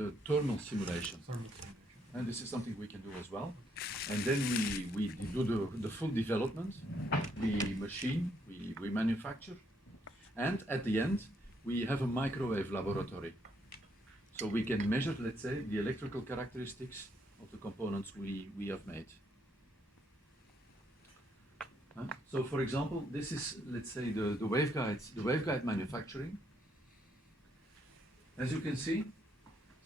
the thermal simulation. And this is something we can do as well. And then we do the full development, we machine, we manufacture, and at the end, we have a microwave laboratory. So we can measure, let's say, the electrical characteristics of the components we have made. So for example, this is, let's say, the waveguide manufacturing. As you can see,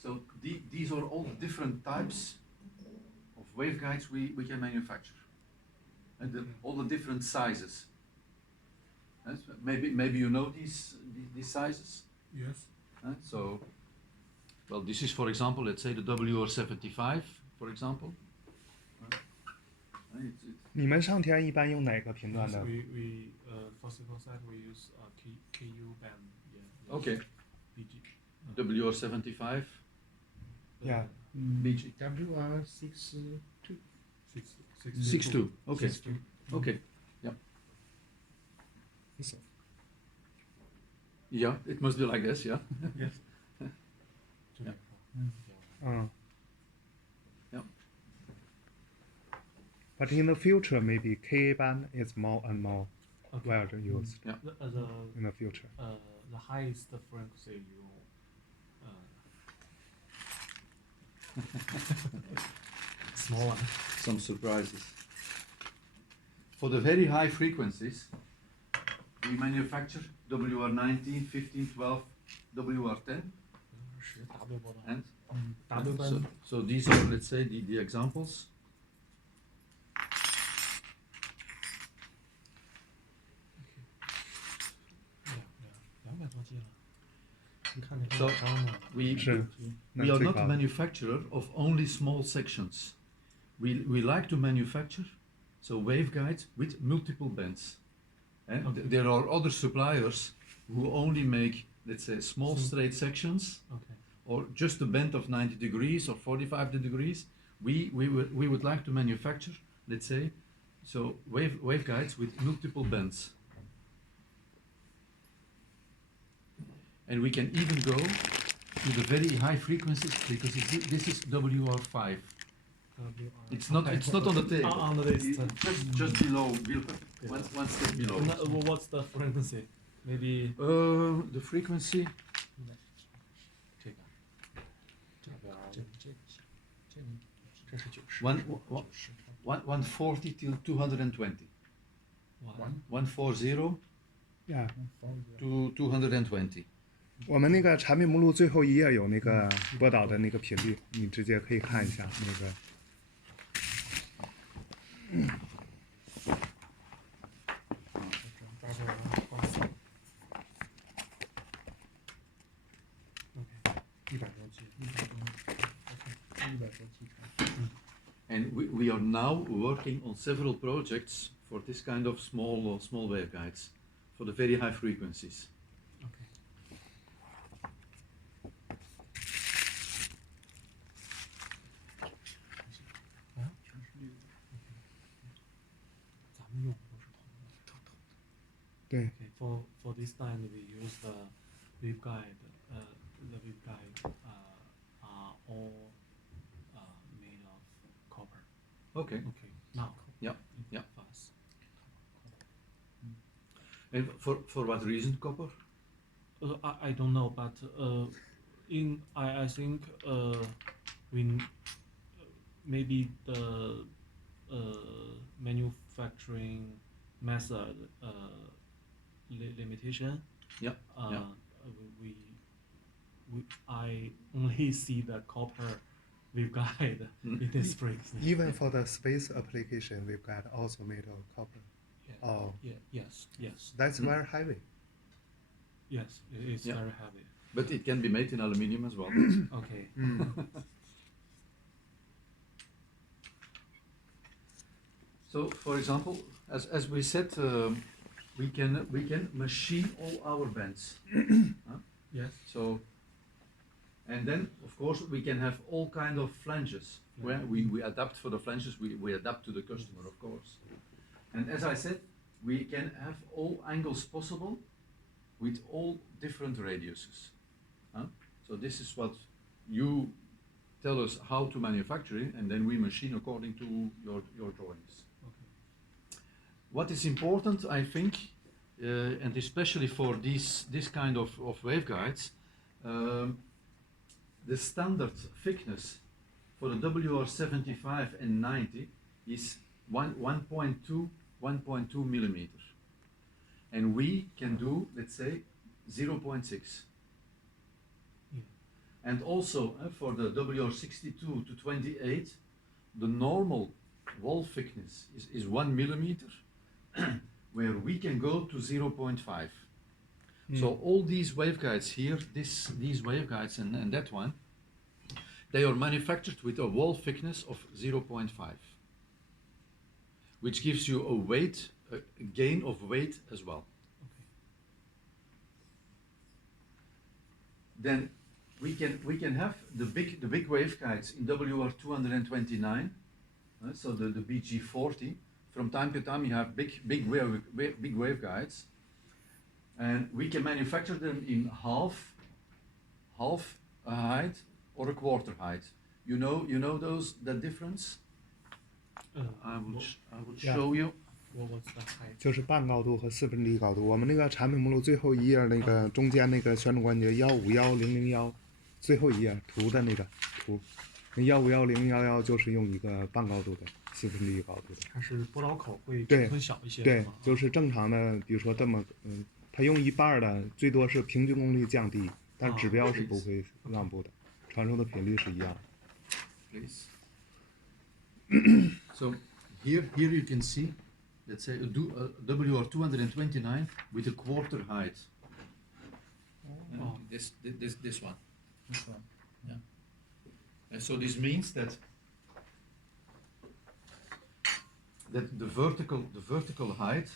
so these are all the different types of waveguides we can manufacture. And all the different sizes. Yes, maybe you know these sizes? Yes. So, well, this is, for example, let's say the WR75, for example. 你们上天一般用哪个频段的？ We for simple side we use KU band. Yeah. Okay. BG. WR75. Yeah. BG. WR62. 62. Okay. 62. Okay. Yeah. So. Yeah, it must be like this. Yeah. Yes. Mm. Yeah. But in the future, maybe K band is more and more well used Yeah. in the future. The highest frequency you. Small one. Some surprises. For the very high frequencies, we manufacture WR19, 15, 12, WR10. And so these are, let's say, the examples. So we are not a manufacturer of only small sections. We like to manufacture waveguides with multiple bands. And there are other suppliers who only make, let's say, small straight sections, or just a bend of 90 degrees or 45 degrees. We would like to manufacture, let's say, waveguides with multiple bends. And we can even go to the very high frequencies because this is WR5. It's not on the table. On the list. Just below, one step below. What's the frequency? Maybe. The frequency. 140 till 220. 140 Yeah. to 220. 我们那个产品目录最后一页有那个波导的那个频率，你直接可以看一下那个。And we are now working on several projects for this kind of small waveguides for the very high frequencies. Okay. For this time we use the waveguide. The waveguide are all made of copper. Okay. Now. Yeah. Fast. And for what reason copper? I don't know, but I think we maybe the manufacturing method limitation. Yeah. I only see the copper waveguide in this frequency. Even for the space application, we've got also made of copper. Yeah. Oh. Yeah. Yes. That's very heavy. Yes, it's very heavy. But it can be made in aluminium as well. Okay. So, for example, as we said, we can machine all our bands. Yes. So, and then of course we can have all kind of flanges where we adapt for the flanges. We adapt to the customer, of course. And as I said, we can have all angles possible with all different radiuses. So this is what you tell us how to manufacture it, and then we machine according to your drawings. Okay. What is important, I think, and especially for this kind of waveguides, the standard thickness for the WR75 and 90 is 1.2 millimeter. And we can do, let's say, 0.6. Yeah. And also for the WR62 to 28, the normal wall thickness is 1 millimeter, where we can go to 0.5. So all these waveguides here, these waveguides and that one, they are manufactured with a wall thickness of 0.5, which gives you a weight, a gain of weight as well. Okay. Then we can have the big waveguides in WR229, so the BG40. From time to time you have big waveguides, and we can manufacture them in half a height or a quarter height. You know that difference? I will show you. What's the height? 就是半高度和1/4高度。我们那个产品目录最后一页那个中间那个旋转关节151001，最后一页图的那个图，那151011就是用一个半高度的1/4高度的。它是波导口会对尺寸小一些，对是吗，就是正常的，比如说这么它用一半的，最多是平均功率降低，但指标是不会让步的，传输的频率是一样的。Please. So here you can see, let's say a WR229 with a quarter height. Oh. This one. This one. Yeah. And so this means that the vertical height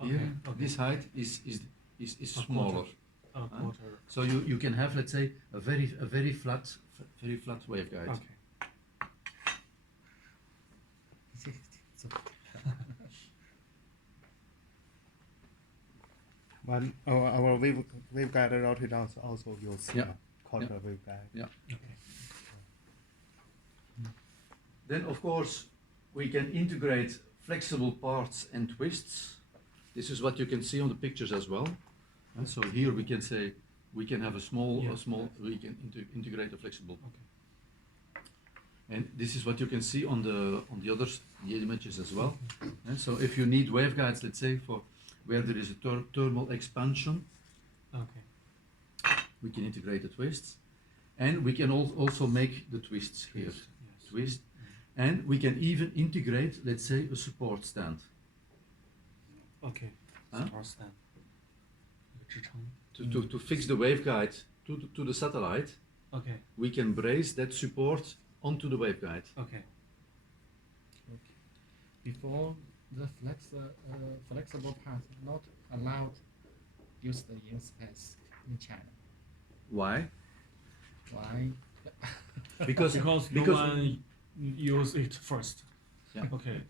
here, Okay. this height is smaller. Quarter. So you can have, let's say, a very flat waveguide. Okay. Our waveguide routers also use quarter waveguide. Yeah. Okay. Then, of course, we can integrate flexible parts and twists. This is what you can see on the pictures as well. And so here we can say we can have we can integrate a flexible. Okay. And this is what you can see on the images as well. And so if you need waveguides, let's say for where there is a thermal expansion, Okay. we can integrate the twists, and we can also make the twists here. Yes. Twist, and we can even integrate, let's say, a support stand. Okay. Support stand. 一个支撑。 To fix the waveguide to the satellite, Okay. we can brace that support onto the waveguide. Okay. Before the flexible part not allowed used in space in China. Why? Why? Because no one use it first. Yeah. Okay.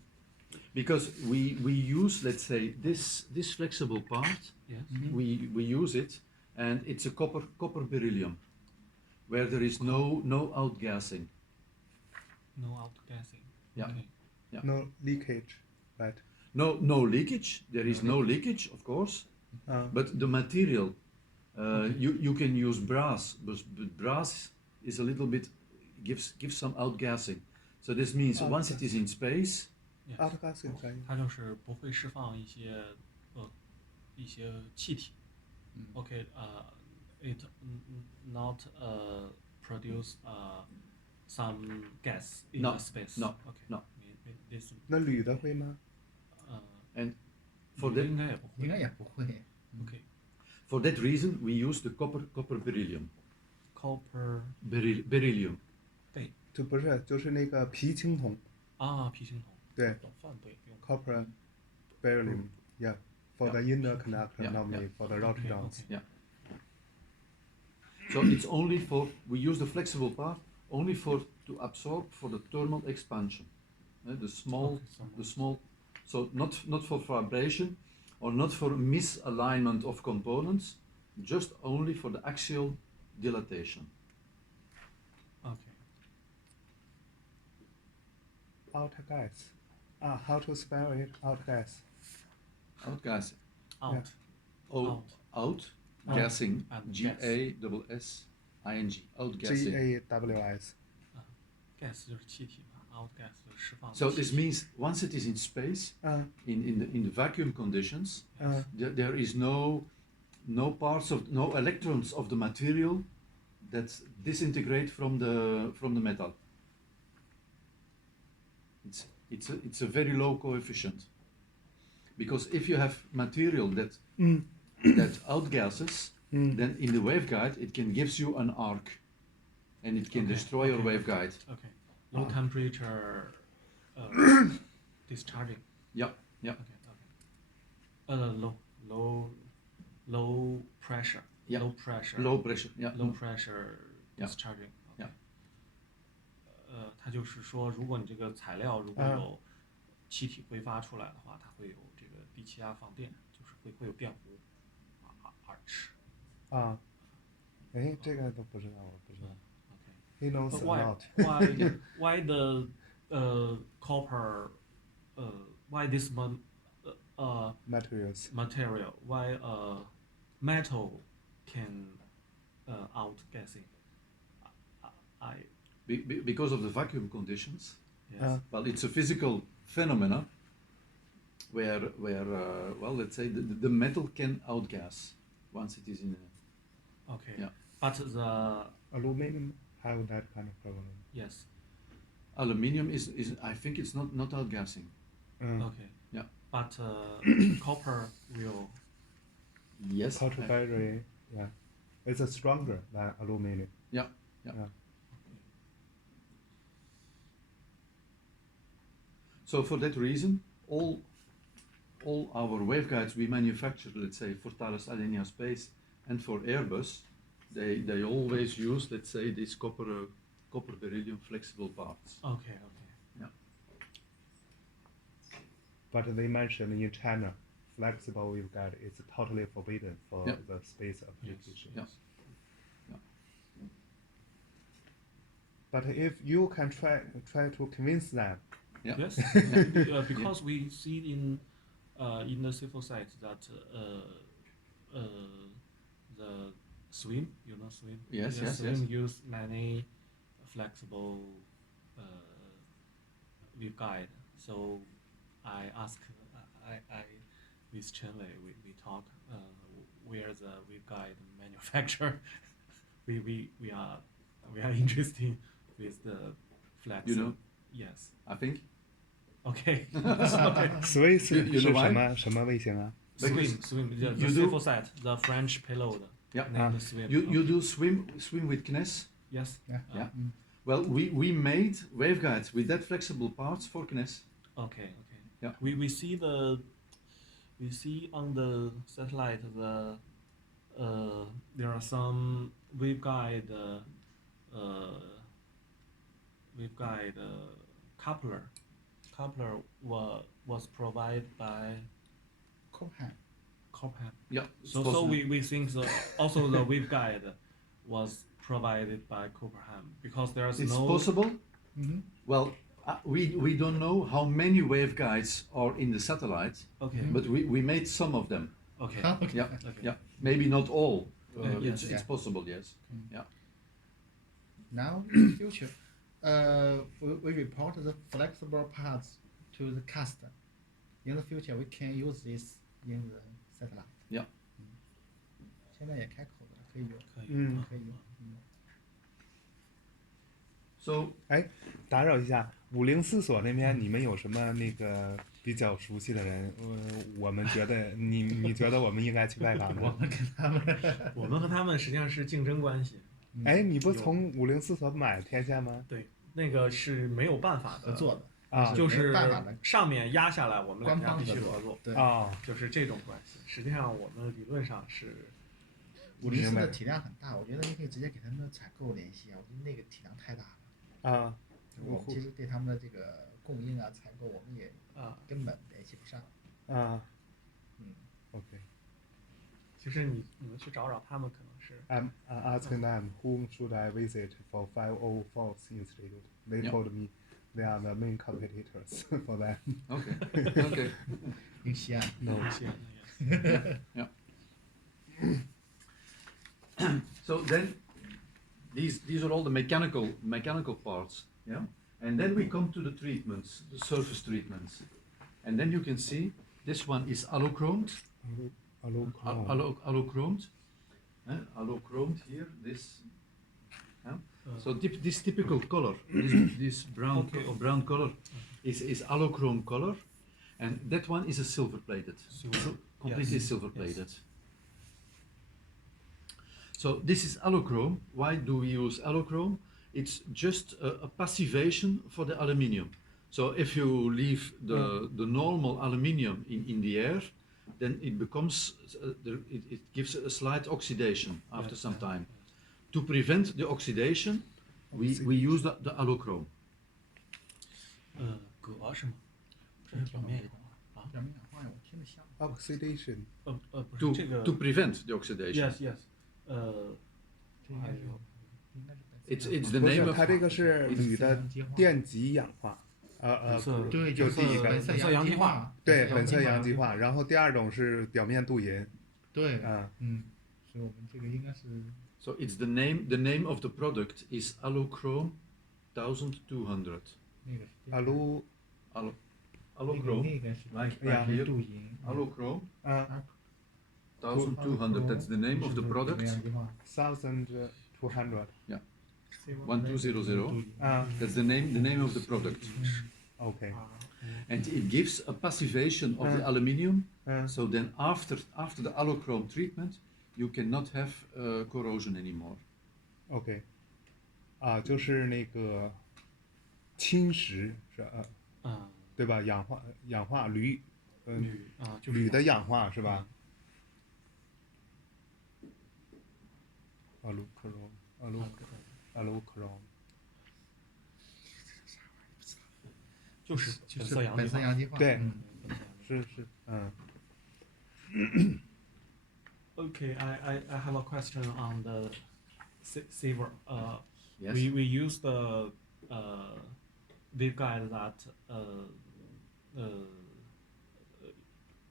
Because we use, let's say, this flexible part, Yes. we use it, and it's a copper beryllium, where there is no outgassing. No outgassing. Yeah. Okay. No leakage, right? No leakage. There is no leakage, of course. But the material, you can use brass, but brass is a little bit gives some outgassing. So this means once it is in space, Yes. Outgassing 可以。它就是不会释放一些气体。Okay. It not produce some gas in No, the space. no, Okay. no. This. 那铝的会吗？ and for 应 that 该也不会。应该也不会。Okay. for that reason we use the copper beryllium. Copper. Beryllium. 对。就不是，就是那个皮青铜。皮青铜。对。饭对用。Copper beryllium, yeah, for the inner conductor, Yeah, normally for the routers. Yeah. So it's only we use the flexible part only to absorb for the thermal expansion. The small, so not for vibration or not for misalignment of components, just only for the axial dilatation. outgas. How to spell it? Outgas. Outgas. Out. Out. Out. Gassing. And GASSING. Outgassing. GAWS. Gas 就是气体嘛 ，outgas 就是释放的 So 气 this 体。 means once it is in space, in the vacuum conditions, there is no electrons of the material that disintegrate from the metal. It's a very low coefficient, because if you have material that outgasses, then in the waveguide it can gives you an arc, and it can destroy your waveguide. Okay. Low temperature discharging. Yeah. Low pressure. Yeah. Low pressure. Low pressure. Yeah. Low pressure discharging. Yeah. 它就是说，如果你这个材料如果有气体挥发出来的话，它会有这个低气压放电，就是会有电弧，arch。这个都不知道，我不知道。Okay. He knows a lot. Why the copper? Why this materials? Material? Why metal can outgassing? Because of the vacuum conditions. Yes. Well, it's a physical phenomena where well, let's say the metal can outgas once it is in a. Okay. Yeah. But the Aluminum have that kind of problem. yes. Aluminium is I think it's not outgassing. Okay. Yeah. But copper will. Yes. Copper battery, yeah, it's stronger than aluminum. Yeah. So for that reason, all our waveguides we manufacture, let's say for Thales Alenia Space and for Airbus, they always use, let's say, these copper beryllium flexible parts. Okay. Yeah. But they mentioned in China, flexible waveguide is totally forbidden for the space application. Yeah. But if you can try to convince them. Yeah. Yes. Because we see in the civil site that the swim, swim. Yes. Swim use many flexible waveguide. So I ask, with Chen Wei, we talk where the waveguide manufacturer. we are interested with the flex. Yes. I think. Okay. Swiss 是 know why? 什么卫星啊？ Swim. The civil site, the French payload. Yeah. Named Swim. You do swim with CNES? Yes. Yeah. Well, we made waveguides with that flexible parts for CNES. Okay. Yeah. We see on the satellite there are some waveguide coupler. Coupler was provided by Cobham. Yeah. So we think also the waveguide was provided by Cobham because there's it's no. possible. Well, we don't know how many waveguides are in the satellite. Okay. But we made some of them. Okay. Yeah. Okay. Yeah. Maybe not all. Yes. It's possible. Yes. Yeah. Now in the future, we report the flexible parts to the customer. In the future, we can use this in the satellite. Yeah. 现在也开口了，可以用，可以用。So 打扰一下，504所那边你们有什么那个比较熟悉的人？我们觉得你觉得我们应该去拜访吗？我们和他们实际上是竞争关系。你不从504所买天线吗？对，那个是没有办法合作的就是没办法的上面压下来，我们两家必须合作。对就是这种关系。实际上我们理论上是504的体量很大，我觉得你可以直接给他们的采购联系啊，我觉得那个体量太大了。我们其实对他们的这个供应啊、采购，我们也根本联系不上。OK。其实你们去找他们可能是。I'm asking them whom should I visit for 504th Institute. They told me They are the main competitors for that. Okay. Okay. In Xi'an. No. Yeah. So then, these are all the mechanical parts. Yeah. And then we come to the treatments, the surface treatments, and then you can see this one is allochromed. Allochromed. Allochromed here. This. So this typical color, this brown brown color, is allochromed color, and that one is a silver plated, completely silver plated. Yes. So this is allochrome. Why do we use allochrome? It's just a passivation for the aluminium. So if you leave the normal aluminium in the air, then it becomes it gives a slight oxidation after some time. To prevent the oxidation, we use the allochrome. 镉是吗？这是表面氧化啊？表面氧化呀，我听着像。Oxidation. 不是这个。To prevent the oxidation. Yes, yes. 还有。It's the name of. 它这个是铝的电极氧化。对，就第一个本色阳极化。对，本色阳极化。然后第二种是表面镀银。对。所以我们这个应该是。So it's the name of the product is allochrome 1200. Allochrome. Like here. Allochrome 1200. That's the name of the product. 1200. Yeah. 1200. That's the name of the product. Okay. And it gives a passivation of the aluminium. So then after the allochrome treatment, you cannot have corrosion anymore. OK. 就是那个侵蚀是对吧？氧化铝铝的氧化是吧？Allochrome 就是本色阳极化。对，是。Okay, I have a question on the silver. Yes. We use the waveguide that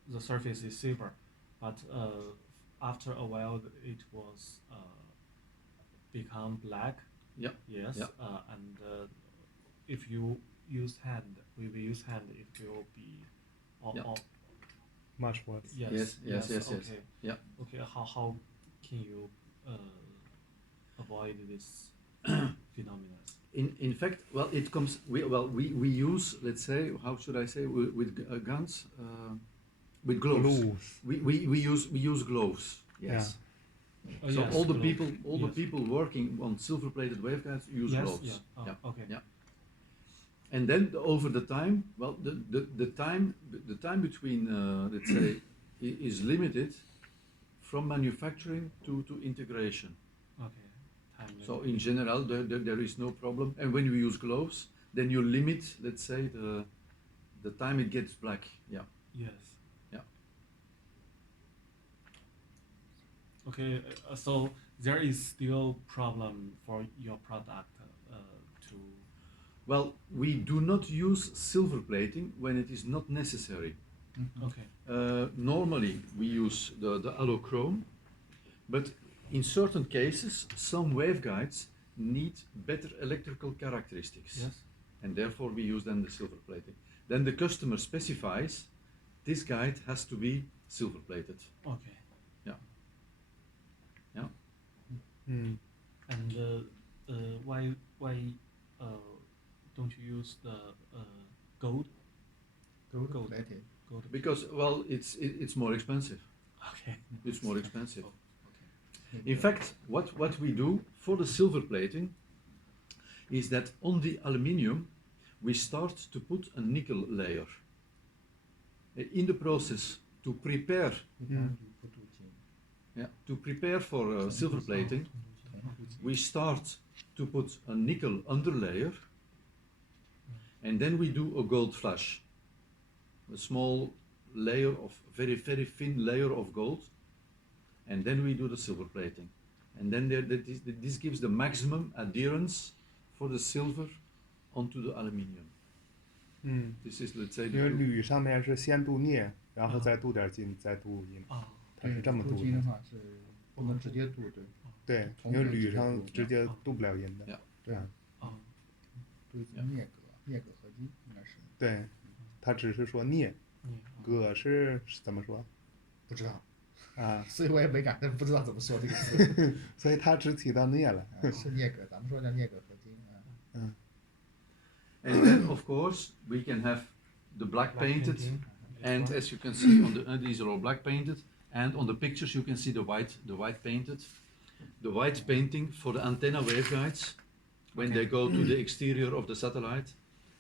the surface is silver, but after a while it was become black. Yeah. Yes. Yeah. And if you use hand, we will use hand. It will be all much worse. Yes. Okay. Yeah. Okay. How can you avoid this phenomenon? In fact, well, it comes. We use, let's say, how should I say, with guns, with gloves. We use gloves. Yes. Yeah. So yes, all the gloves. people working on silver-plated waveguides use gloves. Yeah. Oh, yeah. Okay. Yeah. And then over the time, well, the time between, let's say, is limited from manufacturing to integration. Okay. So in general, there is no problem. And when you use gloves, then you limit, let's say, the time it gets black. Yeah. Yes. Yeah. Okay. So there is still problem for your product to. Well, we do not use silver plating when it is not necessary. Okay. Normally, we use the allochrome, but in certain cases, some waveguides need better electrical characteristics. Yes. And therefore, we use then the silver plating. Then the customer specifies this guide has to be silver plated. Okay. Yeah. Yeah. And why don't you use the gold? Gold plated. Gold. Because, well, it's more expensive. Okay. It's more expensive. Oh, okay. In fact, what we do for the silver plating is that on the aluminium we start to put a nickel layer. In the process to prepare, to prepare for silver plating, we start to put a nickel underlayer, and then we do a gold flash, a small layer of very thin layer of gold, and then we do the silver plating, and then this gives the maximum adherence for the silver onto the aluminium. This is let's say 因为铝上面是先镀镍，然后再镀点金，再镀银，它是这么镀的。镀金的话是不能直接镀，对。对，因为铝上直接镀不了银的。对啊。镀镍镉合金应该是。对，它只是说镍，铬是怎么说？不知道。所以我也没敢，不知道怎么说这个字。所以它只提到镍了。是镍镉，咱们说叫镍镉合金。And then of course we can have the black painted, and as you can see on the these are all black painted, and on the pictures you can see the white painted, the white painting for the antenna waveguides when they go to the exterior of the satellite,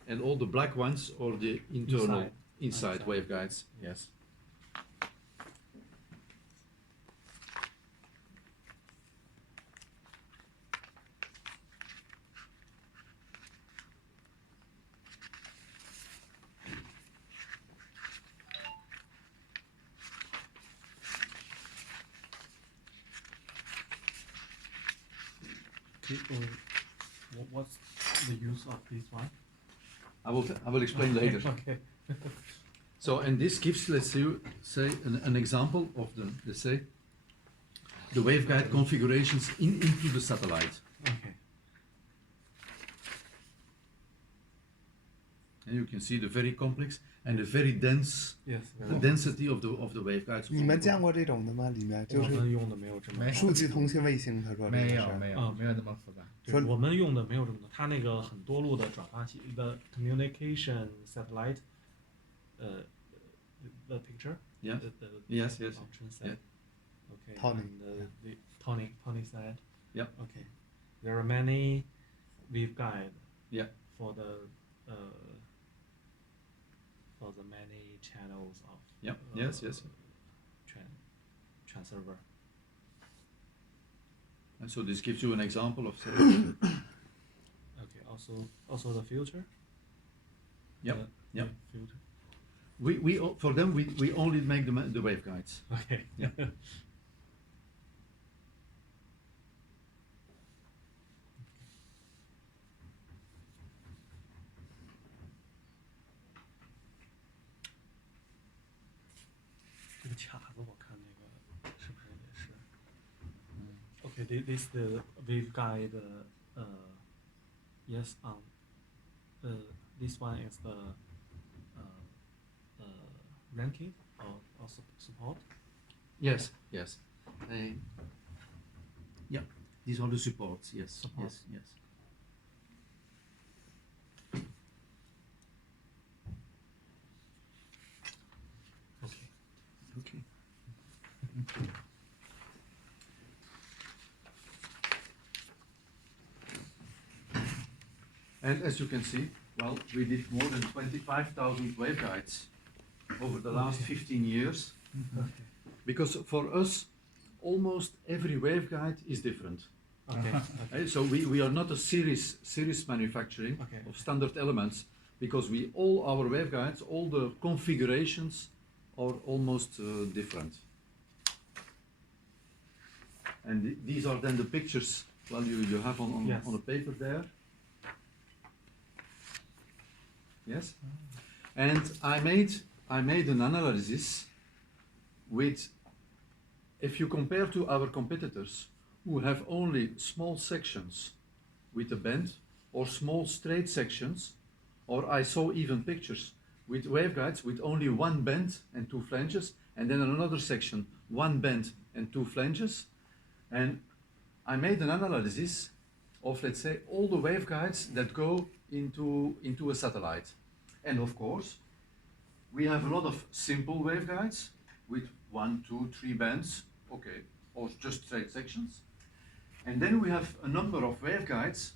and all the black ones are the internal inside waveguides. Yes. What's the use of this one? I will explain later. Okay. So, and this gives, let's say an example of let's say, the waveguide configurations into the satellite. Okay. And you can see the very complex and the very dense, the density of the waveguides. 你们见过这种的吗？里面就是我们用的没有这么数据通信卫星，他说没有那么复杂。对，我们用的没有这么多，它那个很多路的转发器的 communication satellite, the picture. Yeah. Yes. Yeah. Okay. Tony. And Tony said. Yeah. Okay. There are many waveguide. Yeah. For the many channels of. Yeah. Yes. Transceiver. And so this gives you an example of. Okay. Also the filter. Yep. Yep. Filter. We for them we only make the waveguides. Okay. Yeah. 这个卡子我看那个是不是也是？Okay, this the waveguide. Yes, this one is the ranking or support. Yes. Yeah, these are the supports. Yes. Yes. Okay. And as you can see, well, we did more than 25,000 waveguides over the last 15 years. Because for us, almost every waveguide is different. Okay. So we are not a series manufacturing of standard elements, because all our waveguides, all the configurations are almost different. And these are then the pictures, well, you have on a paper there. Yes? And I made an analysis with, if you compare to our competitors who have only small sections with a bend, or small straight sections, or I saw even pictures with waveguides with only one bend and two flanges, and then in another section, one bend and two flanges. And I made an analysis of, let's say, all the waveguides that go into a satellite. And of course, we have a lot of simple waveguides with 1, 2, 3 bands, okay, or just straight sections. And then we have a number of waveguides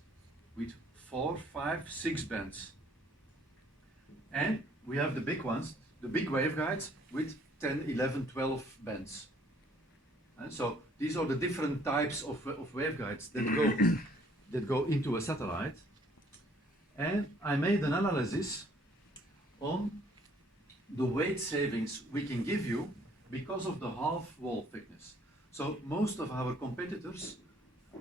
with 4, 5, 6 bands. And we have the big ones, the big waveguides with 10, 11, 12 bands. And so these are the different types of waveguides that go into a satellite. And I made an analysis on the weight savings we can give you because of the half wall thickness. So most of our competitors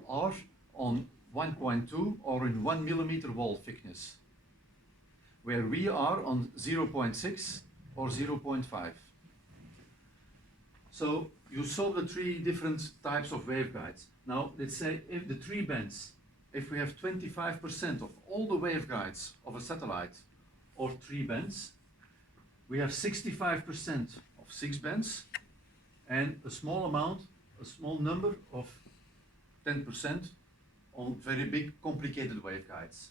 are on 1.2 or in 1 millimeter wall thickness. where we are on 0.6 or 0.5. So you saw the three different types of waveguides. Now let's say if the three bands, if we have 25% of all the waveguides of a satellite or three bands, we have 65% of 6 bands and a small amount, a small number of 10% on very big complicated waveguides.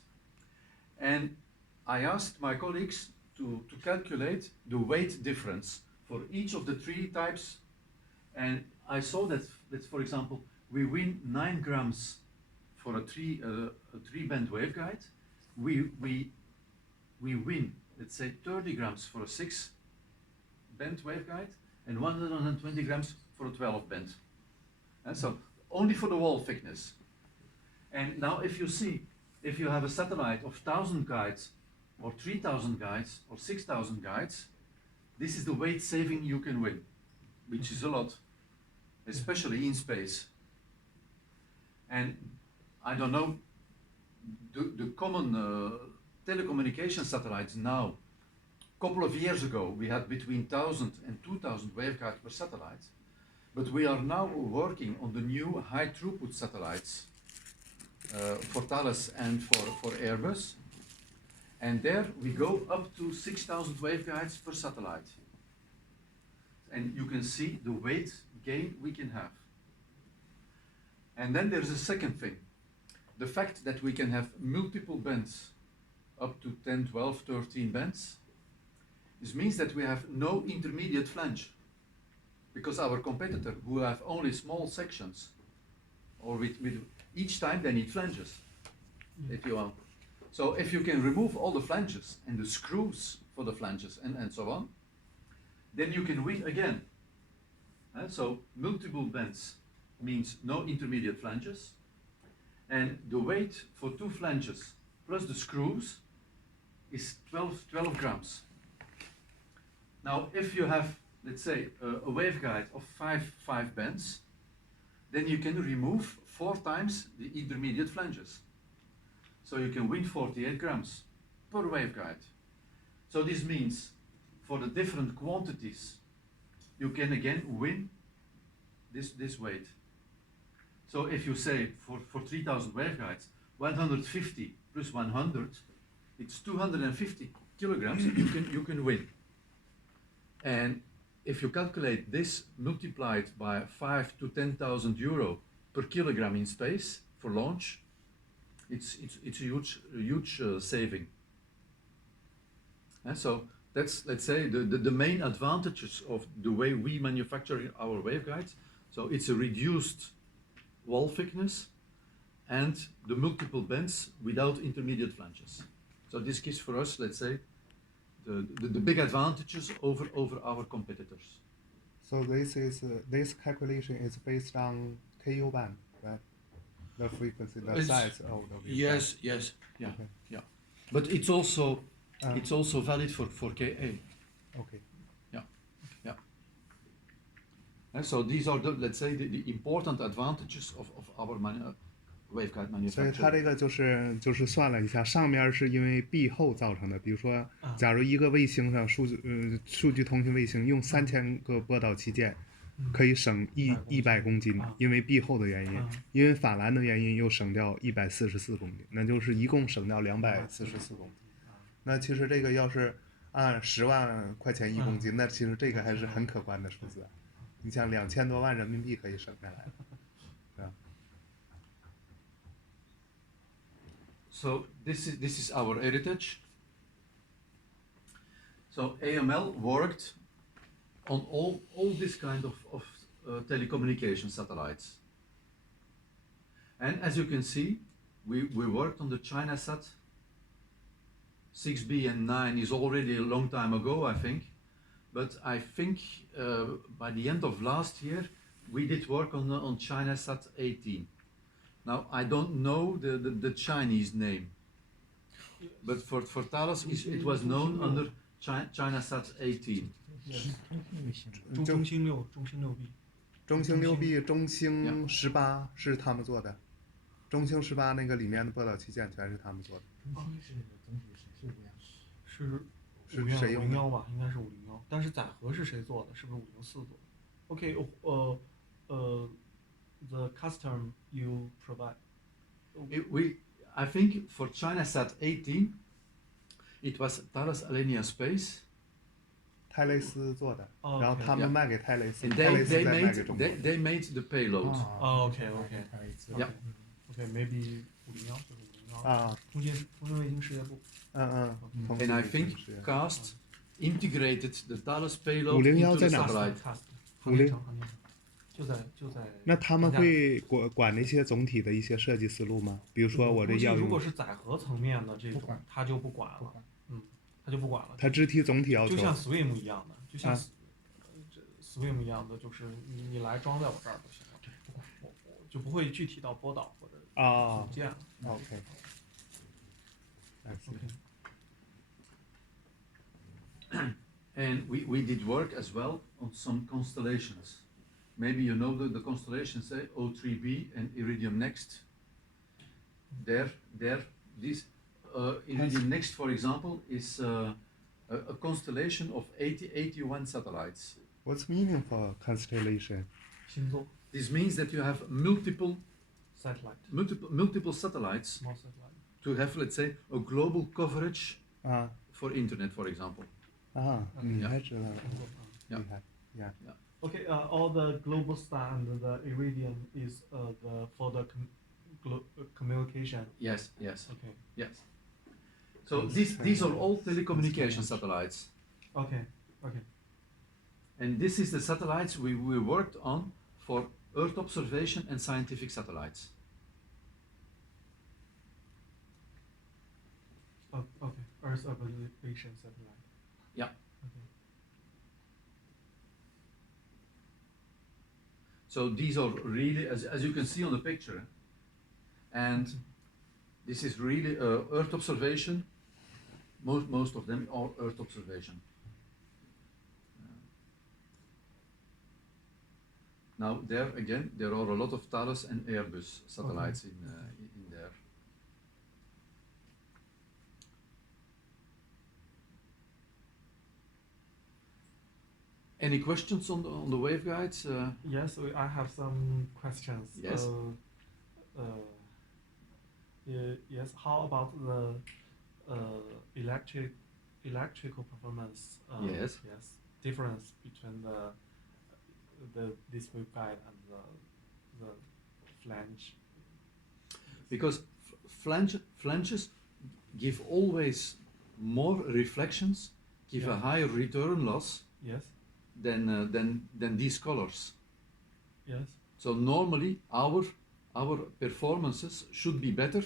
And I asked my colleagues to calculate the weight difference for each of the three types, and I saw that for example, we win 9 grams for a three band waveguide. We win, let's say, 30 grams for a 6 band waveguide and 120 grams for a 12 band. And so only for the wall thickness. And now if you see, if you have a satellite of 1,000 guides or 3,000 guides or 6,000 guides, this is the weight saving you can win, which is a lot, especially in space. And I don't know, the common telecommunication satellites now, a couple of years ago we had between 1,000 and 2,000 waveguides per satellite, but we are now working on the new high throughput satellites for Thales and for Airbus, and there we go up to 6,000 waveguides per satellite. And you can see the weight gain we can have. And then there's a second thing. The fact that we can have multiple bands, up to 10, 12, 13 bands, this means that we have no intermediate flange. Because our competitor, who have only small sections, or with each time they need flanges, if you want. So if you can remove all the flanges and the screws for the flanges and so on, then you can win again. So multiple bands means no intermediate flanges, and the weight for 2 flanges plus the screws is 12 grams. Now if you have, let's say, a waveguide of 5 bands, then you can remove 4 times the intermediate flanges. So you can win 48 grams per waveguide. So this means for the different quantities, you can again win this weight. So if you say for 3,000 waveguides, 150 plus 100, it's 250 kilograms you can win. And if you calculate this multiplied by 5 to 10,000 euro per kilogram in space for launch, it's a huge saving. And so that's, let's say, the main advantages of the way we manufacture our waveguides. So it's a reduced wall thickness and the multiple bands without intermediate flanges. So this gives for us, let's say, the big advantages over our competitors. So this calculation is based on KU band, right? The frequency, the size of the waveguide. Yes, yeah, okay. Yeah. But it's also valid for KA. Okay. Yeah. And so these are let's say the important advantages of our waveguide manufacturing. 所以它这个就是算了一下，上面是因为壁厚造成的。比如说，假如一个卫星上数据通信卫星用3000个波导器件，可以省100公斤，因为壁厚的原因，因为法兰的原因又省掉144公斤，那就是一共省掉244公斤。那其实这个要是按10万块钱1公斤，那其实这个还是很可观的数字。你像2000多万人民币可以省下来，对吧？ So this is our heritage. So AML worked on all this kind of telecommunication satellites. And as you can see, we worked on the ChinaSat 6B and 9 is already a long time ago, I think. But I think by the end of last year, we did work on ChinaSat 18. Now, I don't know the Chinese name, but for Thales, it was known under ChinaSat 18. 中星6 6B， 中星6B、中星18是他们做的，中星18那个里面的波导器件全是他们做的。中星是那个总体是不一样。是是谁用的501吧，应该是501，但是载荷是谁做的？是不是504做的？OK，the custom you provide. I think for ChinaSat 18, it was Thales Alenia Space. 泰雷斯做的， Oh, 然后 okay. 他们卖给泰雷斯， And 泰雷 they 斯 they 再卖 made 给中国。 they made the payload. OK OK. Yeah. OK maybe 501就是501。啊，中心卫星事业部。同 And I 时 think 是 CAST integrated the Thales payload 501 into 在 the 哪 satellite. Cast 航天城就在那他们会管那些总体的一些设计思路吗？比如说我这要如用果是载荷层面的这种，他就不管了。他就不管了。它肢体总体要求就像 Swim 一样的，就像Swim 一样的，就是你来装在我这儿就行了，我就不会具体到波导或者组件。OK。And we did work as well on some constellations. Maybe you know the constellations, O3b and Iridium Next. This Iridium Next, for example, is a constellation of 81 satellites. What's meaning for constellation? 星座 This means that you have multiple satellites small satellite. to have, let's say, a global coverage 啊 for internet, for example. 啊，你还知道了，厉 Yeah. 害呀！ Okay, all the global star and the Iridium is for the communication. Yes. Okay. Yes. So these are all telecommunication satellites. Okay. And this is the satellites we worked on for Earth observation and scientific satellites. Oh, okay. Earth observation satellite. Yeah. Okay. So these are really, as you can see on the picture, and this is really Earth observation. Most of them are Earth observation. Now there again, there are a lot of Thales and Airbus satellites in there. Any questions on the waveguides? Yes, I have some questions. Yes. Yes. How about the electrical performance? Yes. Difference between this waveguide and the flange. Because flanges give always more reflections, give a higher return loss. Yes. Than these colors. Yes. So normally our performances should be better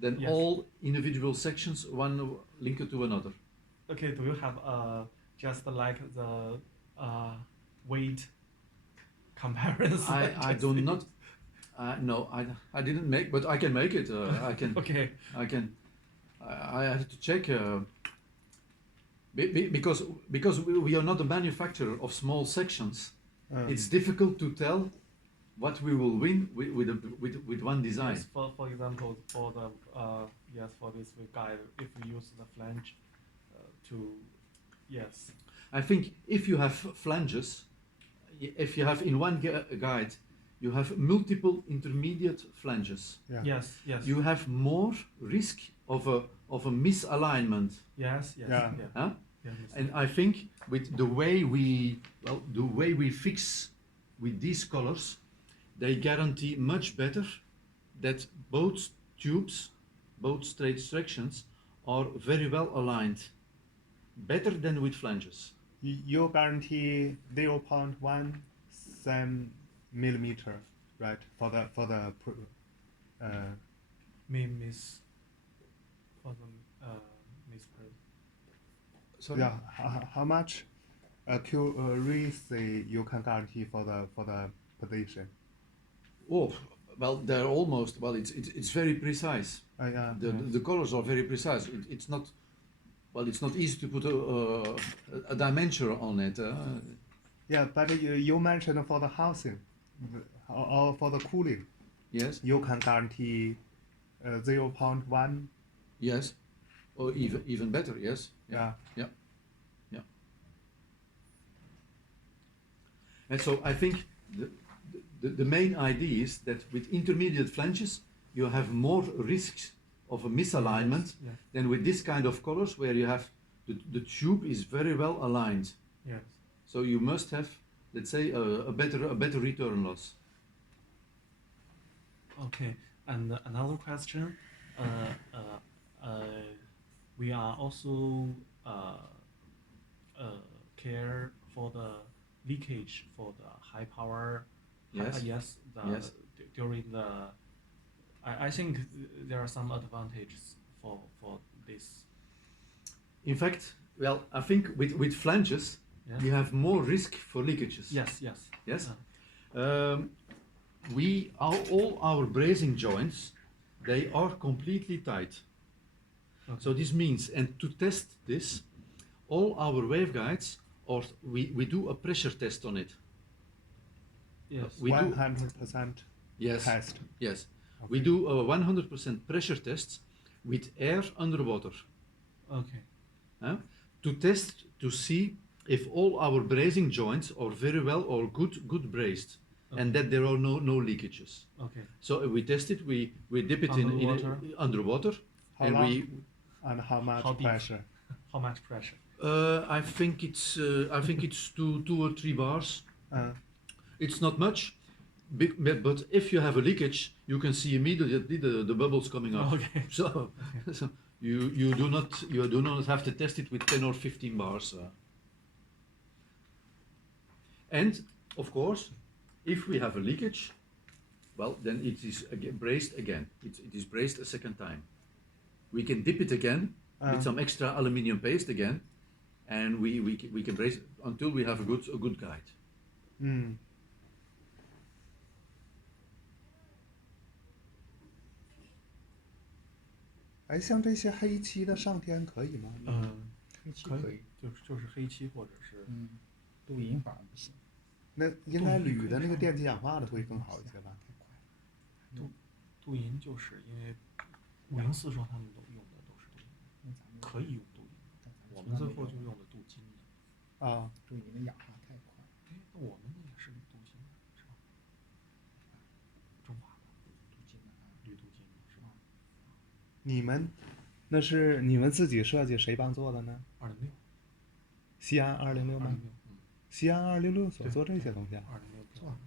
than all individual sections, one linked to another. Okay. Do you have just like the weight comparison? I do not. No, I didn't make, but I can make it. I can. Okay. I can. I have to check. Because we are not a manufacturer of small sections, it's difficult to tell what we will win with one design. Yes, for example, for this waveguide, if we use the flange I think if you have flanges, if you have in one guide, you have multiple intermediate flanges. Yeah. Yes. You have more risk of a misalignment. Yes. Yeah. Huh? Yes. And I think with the way we fix with these colors, they guarantee much better that both tubes, both straight sections, are very well aligned, better than with flanges. You guarantee 0.1 centimeter, right? For the Miss misprint. Sorry? Yeah, how much accuracy you can guarantee for the position? Oh, well, they're almost. Well, it's very precise. Yeah. The colors are very precise. It's not. Well, it's not easy to put a dimension on it. Yeah, but you mentioned for the housing or for the cooling. Yes. You can guarantee 0.1. Yes. Or even better, yes. Yeah. And so I think the main idea is that with intermediate flanges you have more risks of a misalignment than with this kind of colors where you have the tube is very well aligned. Yes. So you must have, let's say, a better return loss. Okay, and another question. We are also care for the leakage for the high power. Yes. During the, I think there are some advantages for this. In fact, well, I think with flanges you have more risk for leakages. Yes. All our bracing joints, they are completely tight. Okay. So this means, and to test this, all our waveguides, or we do a pressure test on it. Yes. 100% test. Yes. Okay. We do a 100% pressure test with air underwater. Okay. To test to see if all our bracing joints are very well or good braced. Okay. And that there are no leakages. Okay. So we test it. We dip it in underwater. How and long? And how much pressure? How much pressure? I think it's 2 or 3 bars. It's not much, but if you have a leakage, you can see immediately the bubbles coming up. Okay. So you do not have to test it with 10 or 15 bars. And of course, if we have a leakage, well, then it is braced again. It is braced a second time. We can dip it again with some extra aluminium paste again, and we can brace it until we have a good guide. Mm. 哎，像这些黑漆的上天可以吗？黑漆可以，就是黑漆或者是镀银反而不行。那应该铝的那个电极氧化的会更好一些吧？太快。镀银就是因为504说他们都用的都是镀银，可以用镀银，我们最后就用的镀金的。啊，镀银的氧化太快。哎，那我们也是镀金的，是吧？中华的镀金的，铝镀金的是吧？你们那是你们自己设计，谁帮做的呢？206。西安206吗？西安206所做这些东西啊？206做。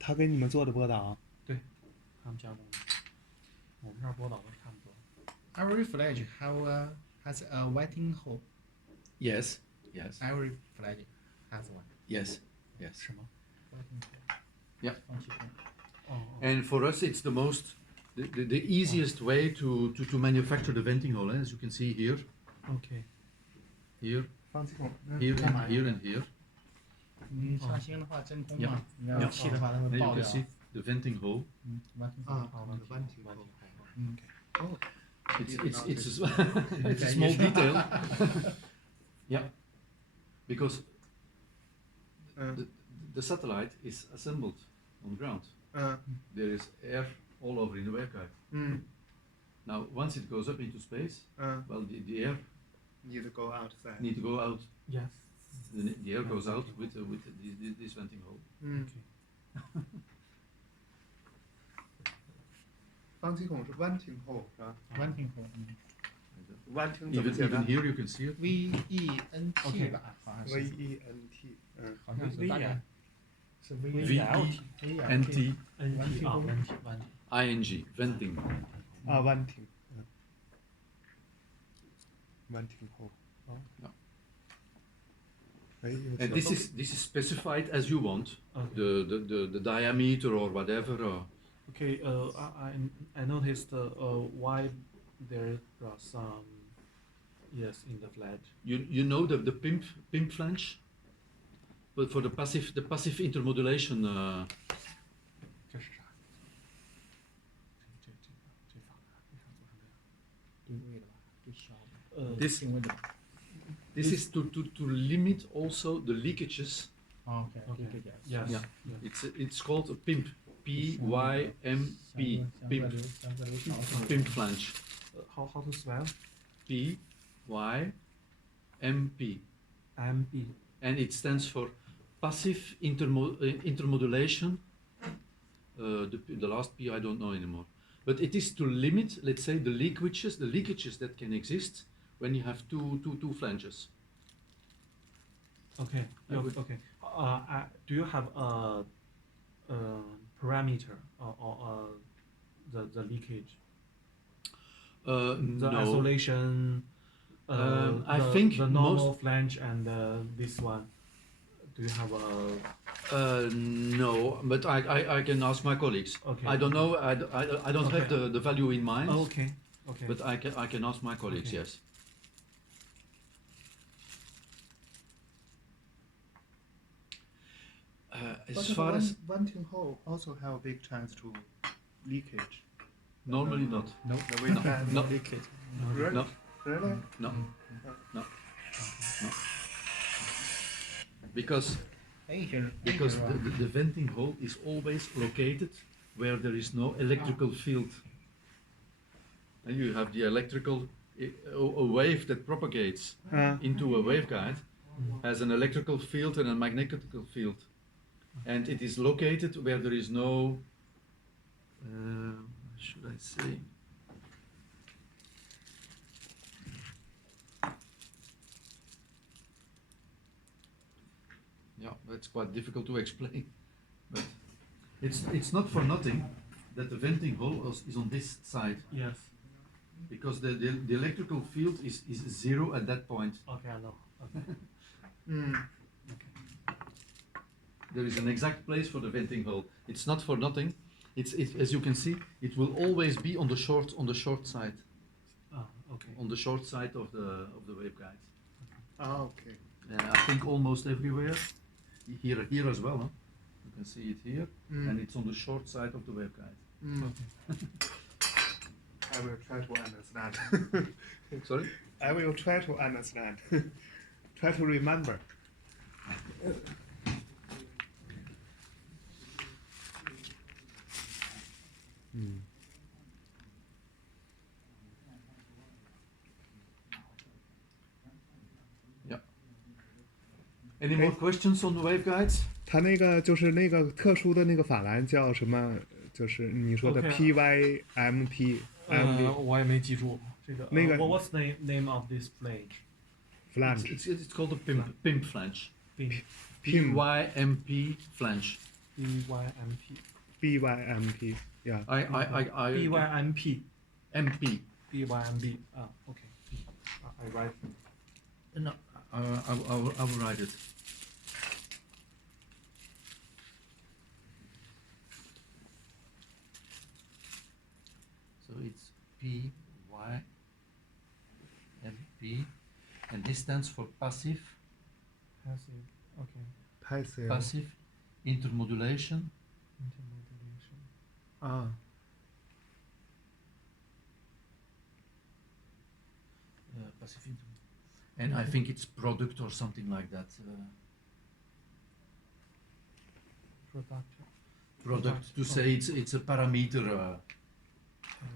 他给你们做的波导？对，他们加工的。我们这儿波导都是他们做的。Every flange has a wetting hole. Yes. Every flange has one. Yes. 什么 ？Wetting hole. Yeah. 放气孔。And for us, it's the easiest way to manufacture the venting hole, as you can see here. Okay. Here. 放气孔。Here and here. 你上新的话真空嘛，你要气的话它会爆掉。You can see the venting hole. venting hole. Oh, it's a small detail. Yeah, because the satellite is assembled on ground. There is air all over in the waveguide. Now, once it goes up into space, well, the air need to go outside. Need to go out. Yes. The air goes out with this venting hole. Okay. 放气孔是 venting hole 是吧 ？venting hole。venting even here you can see it. VENT 吧，好像是。VENT， 好像是大概是 VENT ING venting. venting。venting hole。No. And this is specified as you want, the diameter or whatever. Okay, I noticed why there are some in the flange. You know the pimp flange, but for the passive intermodulation. 这是啥？这法为啥做成这样？定位的吧，对消的。定位的。This is to limit also the leakages. Okay. Yes. Yeah. It's called a pimp. PYMP. Pimp flange. How to spell? PYMP. MB. And it stands for passive intermodulation. The last P I don't know anymore. But it is to limit, let's say, the leakages that can exist when you have two flanges. Okay. Okay. Do you have a parameter or the leakage? The No. isolation. I think the normal flange and this one. Do you have a? No, but I can ask my colleagues. Okay. I don't know. I don't have the value in mind. Oh, okay. Okay. But I can ask my colleagues. Okay. Yes. As far as venting hole also have a big chance to leakage. normally not. No, No. leakage. No. Really? No. No. Because the venting hole is always located where there is no electrical field. And you have the electrical, a wave that propagates into a waveguide has an electrical field and a magnetic field. And it is located where there is no, should I say? Yeah, that's quite difficult to explain, but it's not for nothing that the venting hole is on this side, Yes. because the electrical field is zero at that point. Okay, I know. Okay. Okay. There is an exact place for the venting hole. It's not for nothing. It's as you can see, it will always be on the short side, Okay. on the short side of the waveguide. Okay. I think almost everywhere. Here as well, huh? You can see it here, and it's on the short side of the waveguide. Okay. I will try to understand. Sorry? I will try to understand. Try to remember. Yeah. Any more questions on the waveguides? 它那个就是那个特殊的那个法兰叫什么？就是你说的 PYMP。我也没记住这个。那个 What's the name of this flange? Flange. It's called a pimp flange. PYMP. PYMP flange. BYMP. Yeah. BYMP. MP. BYMP. Okay. I write. No, I will write it. So it's PYMP, and this stands for passive. Passive. Okay. Passive. Intermodulation. Passive and I think it's product or something like that. Product. To say it's a parameter.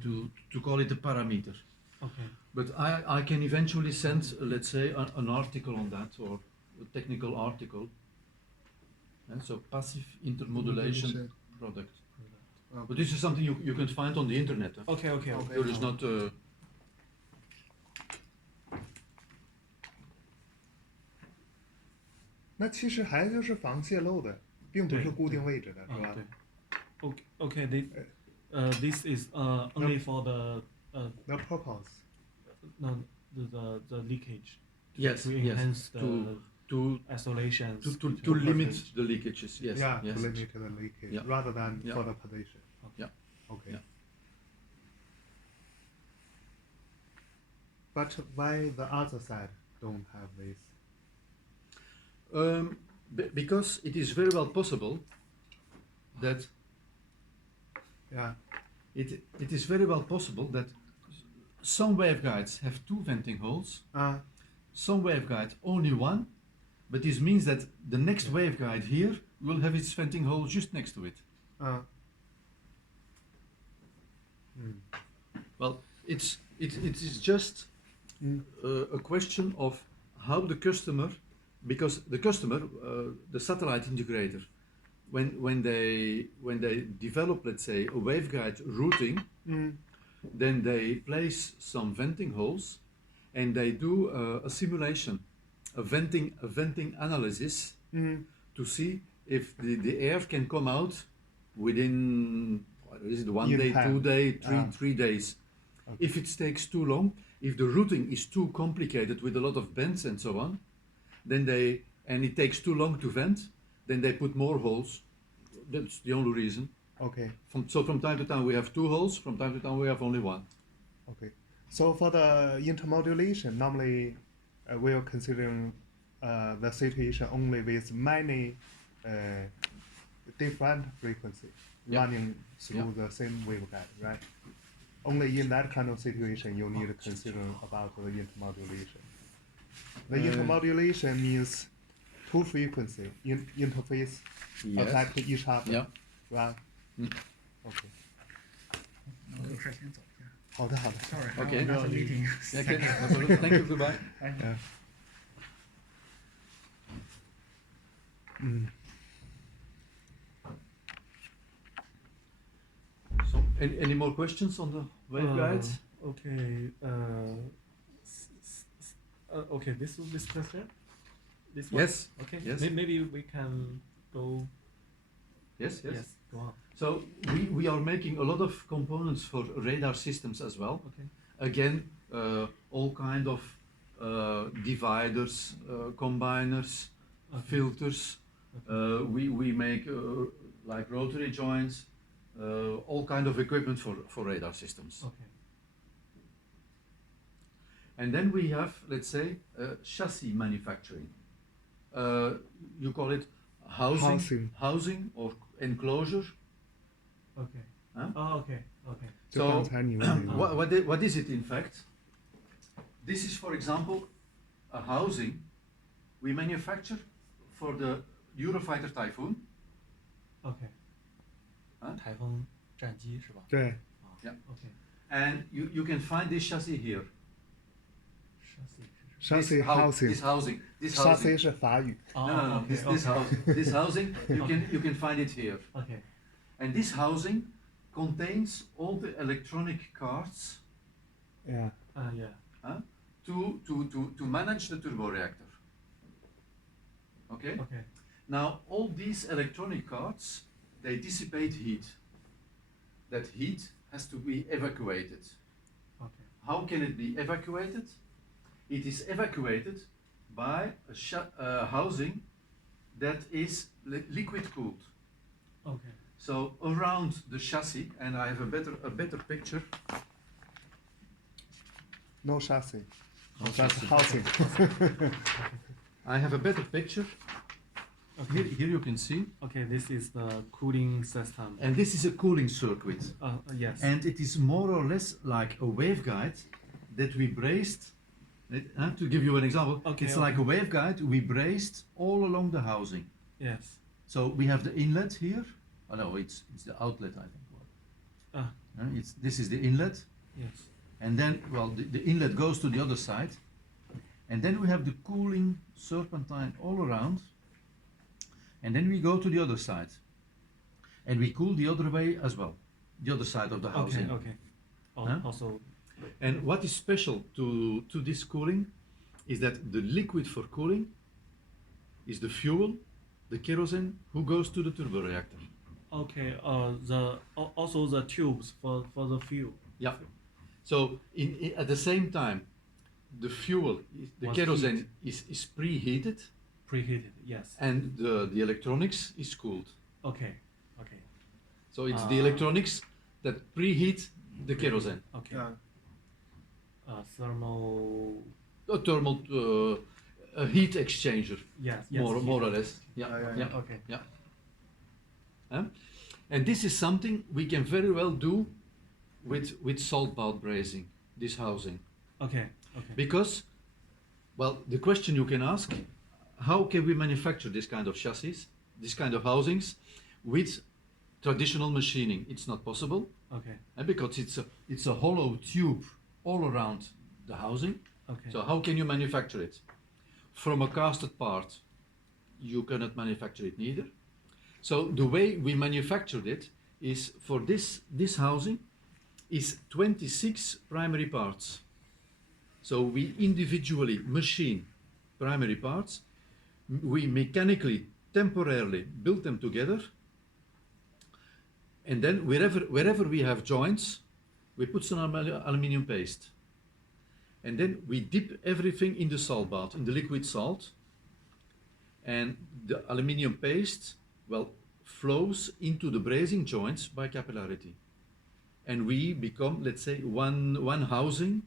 To call it a parameter. Okay. But I can eventually send, let's say, an article on that, or a technical article. And so passive intermodulation product. But this is something you can find on the internet. Okay. There is not. 那其实还就是防泄漏的，并不是固定位置的，是吧？对。Okay. This is only for the purpose. No, the leakage. Yes. To enhance to isolation. To limit the leakages. Yes. Yeah. Yes. To limit the leakage rather than for the position. Yeah. Okay. Yeah. But why the other side don't have this? Because it is very well possible that it is very well possible that some waveguides have two venting holes, some waveguide only one, but this means that the next waveguide here will have its venting hole just next to it. Well, it is just a question of how the customer, because the customer, the satellite integrator, when they develop, let's say, a waveguide routing, then they place some venting holes, and they do a simulation, a venting analysis to see if the air can come out within, what is it, 1 day, 2 days, 3 days. Okay. If it takes too long, if the routing is too complicated with a lot of bends and so on, then and it takes too long to vent, then they put more holes. That's the only reason. Okay. So from time to time we have 2 holes, from time to time we have only 1. Okay. So for the intermodulation, normally we are considering the situation only with many different frequencies running through the same waveguide, right? Only in that kind of situation you need to consider about the intermodulation. The intermodulation means 2 frequencies interface affect each other, right? Okay. 我有事先走一下。好的，好的。Sorry, Okay. I have a meeting. Okay. Thank you. Goodbye. Yeah. So, any more questions on the waveguides? Okay. Okay. This question. This one? Yes. Okay. Yes. Maybe we can go. Yes. Go on. So we are making a lot of components for radar systems as well. Okay. Again, all kind of dividers, combiners, filters. We make like rotary joints, all kind of equipment for radar systems. Okay. And then we have, let's say, chassis manufacturing. You call it housing or enclosure. Okay. Huh? Oh, okay. Okay. So what is it in fact? This is, for example, a housing we manufacture for the Eurofighter Typhoon. Okay. 台风战机是吧？对。Yeah. Okay. And you can find this chassis here. Chassis housing. This housing. Chassis 是法语。No. This housing you can find it here. Okay. And this housing contains all the electronic cards. Yeah. To manage the turbo reactor. Okay? Okay. Now all these electronic cards, they dissipate heat. That heat has to be evacuated. Okay. How can it be evacuated? It is evacuated by a housing that is liquid cooled. Okay. So around the chassis, and I have a better picture. No chassis. No That's chassis. housing. I have a better picture. Okay. Here you can see. Okay, this is the cooling system. And this is a cooling circuit. Yes. And it is more or less like a waveguide that we braced. To give you an example, it's like a waveguide we braced all along the housing. Yes. So we have the inlet here. Oh no, it's the outlet, I think. This is the inlet. Yes. And then, well, the inlet goes to the other side. And then we have the cooling serpentine all around. And then we go to the other side. And we cool the other way as well. The other side of the housing. Okay. Also. And what is special to this cooling is that the liquid for cooling is the fuel, the kerosene, who goes to the turbo reactor. Okay. Also the tubes for the fuel. Yeah. So at the same time, the fuel, the kerosene is preheated. Preheated, yes. And the electronics is cooled. Okay. So it's the electronics that preheat the kerosene. Okay. Thermal a heat exchanger. Yes. More or less. Yeah. Okay. Yeah. And this is something we can very well do with salt bath bracing, this housing. Okay. Because, well, the question you can ask, how can we manufacture this kind of chassis, this kind of housings, with traditional machining? It's not possible. Okay. Because it's a hollow tube all around the housing. Okay. So how can you manufacture it? From a casted part, you cannot manufacture it neither. So the way we manufactured it is for this housing is 26 primary parts. So we individually machine primary parts. We mechanically, temporarily build them together. And then wherever we have joints, we put some aluminium paste. And then we dip everything in the salt bath, in the liquid salt. And the aluminium paste, well, flows into the brazing joints by capillarity. And we become, let's say, one housing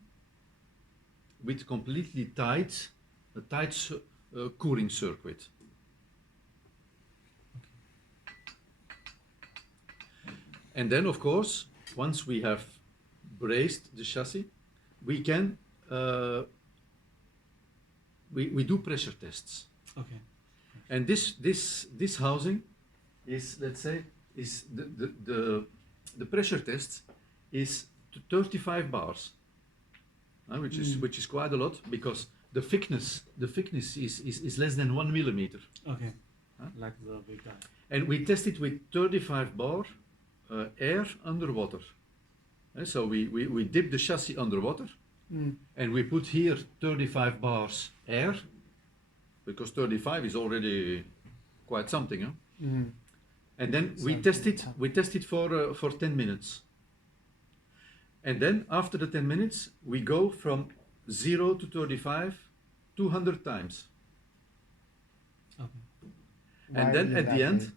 with completely tight, a tight cooling circuit. And then, of course, once we have brazed the chassis, we can we do pressure tests. Okay. And this housing is, let's say, is the pressure test is 35 bars, which is quite a lot because the thickness is less than 1 millimeter. Okay. Like the waveguide. And we test it with 35 bar air underwater. So we dip the chassis underwater and we put here 35 bars air because 35 is already quite something. Huh? And then we test it for 10 minutes. And then after the 10 minutes, we go from 0 to 35 200 times. Okay. And then at the end,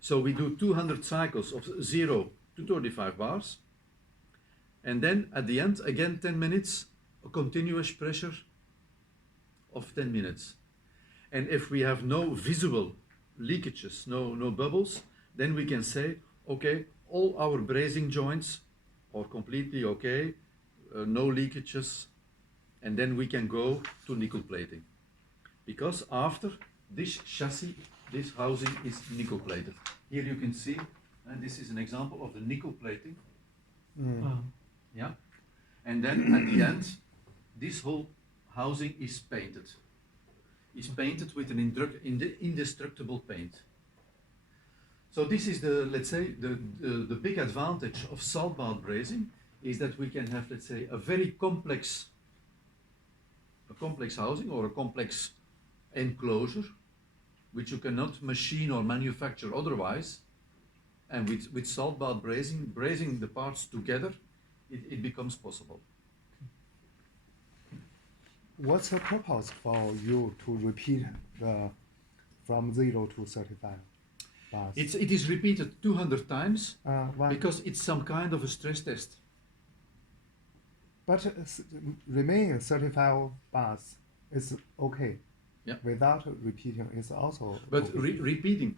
so we do 200 cycles of 0 to 35 bars. And then at the end, again 10 minutes, a continuous pressure of 10 minutes. And if we have no visual leakages, no bubbles, then we can say, okay, all our brazing joints are completely okay, no leakages, and then we can go to nickel plating. Because after this chassis, this housing is nickel plated. Here you can see, and this is an example of the nickel plating. Yeah, and then at the end, this whole housing is painted. It's painted with an indestructible paint. So this is the, let's say, the big advantage of salt bath brazing is that we can have, let's say, a very complex housing or a complex enclosure, which you cannot machine or manufacture otherwise. And with salt bath brazing the parts together, it becomes possible. What's the purpose for you to repeat from 0 to 35 bars? It is repeated 200 times because it's some kind of a stress test. But remain 35 bars is okay. Yeah. Without repeating is also. But okay. Repeating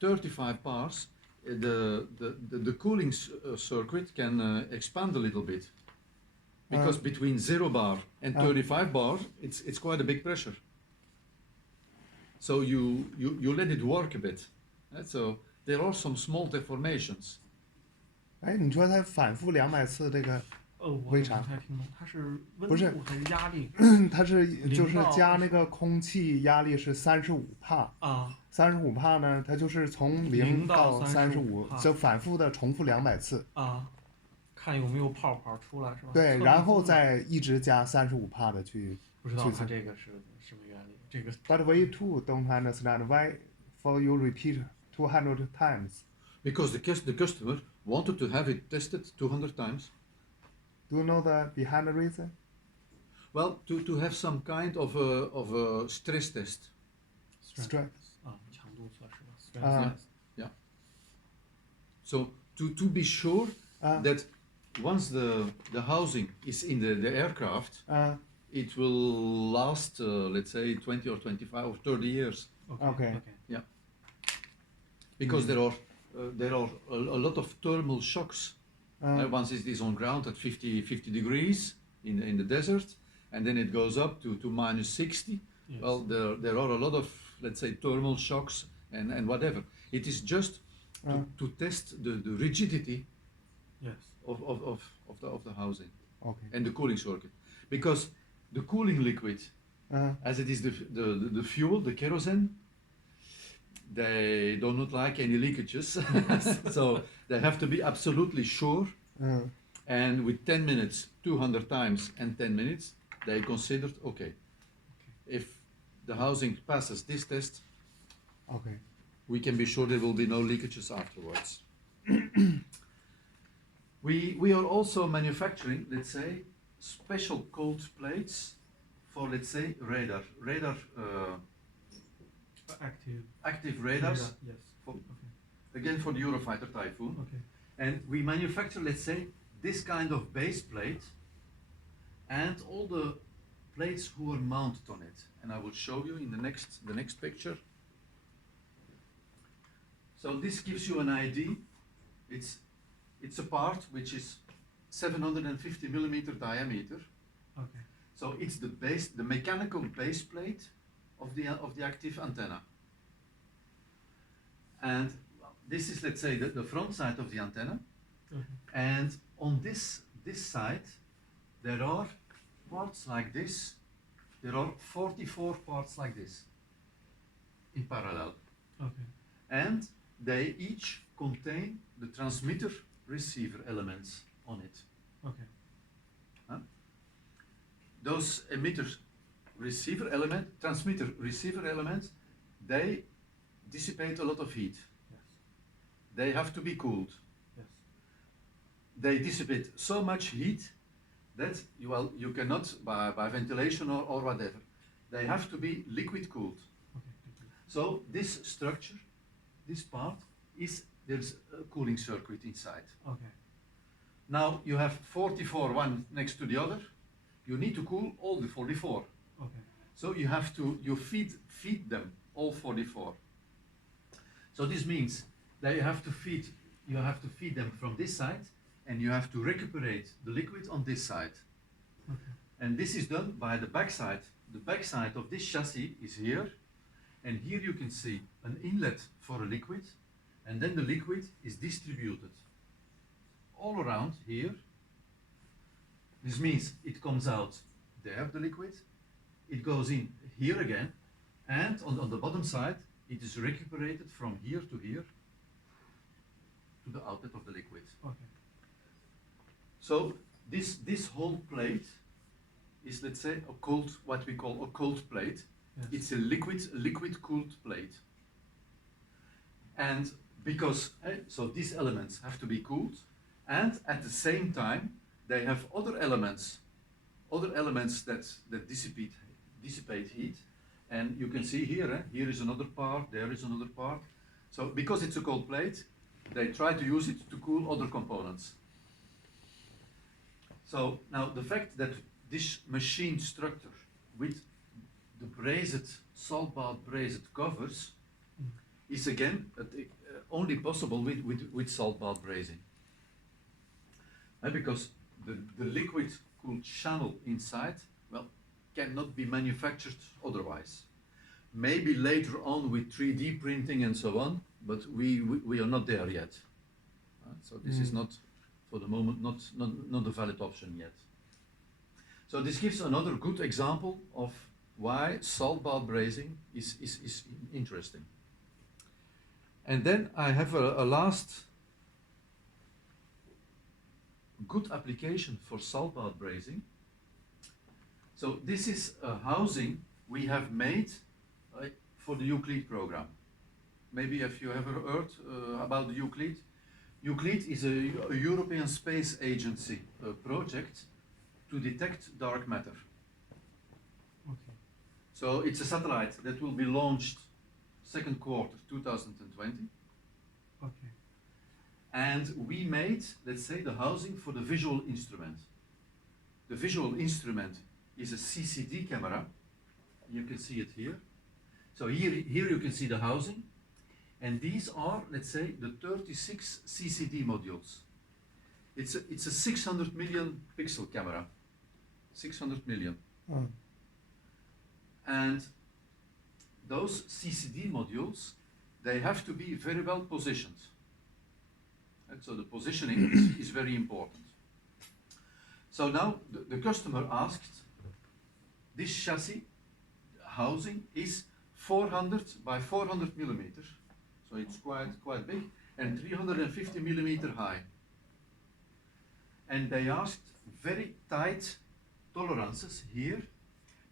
35 bars, the cooling circuit can expand a little bit. Because between 0 bar and 35 bar, it's quite a big pressure. So you let it work a bit. So there are some small deformations. 哎，你说它反复200次这个我不太听懂，它是温度还是压力？它是就是加那个空气压力是35帕啊，35帕呢，它就是从0到35，就反复的重复200次啊。看有没有泡泡出来是吧？对，然后再一直加35帕的去。不知道它这个是什么原理？这个。But we too don't understand why for you repeat 200 times. Because the customer wanted to have it tested 200 times. Do you know the behind the reason? Well, to have some kind of a stress test. Stress. 强度测试吧。Yeah. So to be sure that once the housing is in the aircraft, it will last, let's say, 20 or 25 or 30 years. Okay. Yeah. Because there are a lot of thermal shocks. Once it is on ground at 50 degrees in the desert, and then it goes up to minus 60. Yes. Well, there are a lot of, let's say, thermal shocks and whatever. It is just to test the rigidity. Yes. Of the housing. Okay. And the cooling circuit, because the cooling liquid, as it is the fuel, the kerosene, they do not like any leakages, so they have to be absolutely sure. And with 10 minutes, 200 times and 10 minutes, they considered, okay, if the housing passes this test, okay, we can be sure there will be no leakages afterwards. We are also manufacturing, let's say, special cold plates for, let's say, radar active radars. Yes. For, again, for the Eurofighter Typhoon. Okay. And we manufacture, let's say, this kind of base plate and all the plates who are mounted on it. And I will show you in the next picture. So this gives you an idea. It's a part which is 750 millimeter diameter. Okay. So it's the mechanical base plate of the active antenna. And this is, let's say, the front side of the antenna. And on this side, there are parts like this. There are 44 parts like this in parallel. Okay. And they each contain the transmitter receiver elements on it. Okay. Those transmitter receiver elements, they dissipate a lot of heat. Yes. They have to be cooled. Yes. They dissipate so much heat that you cannot by ventilation or whatever. They have to be liquid cooled. Okay. So this structure, this part, there's a cooling circuit inside. Okay. Now you have 44 one next to the other. You need to cool all the 44. Okay. So you feed them all 44. So this means that you have to feed them from this side, and you have to recuperate the liquid on this side. Okay. And this is done by the backside. The backside of this chassis is here, and here you can see an inlet for a liquid, and then the liquid is distributed all around here. This means it comes out there, the liquid, it goes in here again, and on the bottom side, it is recuperated from here to here to the outlet of the liquid. Okay. So this whole plate is, let's say, what we call a cold plate. Yes. It's a liquid cooled plate. And because, so these elements have to be cooled, and at the same time, they have other elements that dissipate heat. And you can see here, here is another part, there is another part. So because it's a cold plate, they try to use it to cool other components. So now the fact that this machine structure with the salt bath brazed covers is again only possible with salt bath brazing. Because the liquid cooled channel inside, well, cannot be manufactured otherwise. Maybe later on with 3D printing and so on, but we are not there yet. So this is not, for the moment, not a valid option yet. So this gives another good example of why salt bath brazing is interesting. And then I have a last good application for salt bath brazing. So this is a housing we have made for the Euclid program. Maybe if you ever heard about the Euclid. Euclid is a European Space Agency project to detect dark matter. Okay. So it's a satellite that will be launched second quarter 2020. Okay. And we made, let's say, the housing for the visual instrument. The visual instrument is a CCD camera. You can see it here. So here you can see the housing. And these are, let's say, the 36 CCD modules. It's a 600 million pixel camera. 600 million. Oh. And those CCD modules, they have to be very well positioned. And so the positioning is very important. So now the customer asked, this chassis housing is 400 by 400 millimeters, so it's quite big, and 350 millimeter high. And they asked very tight tolerances here,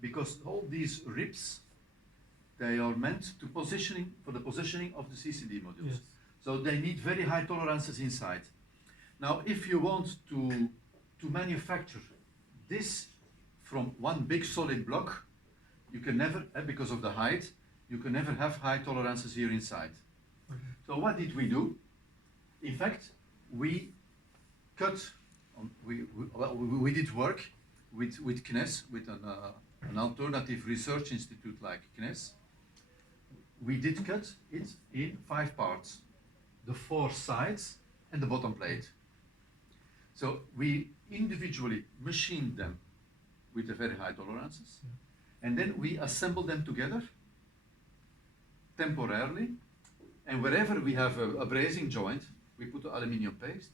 because all these ribs, they are meant to for the positioning of the CCD modules. Yes. So they need very high tolerances inside. Now, if you want to manufacture this from one big solid block, you can never, because of the height, you can never have high tolerances here inside. So what did we do? In fact, we cut, we did work with CNES, with an alternative research institute like CNES. We did cut it in 5 parts, the 4 sides and the bottom plate. So we individually machined them with the very high tolerances, and then we assembled them together temporarily, and wherever we have a brazing joint, we put the aluminium paste,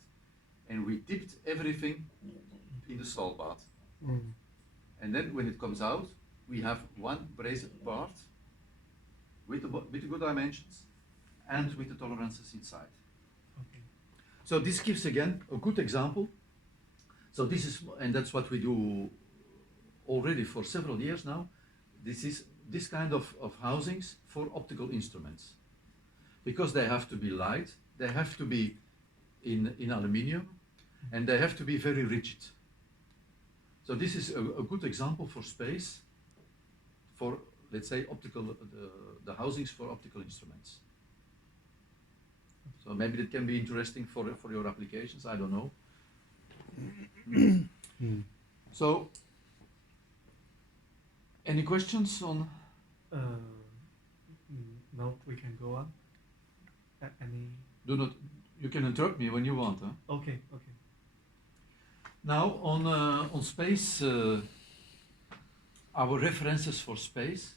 and we dipped everything in the salt bath. And then when it comes out, we have one brazed part with the good dimensions and with the tolerances inside. Okay. So this gives again a good example. So this is, and that's what we do already for several years now. This is this kind of housings for optical instruments, because they have to be light, they have to be in aluminium, and they have to be very rigid. So this is a good example for space, for, let's say, optical, the housings for optical instruments. So maybe that can be interesting for your applications, I don't know. So, any questions on? No, we can go on. Any? Do not. You can interrupt me when you want. Huh? Okay. Okay. Now on space, our references for space,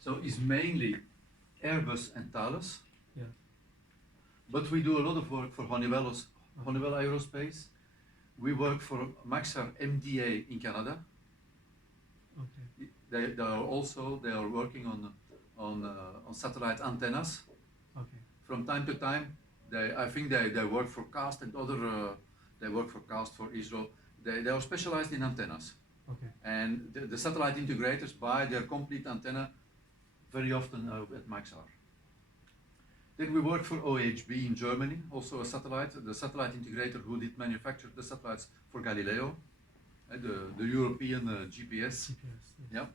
so is mainly Airbus and Thales. Yeah. But we do a lot of work for Honeywell Aerospace. We work for Maxar MDA in Canada. Okay. They are working on satellite antennas. Okay. From time to time, I think they work for CAST and other. They work for CAST, for Israel. They are specialized in antennas. Okay. And the satellite integrators buy their complete antenna very often at Maxar. Then we work for OHB in Germany, also the satellite integrator who did manufacture the satellites for Galileo, the European GPS. GPS. Yeah.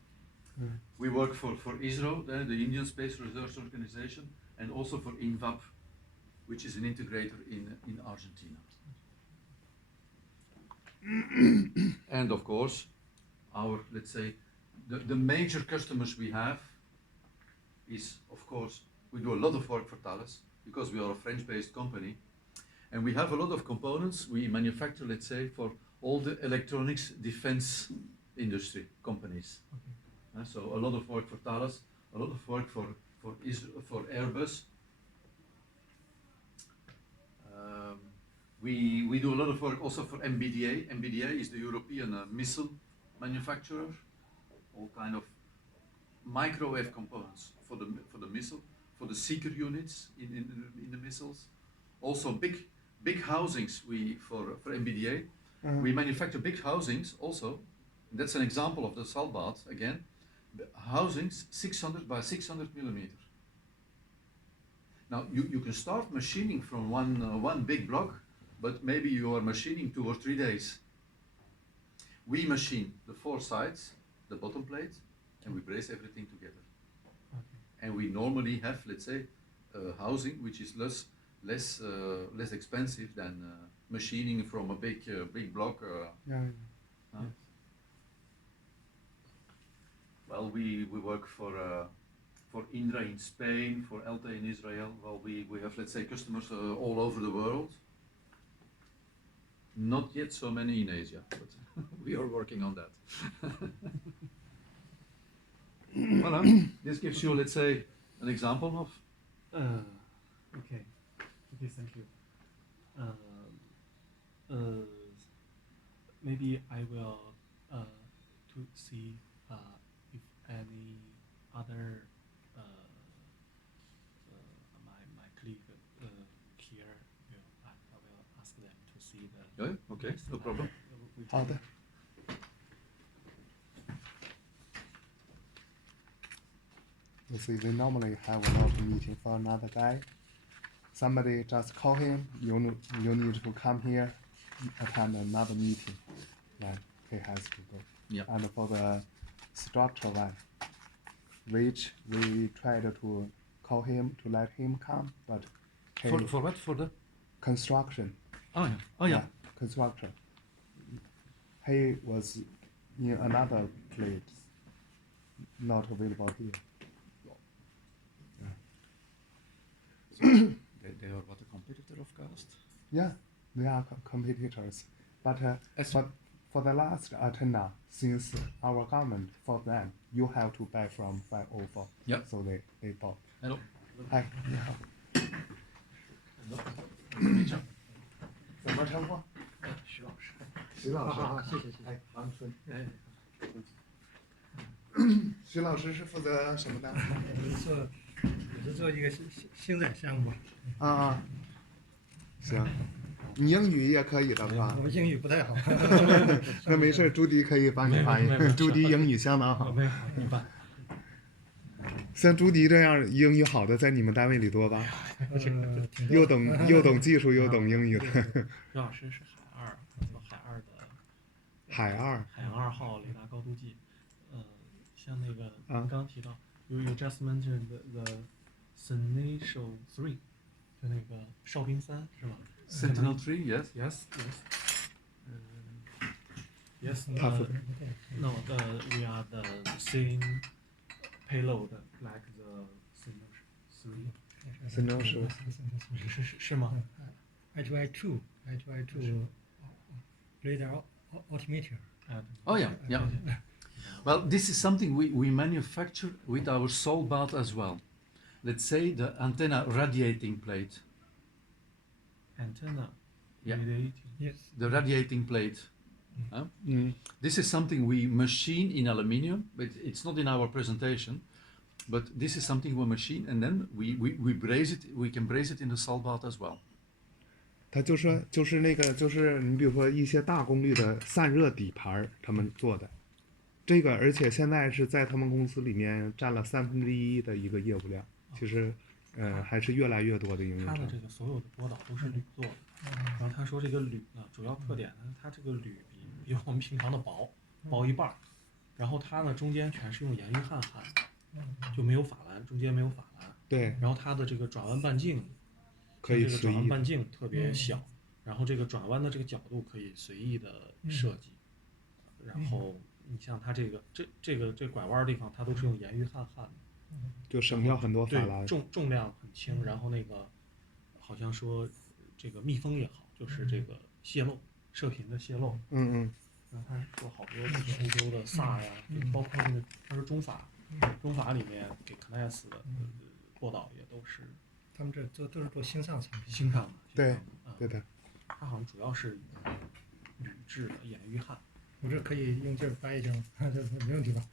We work for ISRO, the Indian Space Research Organization, and also for INVAP, which is an integrator in Argentina. And of course, our, let's say, the major customers we have is, of course, we do a lot of work for Thales, because we are a French-based company, and we have a lot of components we manufacture, let's say, for all the electronics defense industry companies. Okay. So a lot of work for Thales, a lot of work for Airbus. We do a lot of work also for MBDA. MBDA is the European missile manufacturer. All kind of microwave components for the missile, for the seeker units in the missiles. Also big housings for MBDA. We manufacture big housings also. That's an example of the Salbat again. The housings 600 by 600 millimeter. Now you can start machining from one big block, but maybe you are machining 2 or 3 days. We machine the 4 sides, the bottom plate, and we brace everything together. Okay. And we normally have, let's say, a housing which is less expensive than machining from a big block. Well, we work for Indra in Spain, for ELTE in Israel. Well, we have, let's say, customers all over the world. Not yet so many in Asia, but we are working on that. Voilà. This gives you, let's say, an example of. Okay, thank you. Maybe I will to see if any other my colleague here, I will ask them to see the. Yeah, okay, no problem. 好的。You see, we normally have a lot of meeting for another guy. Somebody just call him. You need to come here, attend another meeting. Then he has to go. Yeah. And for the structure one, which we tried to call him to let him come, but he, for what? For the construction. Oh yeah. Oh yeah. Construction. He was in another place, not available here. They are what, a competitor of Cast? Yeah, they are competitors. But for the last antenna, since our government for them, you have to buy from 504. Yeah. So they bought. Hello. Hi, 你好。怎么称呼？徐老师。徐老师啊，谢谢。哎，王春。徐老师是负责什么的？我是做一个星展项目。啊，行，你英语也可以的是吧？我英语不太好。那没事，朱迪可以帮你翻译。朱迪英语相当好。没有，一般。像朱迪这样英语好的，在你们单位里多吧？又懂技术又懂英语的。徐老师是海二，做海二的。海二。海洋2号雷达高度计，像那个刚刚提到。You just mentioned the Sentinel 3， 就那个哨兵3是吗 Sentinel 3, yes. Yes. No, we are the same payload like the Sentinel 3。是吗 I2I2 radar altimeter. Oh yeah. Well, this is something we manufacture with our soul bath as well. Let's say the antenna radiating plate. Antenna. Yeah. Radiating. Yes. The radiating plate. This is something we machine in aluminium, but it's not in our presentation. But this is something we machine, and then we braze it. We can braze it in the soul bath as well. 它就是那个你比如说一些大功率的散热底盘，他们做的。这个，而且现在是在他们公司里面占了1/3的一个业务量，其实，还是越来越多的应用。它的这个所有的波导都是铝做的，然后他说这个铝呢，主要特点呢，它这个铝比我们平常的薄一半，然后它呢中间全是用盐玉焊焊，就没有法兰，中间没有法兰。对。然后它的这个转弯半径，可以这个转弯半径特别小，然后这个转弯的这个角度可以随意的设计，然后。你像它这拐弯的地方，它都是用盐玉焊的，就省掉很多法兰。重量很轻，然后那个好像说这个密封也好，就是这个泄漏射频的泄漏。然后他说好多欧洲的萨呀，包括那个他说中法里面给 Knas 的波导也都是。他们这都是做星上产品。星上对的。它好像主要是铝制的盐玉焊。我这可以用劲儿掰一下吗？这没问题吧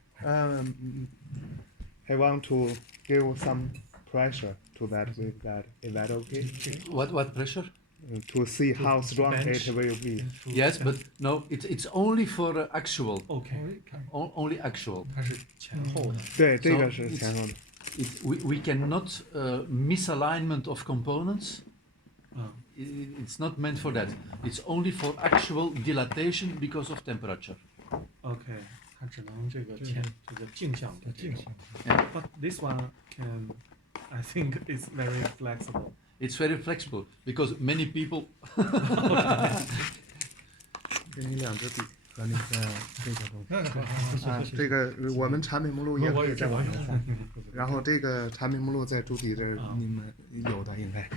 ？I want to give some pressure to that waveguide. Is that okay? What pressure? To see how strong it will be. Yes, but no, it's only for actual. Okay. Only actual. 它是前后的。对，这个是前后的。We cannot misalignment of components. It's not meant for that. It's only for actual dilatation because of temperature. Okay. 它只能这个镜像的这种。But this one can, I think, is very flexible. It's very flexible because many people. 给你2支笔和那个这个东西。这个我们产品目录也可以在网上看。然后这个产品目录在朱迪这儿，你们有的应该。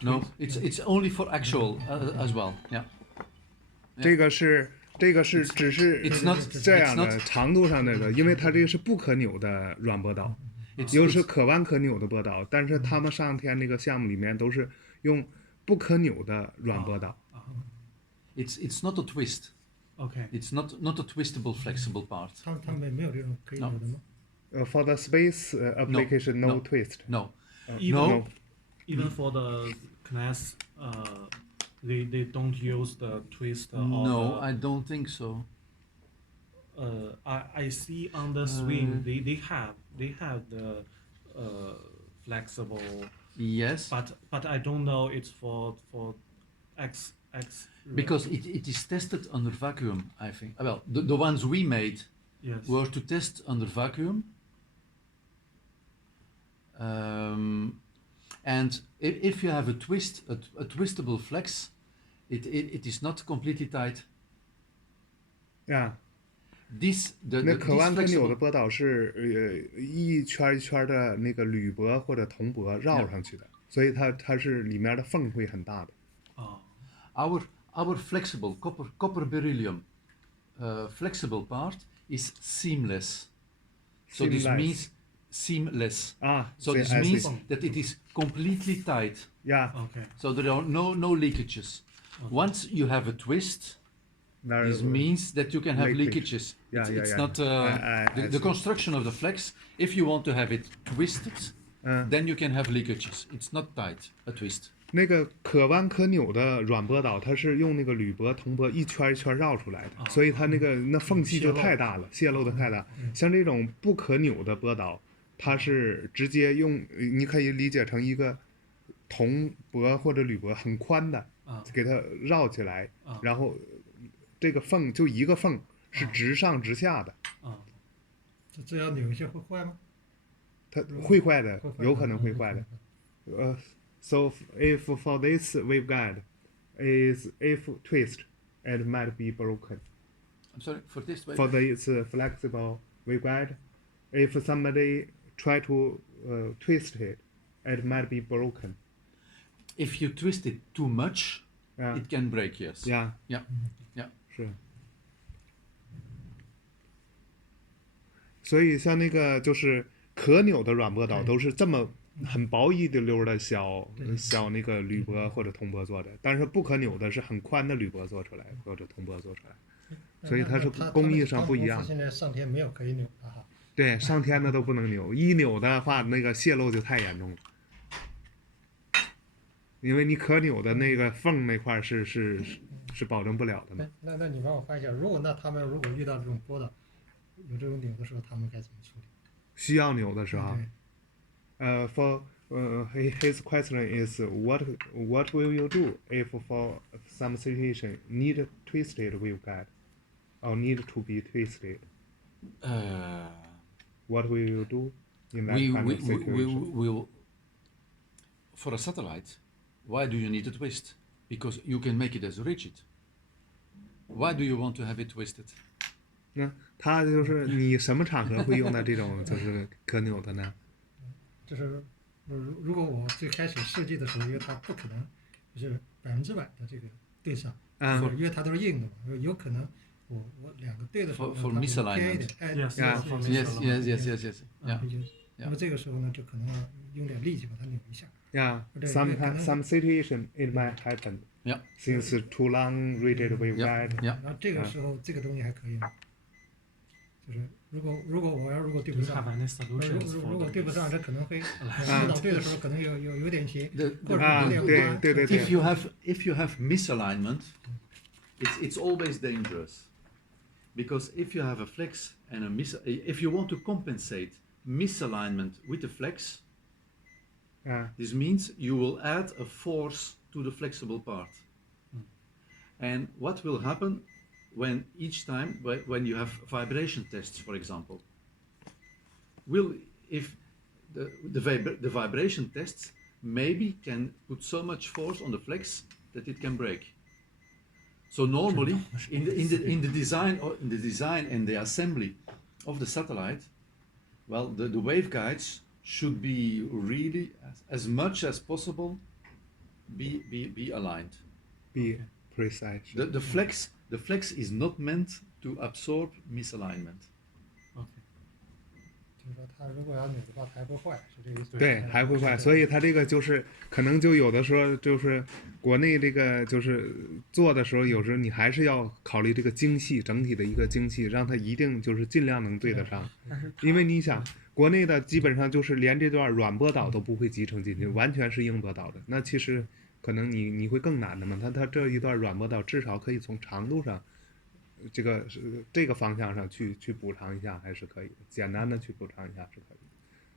No, it's only for actual as well. Yeah. 这个是只是这样的长度上那个，因为它这个是不可扭的软波导，又是可弯可扭的波导，但是他们上天那个项目里面都是用不可扭的软波导。It's not a twist. Okay. It's not a twistable, flexible part. 他们没有这种可以扭的吗？For the space application, no twist. No. Even even for the class, they don't use the twist. No, I don't think so. I see on the swing they have the flexible. Yes. But I don't know it's for X. Because it is tested under vacuum, I think. Well, the ones we made were to test under vacuum. And if you have a twistable flex, it is not completely tight. Yeah.那可弯可扭的波导是一圈一圈的那个铝箔或者铜箔绕上去的，所以它是里面的缝会很大的。Our flexible copper beryllium flexible part is seamless. So this means seamless. So this means that it is completely tight. Yeah. Okay. So there are no leakages. Okay. Once you have a twist, this means that you can have leakages. It's not the construction of the flex. If you want to have it twisted, then you can have leakages. It's not tight, a twist. 那个可弯可扭的软波导，它是用那个铝箔、铜箔一圈一圈绕出来的，所以它那缝隙就太大了，泄露的太大。像这种不可扭的波导，它是直接用，你可以理解成一个铜箔或者铝箔很宽的，给它绕起来，然后这个缝就一个缝是直上直下的。这要扭一下会坏吗？它会坏的，有可能会坏的。So if for this waveguide is if twist, it might be broken. I'm sorry, for this waveguide? For this flexible waveguide, if somebody try to twist it, it might be broken. If you twist it too much, it can break, yes. Yeah. 是。所以像那个就是可扭的软波导都是这么很薄一的溜的小那个铝箔或者铜箔做的，但是不可扭的是很宽的铝箔做出来或者铜箔做出来，所以它是工艺上不一样。现在上天没有可以扭的哈。对，上天的都不能扭，一扭的话那个泄漏就太严重了。因为你可扭的那个缝那块是保证不了的嘛。那你帮我看一下，他们如果遇到这种波导有这种扭的时候，他们该怎么处理？需要扭的时候。For his question is what will you do if for some situation need twisted waveguide or need to be twisted? What will you do in that kind of situation? We will, for a satellite, why do you need a twist? Because you can make it as rigid. Why do you want to have it twisted? 那他就是你什么场合会用到这种就是可扭的呢？就是如果我最开始设计的时候，因为它不可能就是100%的这个对上，因为它都是硬的嘛，有可能我两个对的时候，for misalignment， yes，那么这个时候呢，就可能要用点力气把它扭一下。Some situation it might happen. Since too long rigid waveguide. 然后这个时候这个东西还可以吗？就是如果对不上，如果对不上，这可能会对的时候可能有点斜，或者有点滑。对。If you have misalignment, it's always dangerous, because if you have a flex and if you want to compensate misalignment with the flex, this means you will add a force to the flexible part. And what will happen when each time when you have vibration tests, for example, if the vibration tests maybe can put so much force on the flex that it can break. So normally in the design and the assembly of the satellite, well, the waveguides should be really as much as possible be aligned. Be precise. The flex is not meant to absorb misalignment. Okay. 就是说它如果要扭的话，它还会坏，是这个意思。对，还会坏，所以它这个就是可能就有的时候就是国内这个就是做的时候，有时候你还是要考虑这个精细整体的一个精细，让它一定就是尽量能对得上。因为你想，国内的基本上就是连这段软波导都不会集成进去，完全是硬波导的。那其实可能你会更难的嘛。它这一段软波导至少可以从长度上。这个方向上去补偿一下还是可以的，简单的去补偿一下是可以的，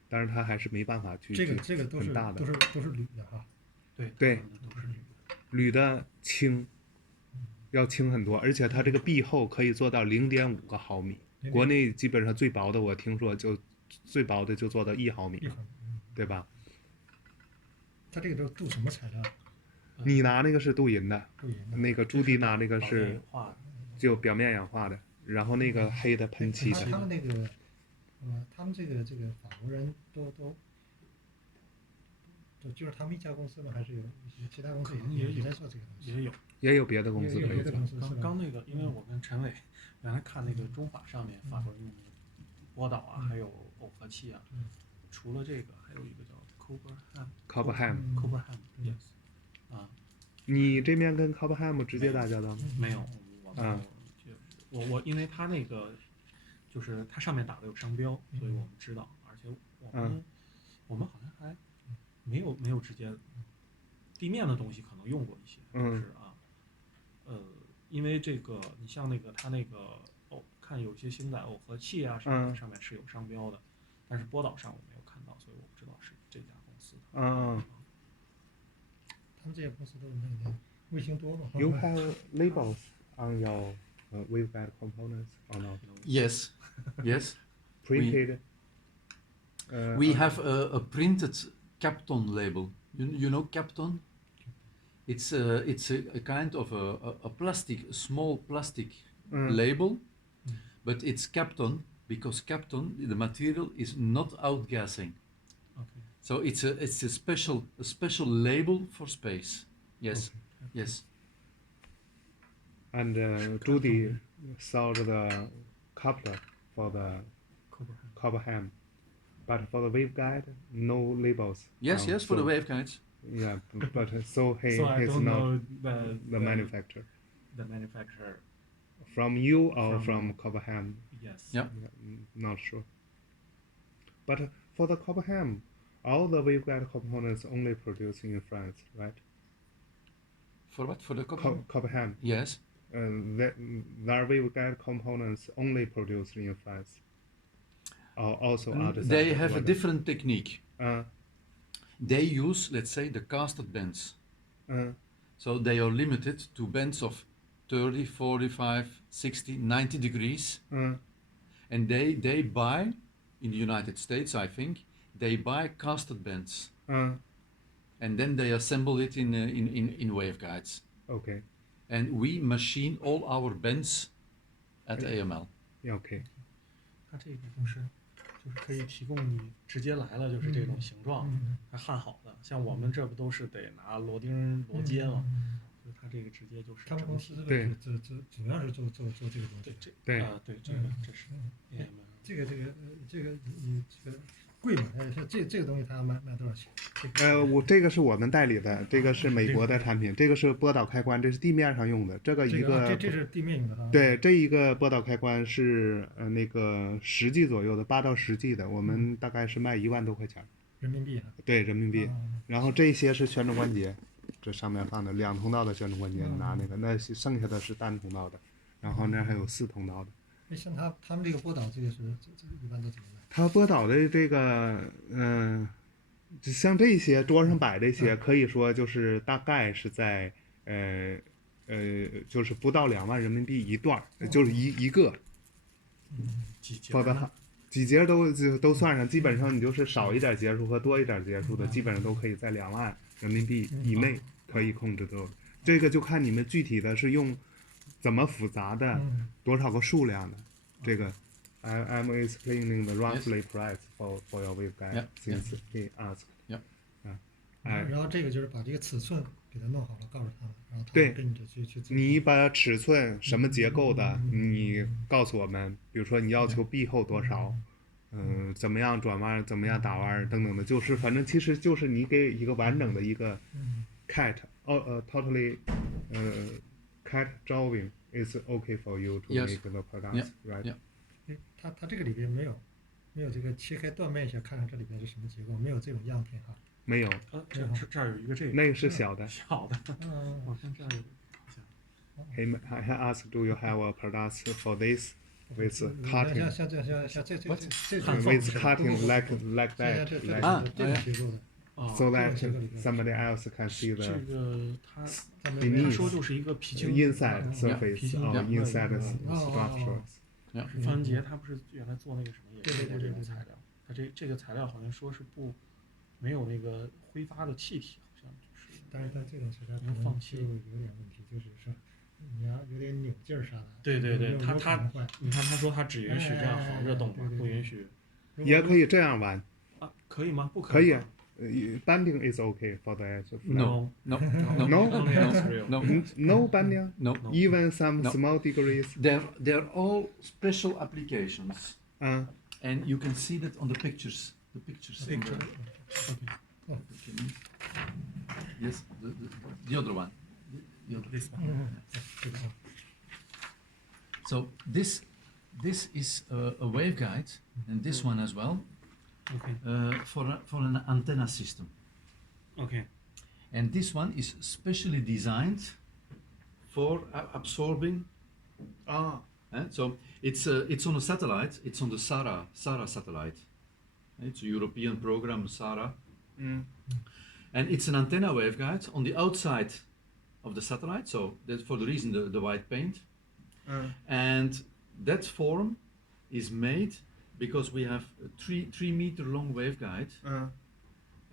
但是它还是没办法去这个都是铝的哈，对，铝的轻，要轻很多，而且它这个壁厚可以做到0.5个毫米，国内基本上最薄的我听说就最薄的就做到1毫米，对吧？它这个都镀什么材料？你拿那个是镀银的，那个朱迪拿那个是。就表面氧化的，然后那个黑的喷漆的。他们那个，他们这个法国人都，就是他们一家公司吗？还是有其他公司也在做这个东西？也有别的公司可以做。刚那个，因为我跟陈伟原来看那个中法上面法国人用那个波导啊，还有耦合器啊，除了这个，还有一个叫 Cobham，yes， 啊。你这边跟 Cobham 直接打交道吗？没有。我因为它那个就是它上面打的有商标，所以我们知道，而且我们好像还没有直接地面的东西可能用过一些，就是啊，因为这个你像那个它那个看有些星载耦合器啊上面是有商标的，但是波导上我没有看到，所以我不知道是这家公司的。他们这些公司都是那个卫星多嘛。You have labels on your waveguide components or not? Yes. Printed. We have a printed Kapton label. You know Kapton? It's a kind of a small plastic label, but it's Kapton because Kapton, the material, is not outgassing. Okay. So it's a special label for space. Yes. Okay. Yes. And Judy sold the coupler for the Cobham, but for the waveguide, no labels. Yes, for the waveguides. Yeah, but so he's not the manufacturer. The manufacturer. From you or from Cobham? Yes. Yeah. Not sure. But for the Cobham, all the waveguide components only produced in France, right? For what? For the Cobham? Cobham. Yes. Their waveguide components only produced in France. Or also other. They have a different technique. They use, let's say, the casted bends. So they are limited to bends of 30, 45, 60, 90 degrees. And they buy, in the United States, I think, they buy casted bends. And then they assemble it in waveguides. Okay. And we machine all our bends at AML. Yeah, okay. 它这个就是可以提供你直接来了就是这种形状，还焊好的。像我们这不都是得拿螺钉螺接吗？就是它这个直接就是他们公司主要是做这个东西。对，这是这个贵嘛？这个东西它要卖多少钱？这个是我们代理的，这个是美国的产品，这个是波导开关，这是地面上用的，这是地面用的哈。对，这一个波导开关是那个10G 左右的，8到10G 的，我们大概是卖1万多块钱。人民币啊？对，人民币。然后这些是旋转关节，这上面放的2通道的旋转关节，拿那个，那剩下的是单通道的，然后那还有4通道的。像他们这个波导这个是一般都怎么卖？它波导的这个像这些桌上摆这些，可以说就是大概是在就是不到2万人民币一段，就是一个。几节都算上，基本上你就是少一点节数和多一点节数的，基本上都可以在2万人民币以内可以控制住。这个就看你们具体的是用怎么复杂的多少个数量的。这个 I'm explaining the roughly price for your waveguide since he asked. 然后这个就是把这个尺寸给他弄好了，告诉他们，然后他对，跟着去做。你把尺寸什么结构的，你告诉我们，比如说你要求壁厚多少，怎么样转弯，怎么样打弯等等的，就是反正其实就是你给一个完整的一个 cat totally cat drawing is okay for you to Yes. make the products, right? Yeah. 它这个里边没有这个切开断面一下，看看这里边是什么结构，没有这种样品哈。没有。这儿有一个这个。那个是小的。小的。我看这儿有。I asked, do you have a product for this with cutting? 像这with cutting like that, so that somebody else can see the 这个他 beneath 说就是一个皮筋 inside surface or inside structures. 范文杰他不是原来做那个什么也是做这种材料，他这个材料好像说是没有那个挥发的气体，好像就是。但是这种材料能放气有点问题，就是说你要有点扭劲儿啥的。对，他你看他说他只允许这样横着动嘛，不允许。也可以这样玩。可以吗？不可以。Bending is okay for the edge. No. No bending. No. Even some small degrees. They're all special applications. And you can see that on the pictures. The pictures. Yes, the other one. This one. So this is a waveguide, and this one as well. For an antenna system. And this one is specially designed for absorbing. So it's on a satellite. It's on the SARA satellite. It's a European program, SARA. And it's an antenna waveguide on the outside of the satellite. So that's for the reason the white paint. And that form is made because we have a 3 meter long waveguide,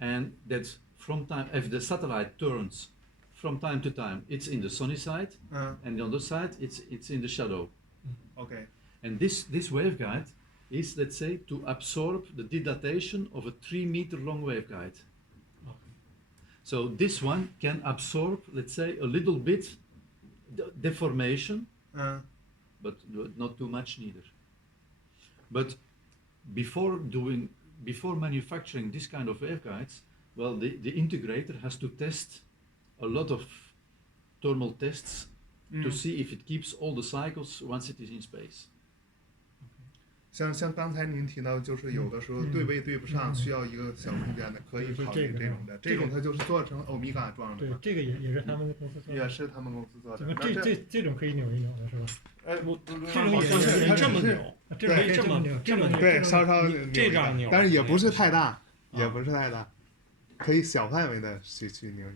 and that's from time, if the satellite turns from time to time, it's in the sunny side, and the other side it's in the shadow. Okay. And this waveguide is, let's say, to absorb the dilatation of a 3 meter long waveguide. So this one can absorb, let's say, a little bit deformation, but not too much neither. But before manufacturing this kind of waveguides, well, the integrator has to test a lot of thermal tests to see if it keeps all the cycles once it is in space. 像刚才您提到，就是有的时候对位对不上，需要一个小空间的，可以考虑这种的。这种它就是做成欧米伽状的。对，这个也是他们公司做的。也是他们公司做的。这种可以扭一扭的是吧？这种也是这么扭，可以这么扭，对，稍稍这样扭，但是也不是太大，可以小范围的去扭。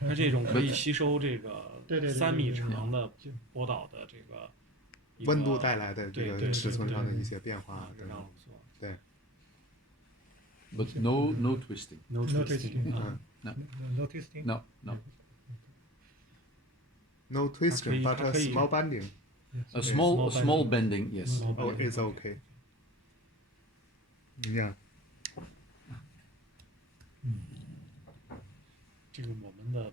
它这种可以吸收这个3米长的波导的这个温度带来的这个尺寸上的一些变化，对。But no twisting. No twisting. No twisting. No. No twisting, but a small bending. A small bending, yes. Oh, it's okay. Yeah. 这个我们的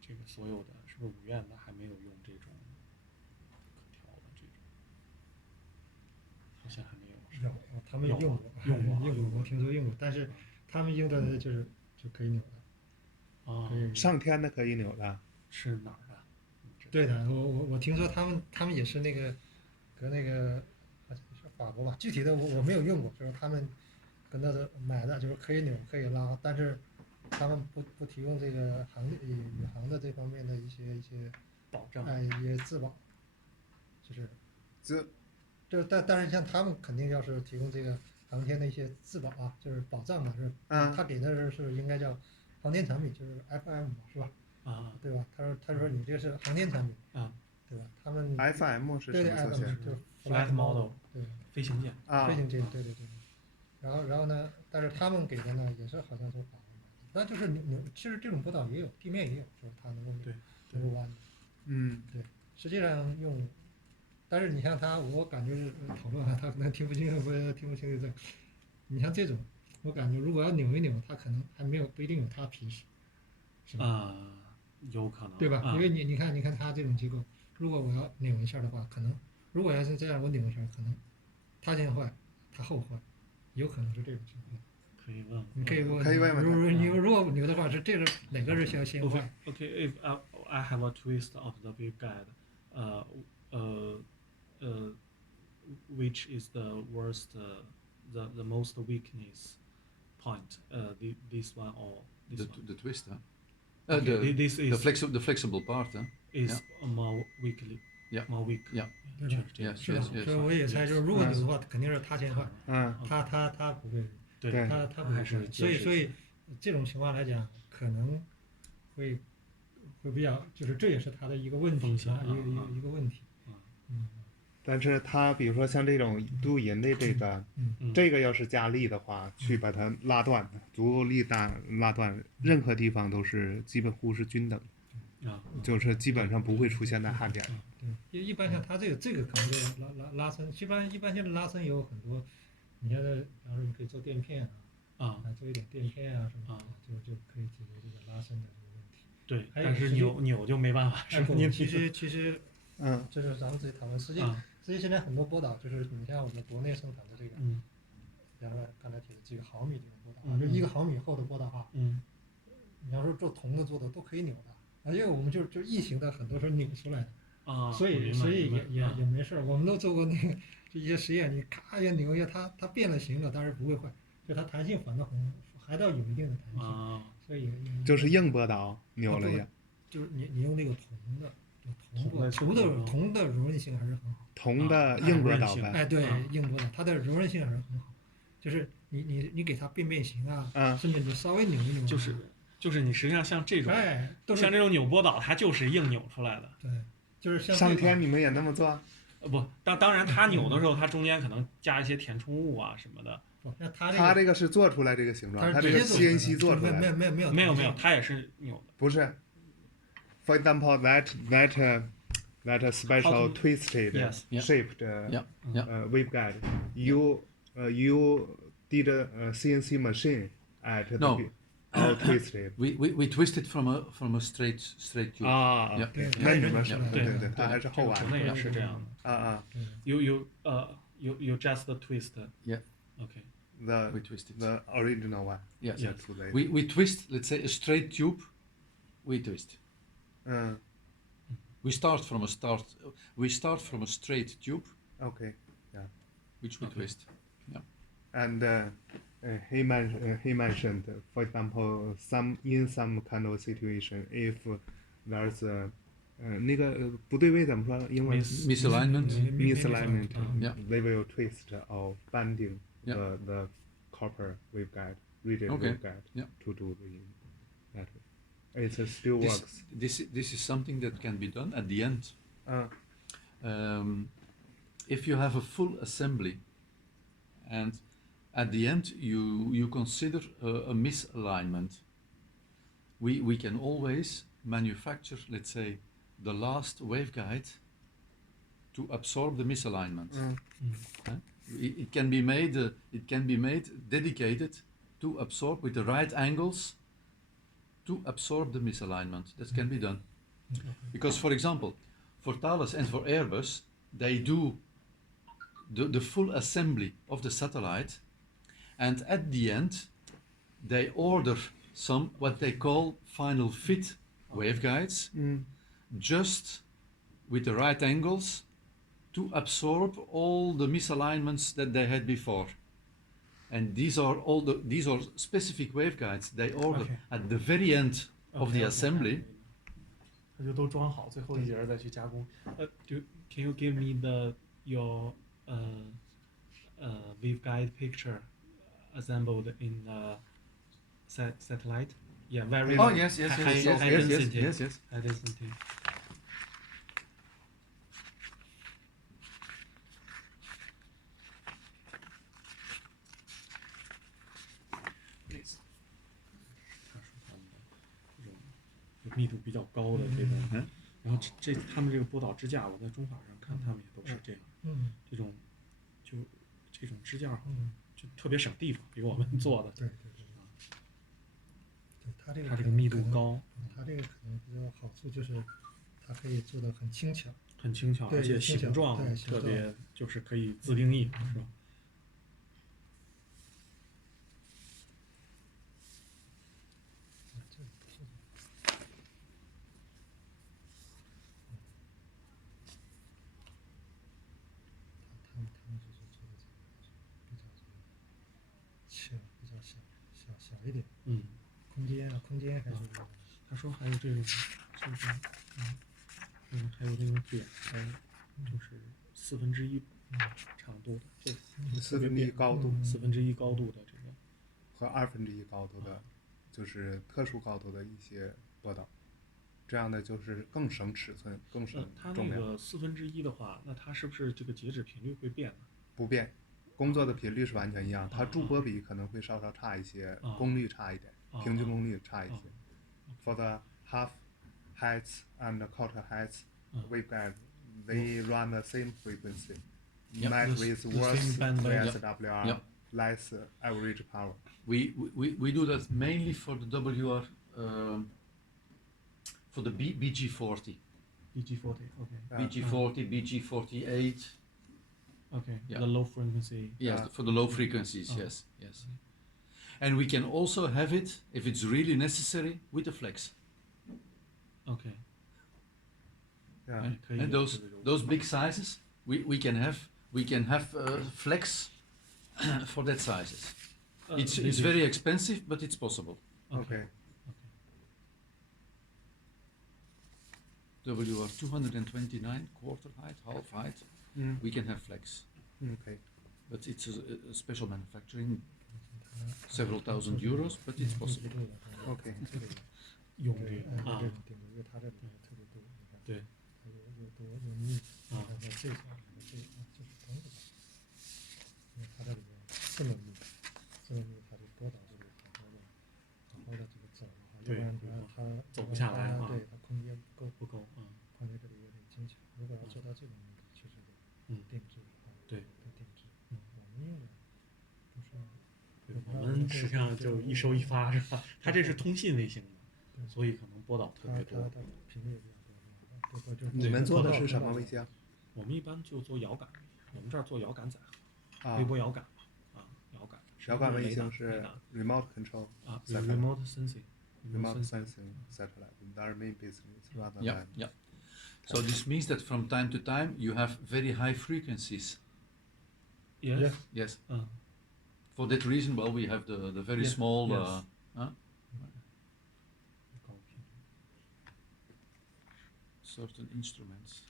这个所有的是不是5院的还没有用这种可调的这种？好像还没有。他们用过，我听说用过，但是他们用的就可以扭的。上天的可以扭的。是哪儿的？对的，我听说他们也是那个和那个是法国吧，具体的我没有用过，就是他们跟那的买的就是可以扭可以拉，但是他们不提供这个宇航的这方面的一些保障，一些自保，但是像他们肯定要是提供这个航天的一些自保啊，就是保障嘛，是他给的是应该叫航天产品，就是 FM 是吧？对吧？他说你这是航天产品对吧？他们 FM 是什么缩写？就是 flight model， 对，飞行舰飞行舰，对。然后呢，但是他们给的呢也是好像是保护的，那就是其实这种波导也有，地面也有，就是它能够弯的。对，实际上用，但是你像他，我感觉是讨论他可能听不清楚这，你像这种，我感觉如果要扭一扭，他可能还不一定有他皮实，是吧？有可能，对吧？因为你看它这种机构，如果我要扭一下的话，可能如果要是这样我扭一下，可能它先坏，它后坏，有可能是这种情况。可以问，你可以问，可以问问如果扭的话，是这个哪个是先坏 ？Okay, if I have a twist of the waveguide, which is the worst, the most weakness point? This one or this one? The twist, huh? Okay, this is the flexible part, huh? Is more weakly. more weak. 是的，所以我也猜，就是如果扭的话，肯定是他先坏，他不会，对，他不会坏，所以这种情况来讲，可能会比较，就是这也是他的一个问题啊，一个问题。但是它比如说像这种镀银的这个要是加力的话，去把它拉断，足够力大拉断，任何地方都是几乎是均等的，就是基本上不会出现在焊点。对，一般像它这个可能就拉伸，一般现在拉伸有很多，你像比方说你可以做垫片做一点垫片什么的，就可以解决这个拉伸的这个问题。对，但是扭就没办法。其实就是咱们自己讨论，实际现在很多波导就是你像我们国内生产的这个，比方说刚才提的几个毫米这种波导，就1个毫米厚的波导哈，你要说做铜的做的都可以扭的，因为我们就异形的很多是扭出来的，所以也没事儿，我们都做过那个这一些实验，你咔一扭一下，它变了形了，但是不会坏，就它弹性反倒还到有一定的弹性，所以就是硬波导扭了呀，就是你用那个铜的柔韧性还是很好。铜的硬波导呗，对，硬波导，它的柔韧性还是很好。就是你给它变形甚至你稍微扭一扭，就是你实际上像这种，像这种扭波导，它就是硬扭出来的。对，就是像上天你们也那么做？不，当然它扭的时候，它中间可能加一些填充物什么的。它这个是做出来这个形状，它这个 CNC 做出来的。没有，它也是扭的。不是 ，for example that special twisted shaped waveguide. You did a CNC machine at the twisted. We twisted from a straight tube. 那你们是对，它还是厚碗。国内也是这样的。You just twist. Yeah. Okay. We twisted the original one. Yes. We twist. Let's say a straight tube. We twist. We start from a straight tube. Okay. Yeah. Which we twist. Yeah. And he mentioned, for example, in some kind of situation, if there's a 那个不对位怎么说？英文 misalignment. Yeah. They will twist or bending the copper waveguide, rigid waveguide to do that way. It still works. This is something that can be done at the end. If you have a full assembly, and at the end you consider a misalignment, we can always manufacture, let's say, the last waveguide to absorb the misalignment. It can be made dedicated to absorb with the right angles to absorb the misalignment. That can be done. Because, for example, for Thales and for Airbus, they do the full assembly of the satellite, and at the end they order some what they call final fit waveguides, just with the right angles to absorb all the misalignments that they had before. And these are specific waveguides they order at the very end of the assembly. 它就都装好，最后一节再去加工。Can you give me your waveguide picture assembled in satellite? Yeah, very. Oh yes. High density. 密度比较高的这种，然后他们这个波导支架，我在中法上看他们也都是这样，这种支架，就特别省地方，比我们做的。对。它这个密度高，它这个可能比较好处就是它可以做的很轻巧，而且形状特别就是可以自定义，是吧？比较小一点。空间还是。他说还有这种，就是还有那种扁的，就是1/4长度的，就1/4高度1/4高度的这个，和1/2高度的，就是特殊高度的一些波导，这样的就是更省尺寸，更省重量。它那个1/4的话，那它是不是这个截止频率会变呢？不变，工作的频率是完全一样，它驻波比可能会稍稍差一些，功率差一点，平均功率差一些。For the half heights and quarter heights waveguide, they run the same frequency, met with worse VSWR, less average power. We do that mainly for the WR, for the BG40. BG40, okay. BG40, BG48. Okay, the low frequency. Yes, for the low frequencies, yes. And we can also have it, if it's really necessary, with a flex. Okay. And those big sizes, we can have flex for that sizes. It's very expensive, but it's possible. Okay. WR 229 quarter height, half height. We can have flex. Okay. But it's a special manufacturing, several thousand euros, but it's possible. Okay. 用这个啊，因为它这里面特别多，你看，对，它又多又密，然后这块就是同一个，因为它这里面这么密，它的波导这里好好的这个走的话，要不然它走不下来啊，对，它空间不够啊，况且这里有点精巧，如果要做到这种目的，确实得定制对，得定制。我们用的不是，我们实际上就一收一发是吧？它这是通信卫星的。所以可能波导特别多，它频率也比较多。你们做的是什么卫星？我们一般就做遥感，我们这儿做遥感载荷，微波遥感啊，遥感。遥感卫星是 remote control 啊 ，remote sensing satellite. Their main business rather than. Yeah. So this means that from time to time you have very high frequencies. Yes. For that reason, well, we have the very small. Certain instruments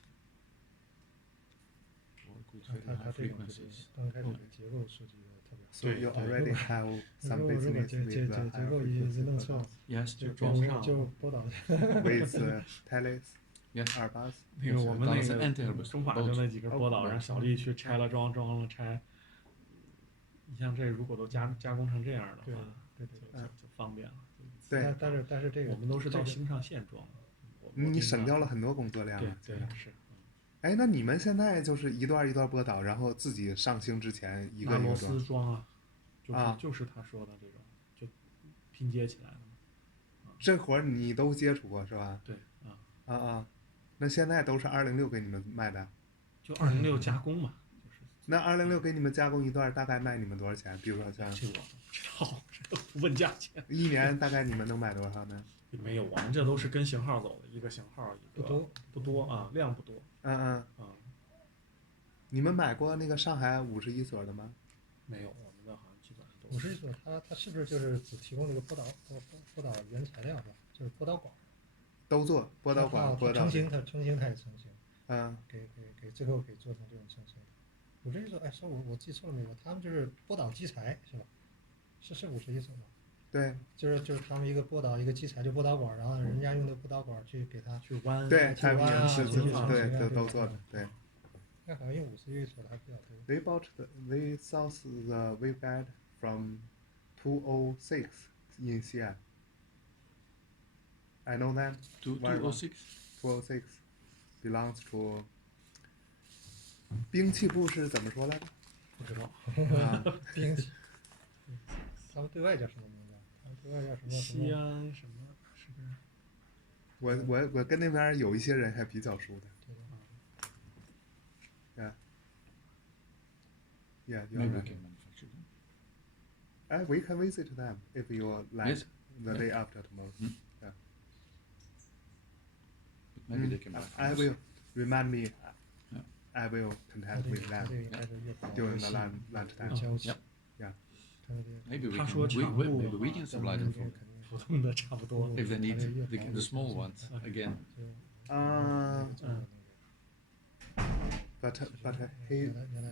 work with very high frequencies. So you already have some business with Yes, with Thales. Yes, Airbus. 那个我们那个中法就那几根波导，让小丽去拆了装了拆。你像这如果都加工成这样的话，就方便了。对，但是这个我们都是到星上线装的。你省掉了很多工作量。对，是。哎，那你们现在就是一段一段波导，然后自己上星之前一个一个螺丝装啊，就是他说的这种，就拼接起来的。这活儿你都接触过是吧？对那现在都是206给你们卖的？就206加工嘛，就是。那206给你们加工一段，大概卖你们多少钱？比如说像这我不知道，这不问价钱。一年大概你们能买多少呢？没有，我们这都是跟型号走的，一个型号一个不多啊，量不多。你们买过那个上海51所的吗？没有，我们的好像基本上都是。51所，它是不是就是只提供这个波导原材料是吧？就是波导管。都做波导管，成型它也成型。给最后给做成这种成型。51所，哎，说我记错了没有？他们就是波导基材是吧？是51所吗？对，就是他们一个波导一个基材就波导管，然后人家用的波导管去给它去弯，对，去弯啊，对，都做的，对。那好像用51所的还比较多。They source the waveguide from 206 in CI. I know that. 206 belongs to 兵器部是怎么说来着？不知道。兵器。他们对外叫什么名字？他们对外叫什么？西安什么？是不是？我跟那边有一些人还比较熟的。Yeah, maybe we can manufacture them. We can visit them if you like the day after tomorrow. Yeah. But maybe they can manufacture. I will remind me. I will contact with them during the lunch time. Yeah. Maybe we 他说 can 强度 maybe we can supply them from 普通的差不多。 if they need the small ones again. But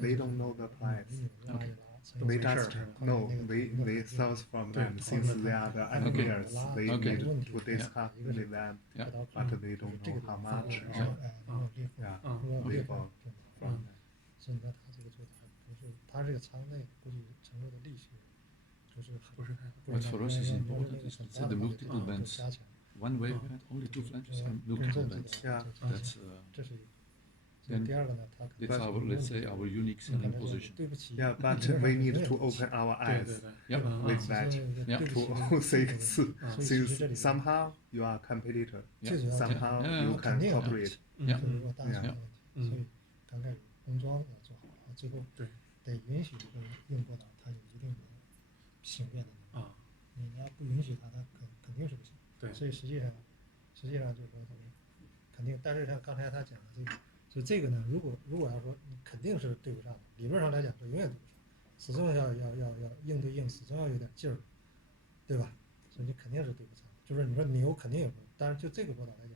they don't know the price. Okay. They just know they source from them since they are the engineers. They Okay. need to discuss with them, Yeah. but they don't know how much. Yeah. People from them. 所以你看他这个做的还不是，他这个仓内估计承受的利息不是太好。 What for us is important is the multiple bands. One waveguide, only 2 flanges, and multiple bands. Yeah. That's 这是一个。 then 第二个呢，他 it's our, let's say, our unique selling position. 对不起。 Yeah, but we need to open our eyes with that to see since somehow you are competitor, somehow you can cooperate. 如果大小的问题，所以刚开始封装要做好，最后得允许这个硬波导它有一定的形变的能力。你要不允许它，它肯定是不行。对，所以实际上就是说咱们肯定，但是像刚才他讲的这个，就这个呢，如果要说你肯定是对不上的，理论上来讲是永远对不上，始终要硬对硬，始终要有点劲儿，对吧？所以你肯定是对不上。就是你说扭肯定有，但是就这个波导来讲，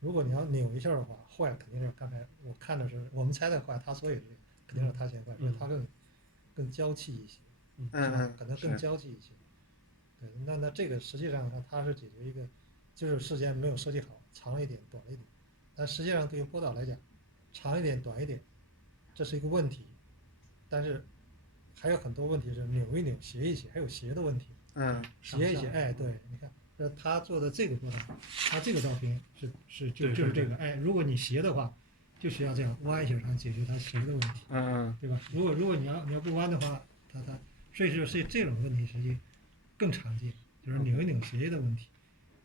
如果你要扭一下的话，坏肯定是刚才我看的是我们猜的坏，他说也是肯定是他先坏，因为他更娇气一些，可能更娇气一些。对，那这个实际上呢，它是解决一个，就是事先没有设计好，长一点短一点，但实际上对于波导来讲，长一点短一点，这是一个问题，但是还有很多问题是扭一扭斜一斜，还有斜的问题，斜一斜，哎，对，你看。他做的这个波导，他这个照片就是这个，哎，如果你斜的话，就需要这样弯一下，它解决它斜的问题，对吧？如果你要不弯的话，它所以是这种问题实际更常见，就是扭一扭斜的问题。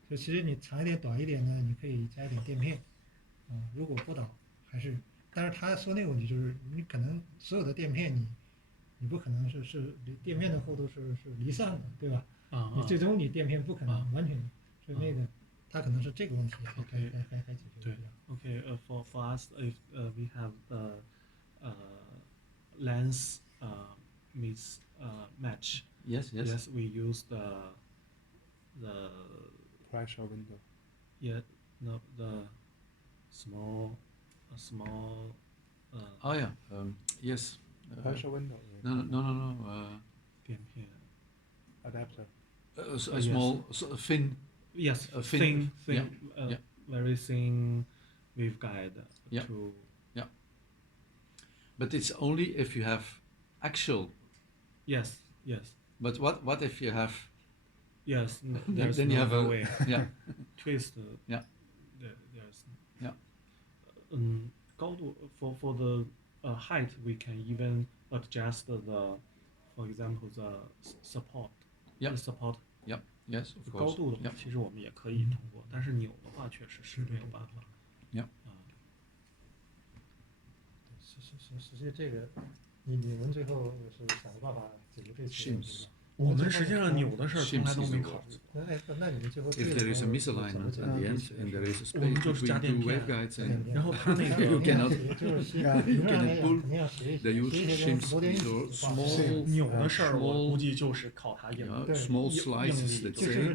就其实你长一点短一点呢，你可以加一点垫片，如果波导还是，但是他说那个问题就是你可能所有的垫片你不可能是垫片的厚度是离散的，对吧？你最终你垫片不可能完全，所以那个它可能是这个问题还解决不了。Okay, for us, if we have lens mismatch. Yes. Yes, we use the pressure window. Yeah, no, the small. Oh yeah. Yes. Pressure window. No. 垫片 adapter. A small, thin. Yes, a thin, yeah. Very thin waveguide. Yeah. But it's only if you have axial. Yes. But what if you have? Yes. Then you have a way. Yeah. Twist. Yeah. There's. Yeah. 高度 for the height we can even adjust the, for example, the support. Yeah. The support. Yeah. Yes, of course. 高度的话，其实我们也可以通过，但是扭的话确实是没有办法。Yeah. 实际这个，你们最后是想个办法解决这些问题吧？我们实际上扭的事儿从来都没考虑。那你们最后 If there is a misalignment at the end and there is a 我们 space 就是加 between 垫 two 片， waveguides and 然后它那 you 个 cannot 就是you cannot pull 肯定要斜一 the 斜， huge 斜一斜 shims 螺点 or 椅 small 扭的事儿，我估计就是靠它硬。 small slices, let's say,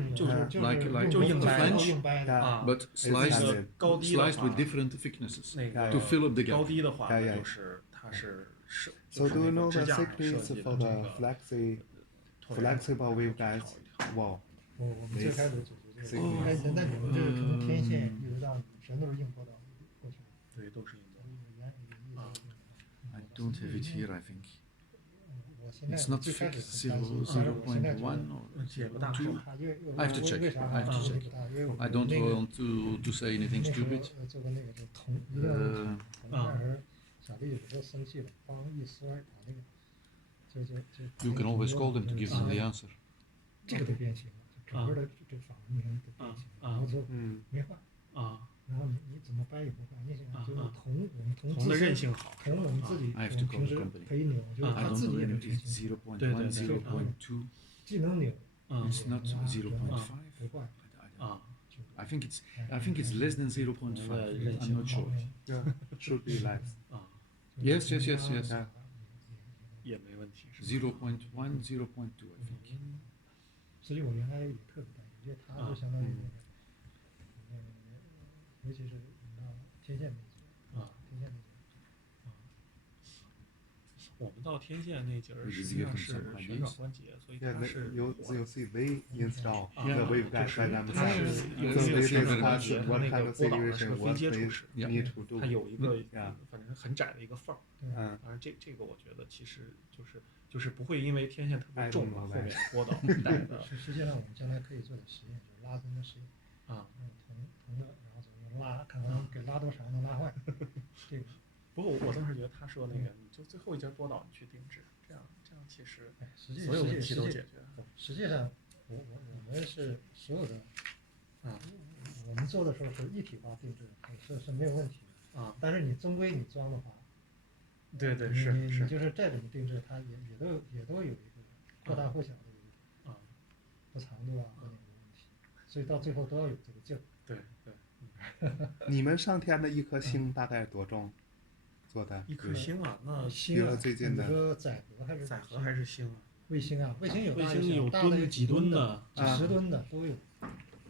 like就硬掰的啊 but sliced 高低的 sliced 话 with different thicknesses 那个 to fill up the 高 gap. 低的话就是它是 So do you know 支 the 架上 secrets 设计 for 的 the 这个 flexible waveguides wall? 我们最开始解决这个，那你们这个从天线一直到全都是硬波导过去的，对，都是硬的。 I don't have it here, I think. 我现在 It's not 最开始 fixed 很担心，但是我现在觉 0.1 or 得解不大 2. I I have to check. 为啥 I have to 力 check. 不大？因为我 I don't 那个 want to say anything 那时 stupid. 候做过那个就铜，一定要用铜。那时候小丽有时候生气了，帮一摔，把那个就。You can always call them to give them the answer. 这个都变形了，整个的这法门你看都变形了，然后就没坏然后你怎么掰也不坏，你想想就是铜，我们铜的韧性好，铜我们自己 I have to 平 call 时 the company. 可以扭，就是 I 它 don't 自己 know 也 whether 能 it's 平行， 0.1, 对 0.2. 既能扭， It's not 0.5. 不坏。 I think it's less than 0.5. I'm not sure. Yeah, should be less. Yes. 也没问题。0.1, 0.2, I think. 实际我原来也特别担心，因为它就相当于尤其是到天线那节天线那节我们到天线那节实际上是旋转关节，所以它是 you see they install the 就 waveguide 是 by 它是 themselves. 有一 So 个 they 旋转关 discuss 节，它 what 那 kind 个 of 波导呢是个 situation 非 what 接触 they 式， need to do. 它有一个 Yeah. 反正很窄的一个缝儿。嗯，反正这个我觉得其实就是不会因为天线特别重了，后面波导带的。实际上我们将来可以做点实验，就是拉伸的实验啊，铜的，然后怎么拉，看看给拉多长能拉坏。这个。不过我当时觉得他说那个，你就最后一节波导你去定制，这样其实所有问题都解决。实际上，我们是所有的，我们做的时候是一体化定制，是没有问题的啊。但是你终归你装的话，对是你就是再怎么定制，它也都有一个或大或小的一个不长度啊或那个问题，所以到最后都要有这个劲儿。对。你们上天的一颗星大概多重？做的一颗星啊，那星啊，最近的你说载荷还是星啊？卫星啊，卫星有大的几吨的，几十吨的都有，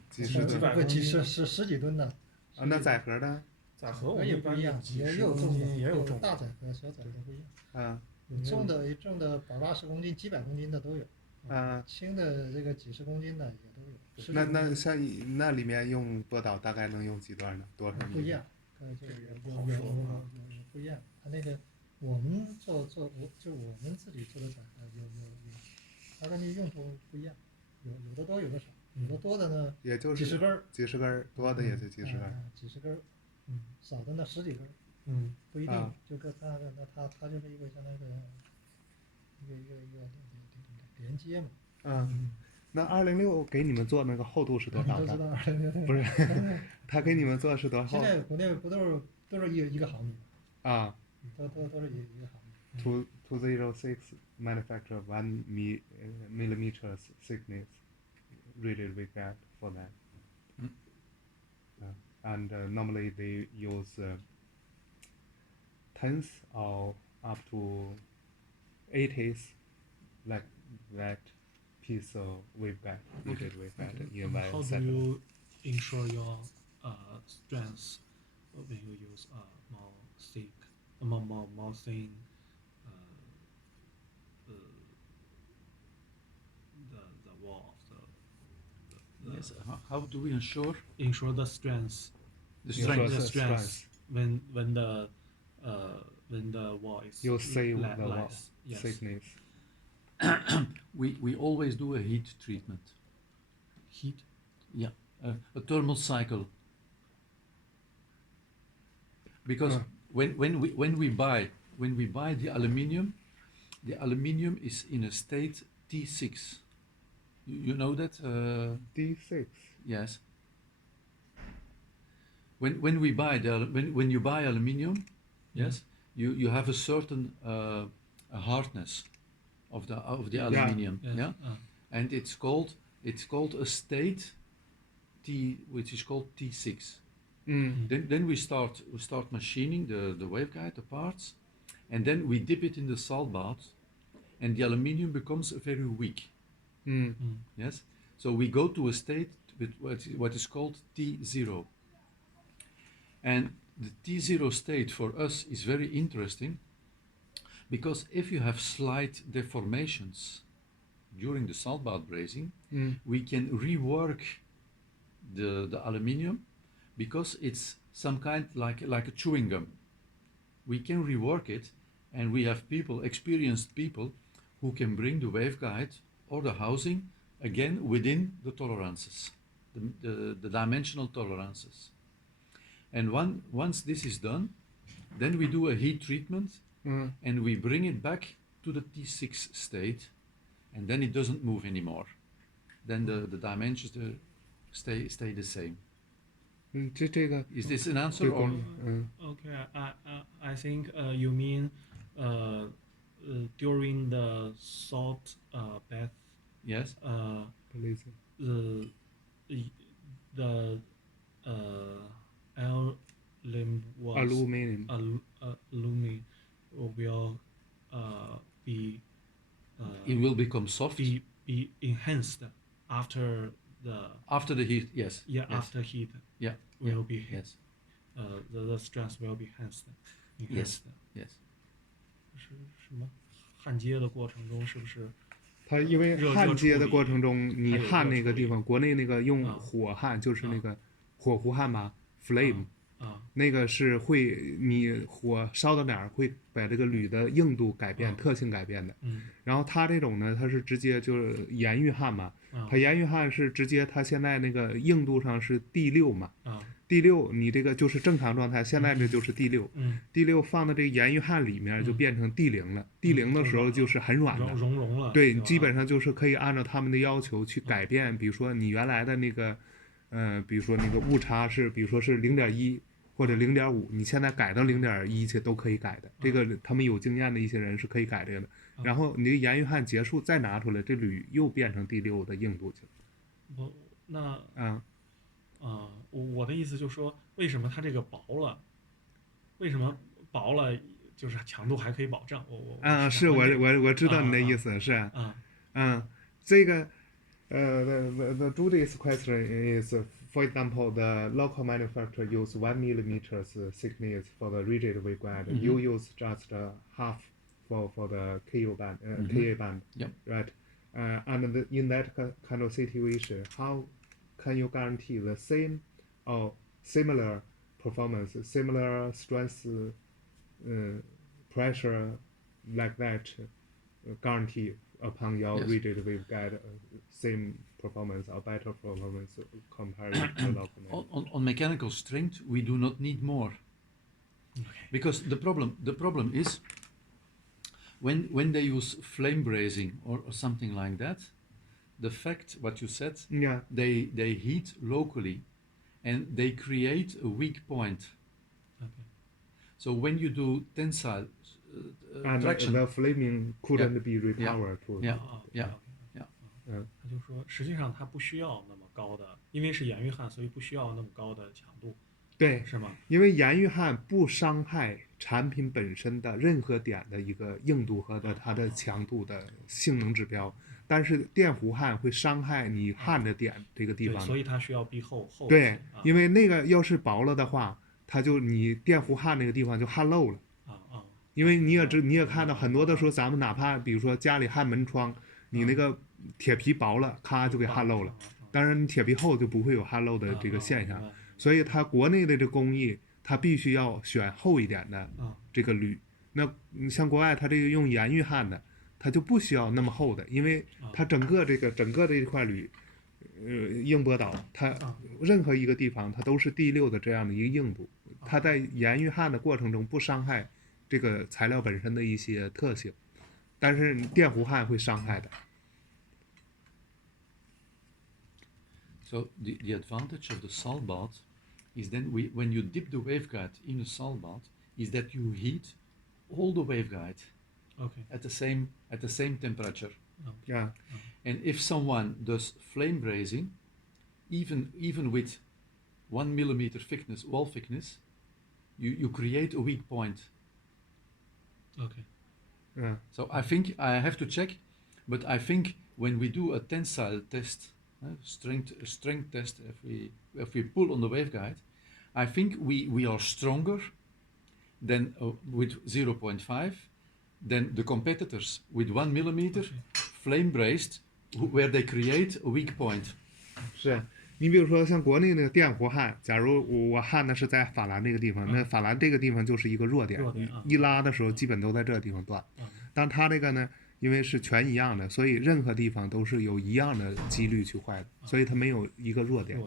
几十吨，不十几吨的。啊，那载荷呢？载荷我也不一样，也有重的，也有重大载荷、小载荷不一样。啊，有重的180公斤、几百公斤的都有。啊，轻的这个几十公斤的也都有。那像那里面用波导大概能用几段呢？多少？不一样，有不一样。它那个我们我们自己做的载荷有，它根据用途不一样，有的多有的少，有的多的呢也就是几十根，多的也就几十根，几十根，少的呢十几根，不一定，就跟它就是一个相当于一个连接嘛。那206给你们做那个厚度是多少的？不是，他给你们做是多厚？现在国内不都是一个毫米吗？啊，都是一个毫米。206 manufacture 1 millimeters thickness rated waveguide for that. And normally they use tens or up to 80s like that piece of waveguide, rated waveguide in my How do you ensure your strength when you use more thick, more thin the wall of yes. How do we ensure the strength? The strength when the wall is you save the wall yes. thickness. We always do a heat treatment. Heat? Yeah, a thermal cycle. Because when we buy the aluminium is in a state T6. You know that? T6. Yes. When we buy when you buy aluminium, yes, you have a certain a hardness of the aluminium, yeah. And it's called a state T, which is called T6. Then we start machining the waveguide, the parts, and then we dip it in the salt bath, and the aluminium becomes very weak. Yes, so we go to a state with what is called T0. And the T0 state for us is very interesting, because if you have slight deformations during the salt bath brazing, we can rework the aluminium, because it's some kind like a chewing gum. We can rework it, and we have experienced people, who can bring the waveguide or the housing again within the tolerances, the dimensional tolerances. And once this is done, then we do a heat treatment, and we bring it back to the T6 state, and then it doesn't move anymore. Then the dimensions stay the same. Is this an answer? Or? Okay, I think you mean during the salt bath. Yes. The aluminium will be will become soft. Be enhanced after the heat. Yes. Yeah, yes. After heat. Yeah. Will be yes. The strength will be enhanced. Yes. 是什么？焊接的过程中是不是？它因为焊接的过程中，你焊那个地方，国内那个用火焊，就是那个火弧焊嘛 ，flame，那个是会你火烧到哪儿会把这个铝的硬度改变、特性改变的。然后它这种呢，它是直接就是盐域焊嘛，它盐域焊是直接它现在那个硬度上是D6嘛。D6，你这个就是正常状态，现在这就是 D6，D6 放到这个盐域焊里面就变成 D0了。D0的时候就是很软的，熔了。对，基本上就是可以按照他们的要求去改变，比如说你原来的那个，比如说那个误差是，比如说是0.1或者0.5，你现在改到0.1去都可以改的。这个他们有经验的一些人是可以改这个的。然后你这盐域焊结束再拿出来，这铝又变成D6的硬度去了。我的意思就是说，为什么它这个薄了？为什么薄了就是强度还可以保证？是我知道你的意思是这个the Judy's question is for example the local manufacturer use 1 millimeter thickness for the rigid waveguide. You use just half for the KU band KA band. Yep. Right. And in that kind of situation, how can you guarantee the same or similar performance, similar stress, pressure, like that, guarantee upon your rigid waveguide, same performance or better performance compared to local? On mechanical strength, we do not need more, because the problem is when they use flame brazing or something like that. The fact what you said, they heat locally, and they create a weak point. So when you do tensile traction, the flaming couldn't be recovered. 他就说，实际上它不需要那么高的，因为是盐域焊，所以不需要那么高的强度。对，是吗？因为盐域焊不伤害产品本身的任何点的一个硬度和它的强度的性能指标。但是电弧焊会伤害你焊的点这个地方，所以它需要壁厚。对，因为那个要是薄了的话，它就你电弧焊那个地方就焊漏了。因为你也看到很多的时候，咱们哪怕比如说家里焊门窗，你那个铁皮薄了，咔就给焊漏了。当然你铁皮厚就不会有焊漏的这个现象。所以它国内的这工艺，它必须要选厚一点的这个铝。那你像国外，它这个用盐域焊的。它就不需要那么厚的，因为它整个这一块铝，英波岛，它任何一个地方它都是D6的这样的一个硬度，它在盐域焊的过程中不伤害这个材料本身的一些特性，但是电弧焊会伤害的。So the advantage of the salt bath is then when you dip the waveguide in the salt bath is that you heat all the waveguide. At the same temperature. And if someone does flame brazing, even with 1 millimeter thickness, wall thickness, you create a weak point. So I think I have to check, but I think when we do a tensile test, strength test, if we pull on the waveguide, I think we are stronger than with 0.5. Than the competitors with 1 millimeter flame brazed, where they create a weak point. 是你比如说像国内那个电弧焊，假如我焊的是在法兰这个地方，那法兰这个地方就是一个弱点，一拉的时候基本都在这个地方断。但它这个呢，因为是全一样的，所以任何地方都是有一样的几率去坏的，所以它没有一个弱点。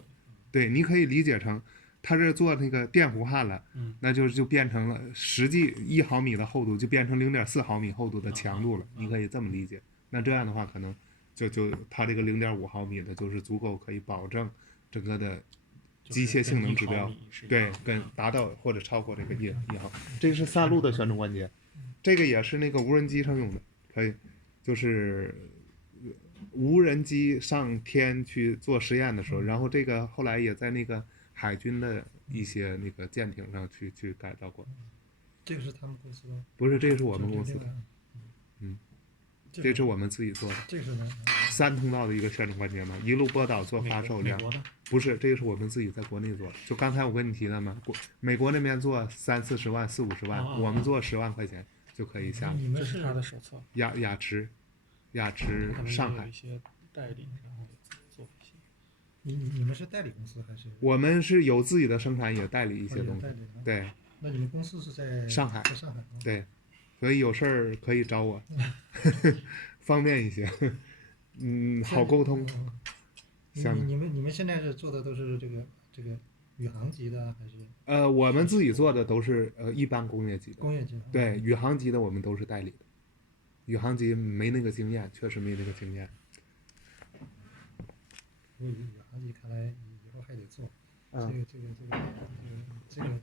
对，你可以理解成。它这做那个电弧焊了，那就变成了实际1毫米的厚度就变成0.4毫米厚度的强度了，你可以这么理解。那这样的话，可能就它这个0.5毫米的就是足够可以保证整个的机械性能指标，对，跟达到或者超过这个1毫。这是3路的旋转关节，这个也是那个无人机上用的，可以，就是无人机上天去做实验的时候，然后这个后来也在那个。海军的一些那个舰艇上去改造过。这个是他们公司的？不是，这个是我们公司的。这是我们自己做的。这是呢3通道的一个旋转关节嘛，一路波导做发售量。不是，这个是我们自己在国内做的。就刚才我跟你提的嘛，美国那边做30-40万、40-50万，我们做10万块钱就可以下来。这是他的手册。雅驰上海。有一些代理，然后做一些。你们是代理公司还是？我们是有自己的生产，也代理一些东西。对。那你们公司是在上海？在上海。对，所以有事儿可以找我，方便一些，好沟通。你们现在是做的都是这个宇航级的还是？我们自己做的都是一般工业级的。工业级。对，宇航级的我们都是代理的，宇航级没那个经验，确实没那个经验。宇航级看来以后还得做，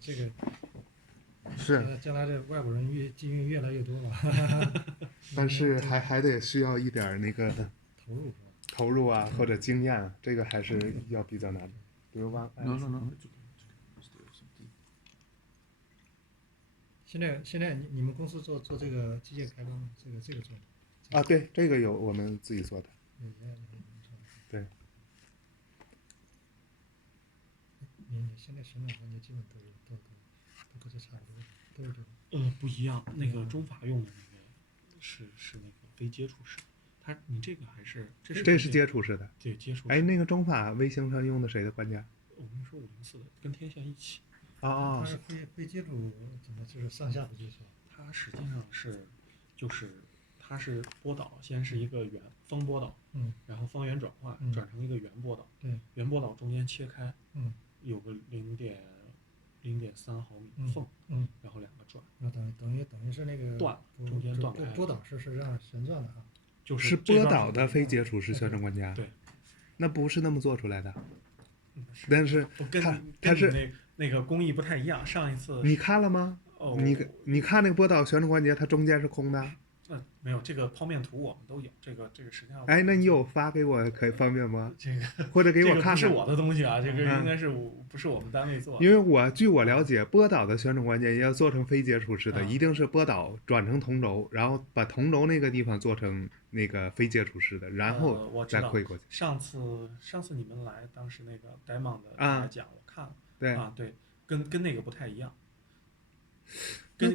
这个。是。将来这外国人进运越来越多了。但是还得需要一点那个投入啊，或者经验啊，这个还是要比较难的。比如吧。No. 现在你们公司做这个机械开关，这个做啊，对，这个有我们自己做的。对。你现在旋转关节基本都跟这差不多，都是这个。不一样，那个中法用的那个是那个非接触式，你这个还是这是接触式的。对，接触式。哎，那个中法微星上用的谁的关节？我们说504的，跟天线一起。它是非接触，怎么就是上下不接触？它实际上它是波导，先是一个方波导，然后方圆转换，转成一个圆波导，圆波导中间切开，有个0.3毫米缝，然后2个转，那等于是那个断中间断开。波导是让旋转的啊，是波导的非接触式旋转关节。对，那不是那么做出来的，但是它是那个工艺不太一样。上一次你看了吗？你看那个波导旋转关节，它中间是空的。没有，这个剖面图我们都有，这个实际上。哎，那你有发给我可以方便吗？这个或者给我看看。不是我的东西啊，这个应该是不是我们单位做的。因为据我了解，波导的旋转关节要做成非接触式的，一定是波导转成同轴，然后把同轴那个地方做成那个非接触式的，然后再推过去。上次你们来，当时那个Diamond的来讲，我看了。对，跟那个不太一样。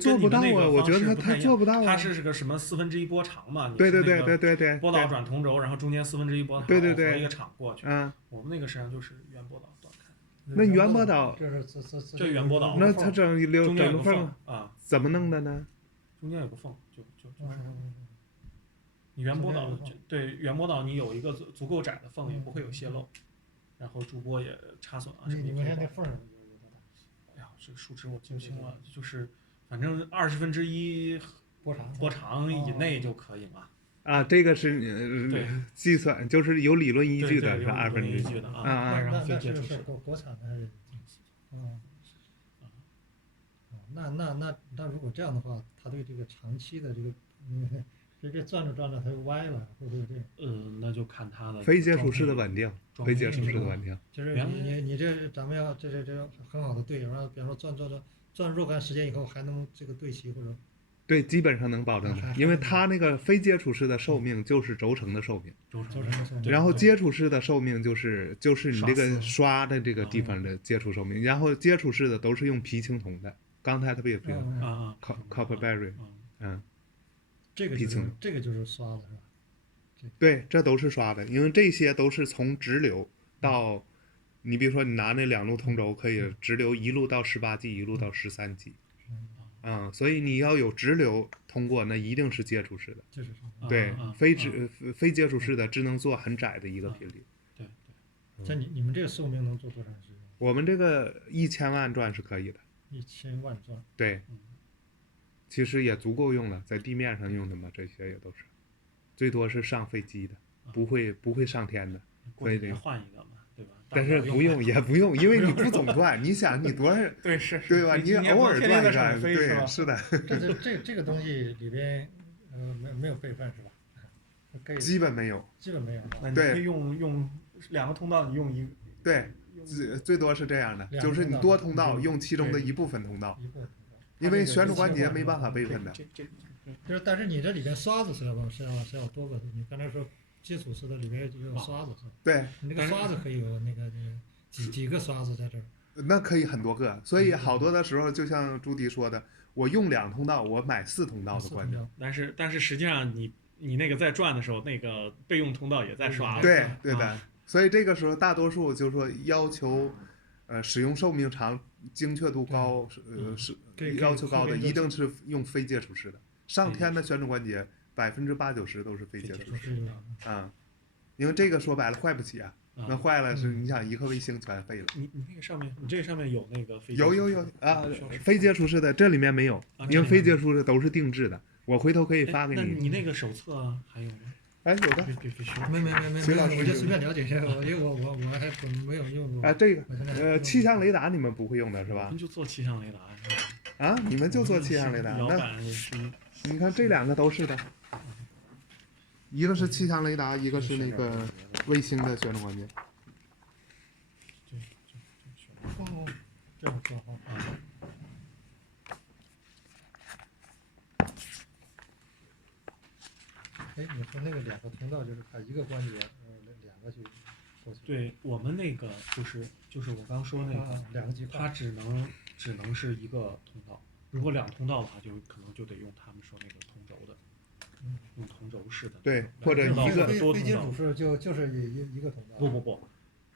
做不到啊！我觉得他做不到啊。它是个什么1/4波长嘛？对，波导转同轴，然后中间1/4波长，和一个场过去。我们那个实际上就是圆波导断开。那圆波导这圆波导，那它整个缝啊？怎么弄的呢？中间有个缝，就是你圆波导，对圆波导，你有一个足够窄的缝，也不会有泄漏，然后主波也差损啊什么。你们现在那缝有多大？哎呀，这个数值我记不清了，就是反正1/20波长以内就可以嘛。啊，这个是计算，就是有理论依据的，是1/20的啊。那是国产的还是？那如果这样的话，它对这个长期的这转着转着它就歪了，会不会这样？那就看它的非接触式的稳定，非接触式的稳定。就是你这咱们要这很好的对，然后比方说转若干时间以后还能这个对齐或者。对，基本上能保证的，因为它那个非接触式的寿命就是轴承的寿命，然后接触式的寿命就是你这个刷的这个地方的接触寿命，然后接触式的都是用皮青铜的，刚才他不也说了，copper barrier，这个就是刷的是吧？对，这都是刷的，因为这些都是从直流到，你比如说你拿那2路同轴可以直流一路到18G，一路到13G。所以你要有直流通过，那一定是接触式的。对，非接触式的只能做很窄的一个频率。对。像你们这个寿命能做多长时间？我们这个1000万转是可以的。1000万转。对。其实也足够用了，在地面上用的嘛，这些也都是，最多是上飞机的，不会上天的。所以得换一个嘛。但是也不用，因为你不总转，你想你多少对吧？你偶尔转一转，对，是的。这个东西里边没有备份是吧？基本没有。那你可以用2个通道，你用一个。对，最多是这样的，就是你多通道用其中的一部分通道，因为旋转关节没办法备份的。就是但是你这里边刷子是要多个，你刚才说基础式的里边有刷子是吧？对，你那个刷子可以有那个几个刷子在这儿？那可以很多个，所以好多的时候就像朱迪说的，我用2通道，我买4通道的关键。但是实际上你那个在转的时候，那个备用通道也在刷。对的，所以这个时候大多数就是说要求，使用寿命长、精确度高，是要求高的，一定是用非接触式的。上天的旋转关节80%-90%都是非接触式的啊，因为这个说白了坏不起啊。那坏了是，你想一颗卫星全废了。你那个上面，你这上面有那个非有啊，非接触式的这里面没有，因为非接触式都是定制的。我回头可以发给你。那你那个手册还有吗？哎，有的。没，徐老师我就随便了解一下，因为我还没有用过。啊，这个气象雷达你们不会用的是吧？我们就做气象雷达。啊，你们就做气象雷达？那你看这2个都是的。一个是气象雷达，一个是那个卫星的旋转关节。哦，这样做好。哎，你说那个2个通道就是它一个关节，2个就过去。对我们那个就是我刚说那个2个极块，它只能是一个通道。如果2通道的话，就可能就得用他们说那个同轴的。用同轴式的，对，或者一个非接触式就是一个通道。不，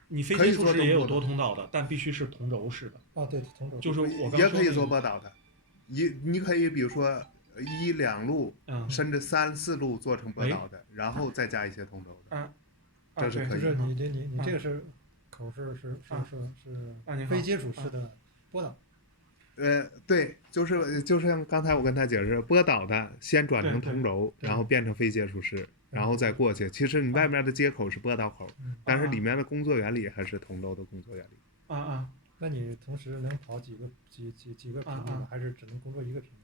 你非接触式也有多通道的，但必须是同轴式的。哦，对，同轴。就是我刚也可以做波导的，你可以比如说1、2路，甚至3、4路做成波导的，然后再加一些同轴的，这是可以。就是你这个是口是非接触式的波导。对，就像刚才我跟他解释，波导的先转成同轴，然后变成非接触式，然后再过去。其实你外面的接口是波导口，但是里面的工作原理还是同轴的工作原理。那你同时能跑几个频率吗？还是只能工作一个频率？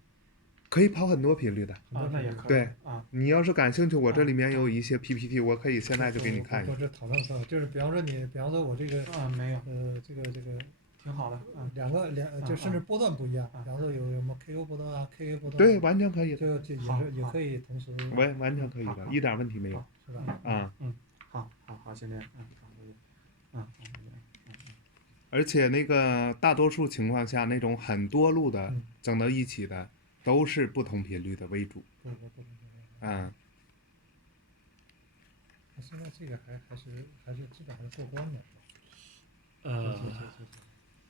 可以跑很多频率的。那也可以。对你要是感兴趣，我这里面有一些 PPT， 我可以现在就给你看一下。我这讨论上就是比方说我这个没有这个挺好的两就甚至波段不一样，比方说有什么 KO 波段啊 KA 波段。对，完全可以。就也可以同时。完全可以的，一点问题没有。是吧？好，现在而且那个大多数情况下，那种很多路的整到一起的，都是不同频率的为主。现在这个还是基本上过关的。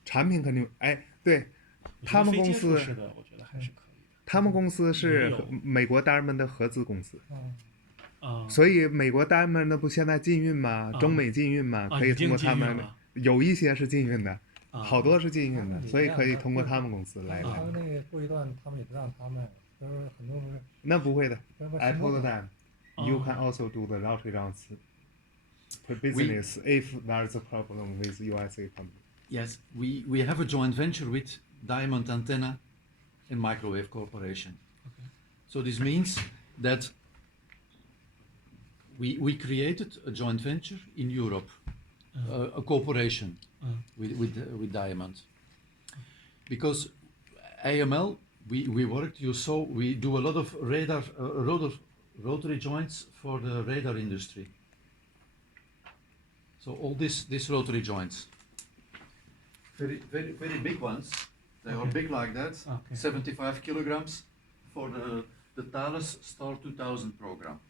产品肯定对，他们公司是的，我觉得还是可以的。他们公司是美国Diamond的合资公司。所以美国Diamond不现在禁运吗？中美禁运吗？可以通过他们，有一些是禁运的，好多是禁运的，所以可以通过他们公司来。他们那个过一段，他们也不让他们，就是很多不是。那不会的。I told them, you can also do the routing rounds business if there's a problem with USA company. Yes, we have a joint venture with Diamond Antenna and Microwave Corporation. Okay. So this means that we created a joint venture in Europe, a cooperation with Diamond. Because AML, we worked, you saw, we do a lot of radar, rotary joints for the radar industry. So all these rotary joints. Very big ones. They are big like that. 75 kilograms for the Thales Star 2000 program.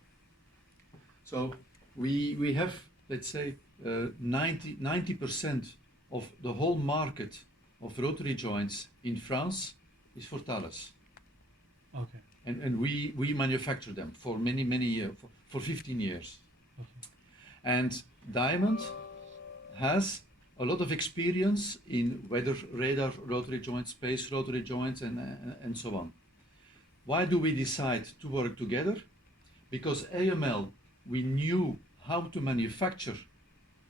So we have, let's say, 90% of the whole market of rotary joints in France is for Thales. Okay. And we manufacture them for many years, for 15 years. Okay. And Diamond has a lot of experience in weather radar rotary joints, space rotary joints, and so on. Why do we decide to work together? Because AML, we knew how to manufacture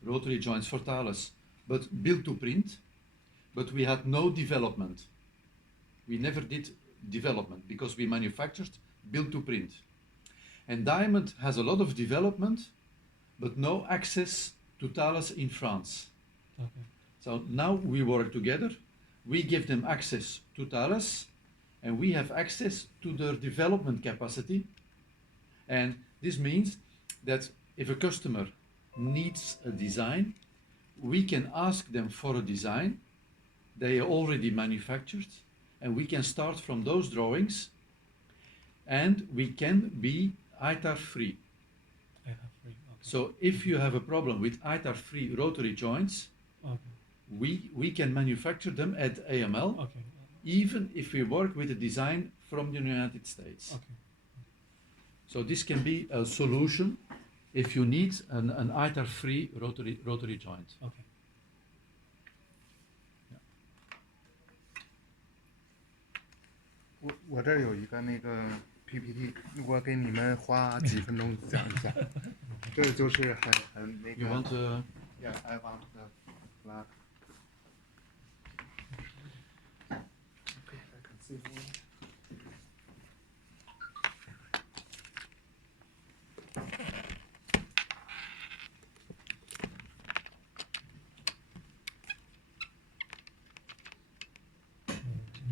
rotary joints for Thales, but build to print, but we had no development. We never did development because we manufactured build to print. And Diamond has a lot of development, but no access to Thales in France. Okay. So now we work together, we give them access to Thales, and we have access to their development capacity. And this means that if a customer needs a design, we can ask them for a design. They are already manufactured, and we can start from those drawings, and we can be ITAR free. ITAR free. Okay. So if you have a problem with ITAR free rotary joints, we can manufacture them at AML, even if we work with a design from the United States. So this can be a solution if you need an ITAR free rotary joint.我这儿有一个那个 PPT， 我给你们花几分钟讲一下。这就是很那个。You want to? Yeah, I want the flag. Okay, I can see one.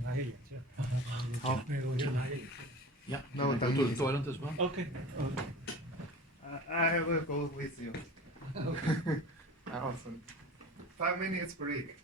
拿些眼镜。好，那个我就拿些眼镜。Yeah. 那我等你。Toilet as well. Okay. I will go with you. I also 5 minutes break.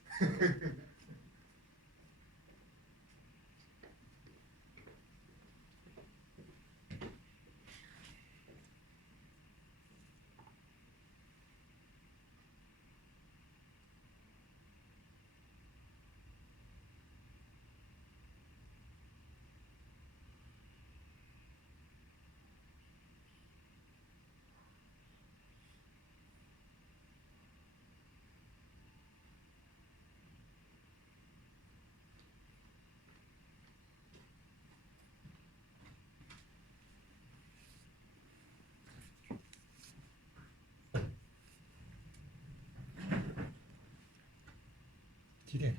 几点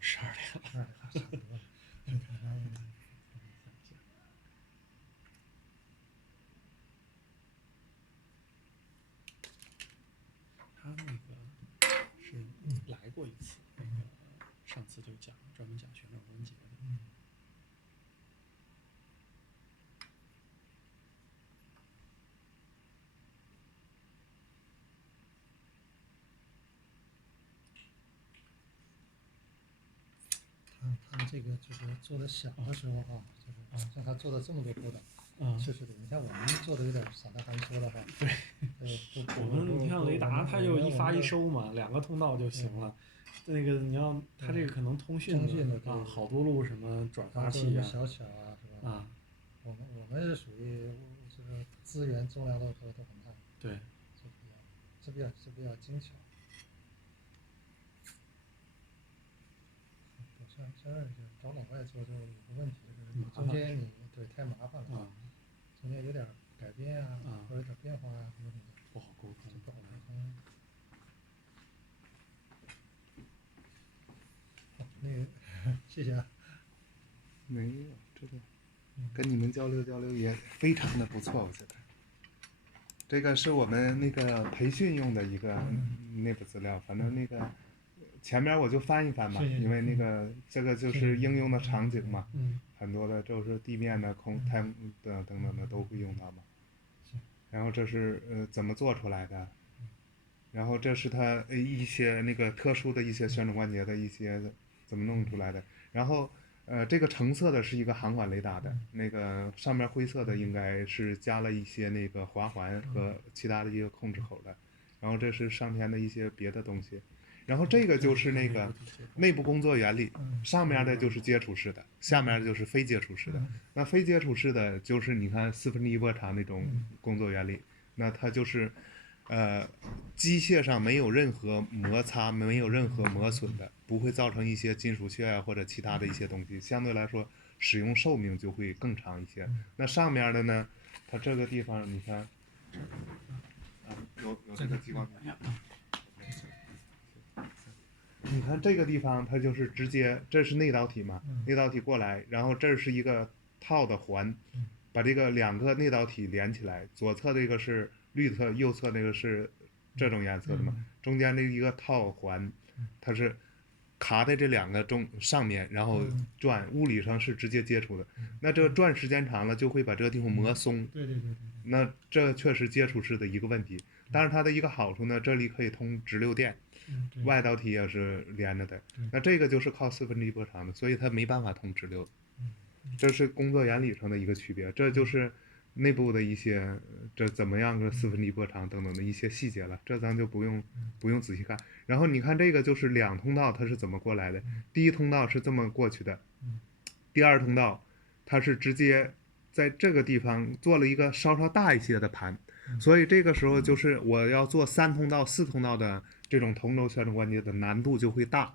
？12点了。差不多了。他那个是来过一次，那个上次就专门讲旋转关节的。他这个就是做的小的时候啊，就是像他做的这么多波段，确实的。你像我们做的有点散的含缩的话，对，我们你看雷达，它就一发一收嘛，2个通道就行了。那个你要它这个可能通讯的啊，好多路什么转发器啊，小是吧？啊，我们是属于就是资源重量都很大，对，是比较精巧。像这找老外做就有个问题，就是你中间对太麻烦了，中间有点改变啊，或者有点变化啊什么的，不好沟通，不好沟通。好，那个谢谢啊。没有这个，跟你们交流也非常的不错，我觉得。这个是我们那个培训用的一个内部资料，反正那个。前面我就翻一翻吧，因为那个这个就是应用的场景嘛，很多的就是地面的、空太的等等的都会用到嘛。然后这是怎么做出来的，然后这是它一些那个特殊的一些旋转关节的一些怎么弄出来的。然后这个橙色的是一个航管雷达的，那个上面灰色的应该是加了一些那个滑环和其他的一个控制口的。然后这是上天的一些别的东西。然后这个就是那个内部工作原理，上面的就是接触式的，下面就是非接触式的。那非接触式的就是你看1/4波长那种工作原理，那它就是机械上没有任何摩擦，没有任何磨损的，不会造成一些金属屑啊或者其他的一些东西，相对来说使用寿命就会更长一些。那上面的呢，它这个地方你看，有这个激光笔。你看这个地方，它就是直接，这是内导体嘛，内导体过来，然后这是一个套的环，把这个2个内导体连起来，左侧这个是绿色，右侧那个是这种颜色的嘛，中间这一个套环，它是卡在这两个上面，然后转，物理上是直接接触的。那这转时间长了，就会把这个地方磨松。对。那这确实接触式的一个问题。但是它的一个好处呢，这里可以通直流电，外导体也是连着的。那这个就是靠1/4波长的，所以它没办法通直流。这是工作原理上的一个区别，这就是内部的一些这怎么样个1/4波长等等的一些细节了，这咱就不用仔细看。然后你看这个就是2通道它是怎么过来的，第一通道是这么过去的，第二通道它是直接在这个地方做了一个稍稍大一些的盘，所以这个时候就是我要做3通道4通道的这种同轴旋转关节的难度就会大，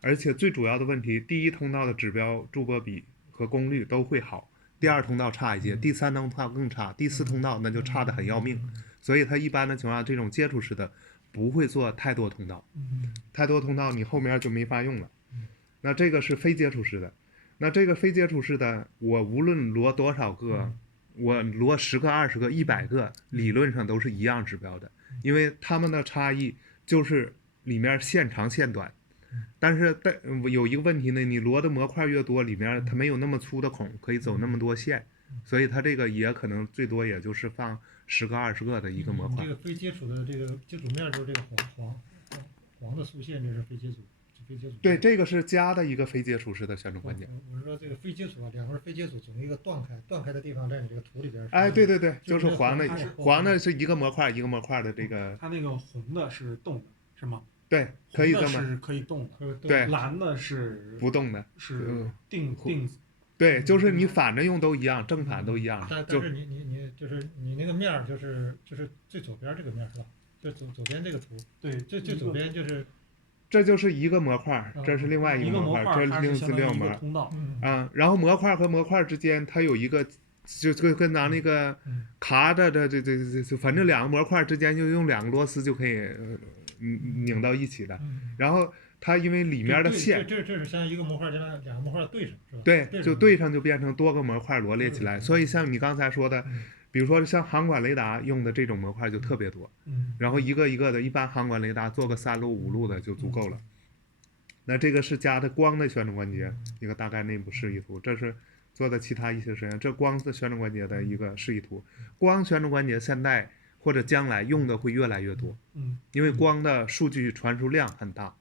而且最主要的问题，第一通道的指标驻波比和功率都会好，第二通道差一些，第3通道更差，第4通道那就差得很要命。所以它一般的情况下，这种接触式的不会做太多通道，太多通道你后面就没法用了。那这个是非接触式的，那这个非接触式的，我无论罗多少个，我罗10个、20个、100个，理论上都是一样指标的，因为它们的差异就是里面线长线短。但是有一个问题呢，你罗的模块越多，里面它没有那么粗的孔，可以走那么多线，所以它这个也可能最多也就是放10个、20个的一个模块。这个非接触的这个接触面就是这个黄的粗线，这是非接触。对，这个是加的一个非接触式的旋转关节。我是说这个非接触啊，两根非接触从一个断开的地方，在你这个图里边。哎，对，就是黄的是一个模块一个模块的这个。它那个红的是动的，是吗？对，可以这么。是可以动的。对，蓝的是不动的，是定。对，就是你反着用都一样，正反都一样。但是你就是你那个面儿就是最左边这个面是吧？就左边这个图。对，最左边就是。这就是一个模块，这是另外一个模块，这是另一个通道。然后模块和模块之间它有一个，就跟咱那个卡的这，反正2个模块之间就用2个螺丝就可以拧到一起的。然后它因为里面的线，这是像一个模块将2个模块对上，是吧？对，就对上就变成多个模块罗列起来。所以像你刚才说的。比如说像航管雷达用的这种模块就特别多，然后一个一个的，一般航管雷达做个3路5路的就足够了。那这个是加的光的旋转关节一个大概内部示意图，这是做的其他一些实验，这光的旋转关节的一个示意图。光旋转关节现在或者将来用的会越来越多，因为光的数据传输量很大，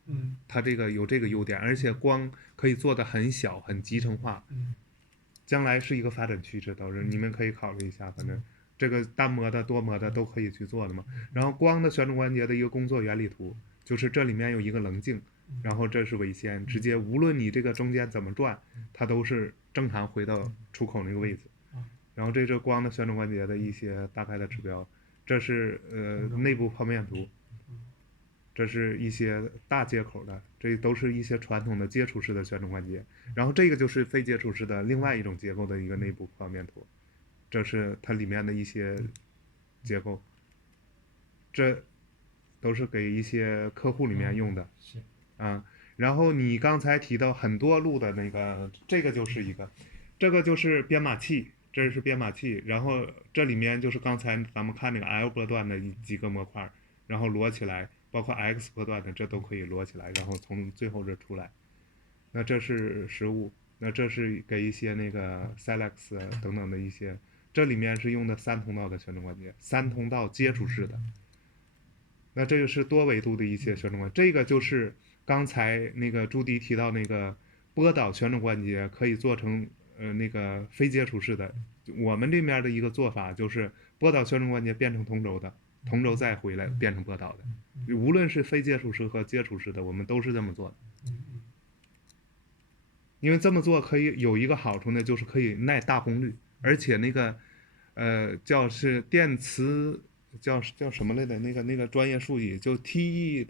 它这个有这个优点，而且光可以做的很小很集成化。将来是一个发展趋势，都是你们可以考虑一下，反正这个单模的多模的都可以去做的嘛。然后光的旋转关节的一个工作原理图，就是这里面有一个棱镜，然后这是尾线，直接无论你这个中间怎么转，它都是正常回到出口那个位置。然后这是光的旋转关节的一些大概的指标，这是内部剖面图，这是一些大接口的，这都是一些传统的接触式的旋转关节。然后这个就是非接触式的另外一种结构的一个内部剖面图，这是它里面的一些结构，这都是给一些客户里面用的。然后你刚才提到很多路的那个，这个就是一个，这个就是编码器，这是编码器，然后这里面就是刚才咱们看那个 L 波段的几个模块，然后摞起来，包括 X 波段的这都可以摞起来，然后从最后这出来。那这是实物，那这是给一些那个 Silex 等等的一些，这里面是用的3通道的旋转关节，3通道接触式的。那这个是多维度的一些旋转关节，这个就是刚才那个朱迪提到那个波导旋转关节可以做成那个非接触式的。我们这边的一个做法就是波导旋转关节变成同轴的，同轴再回来变成波导的。无论是非接触式和接触式的，我们都是这么做的。因为这么做可以有一个好处呢，就是可以耐大功率，而且那个是电磁叫什么来的那个专业术语，就 TE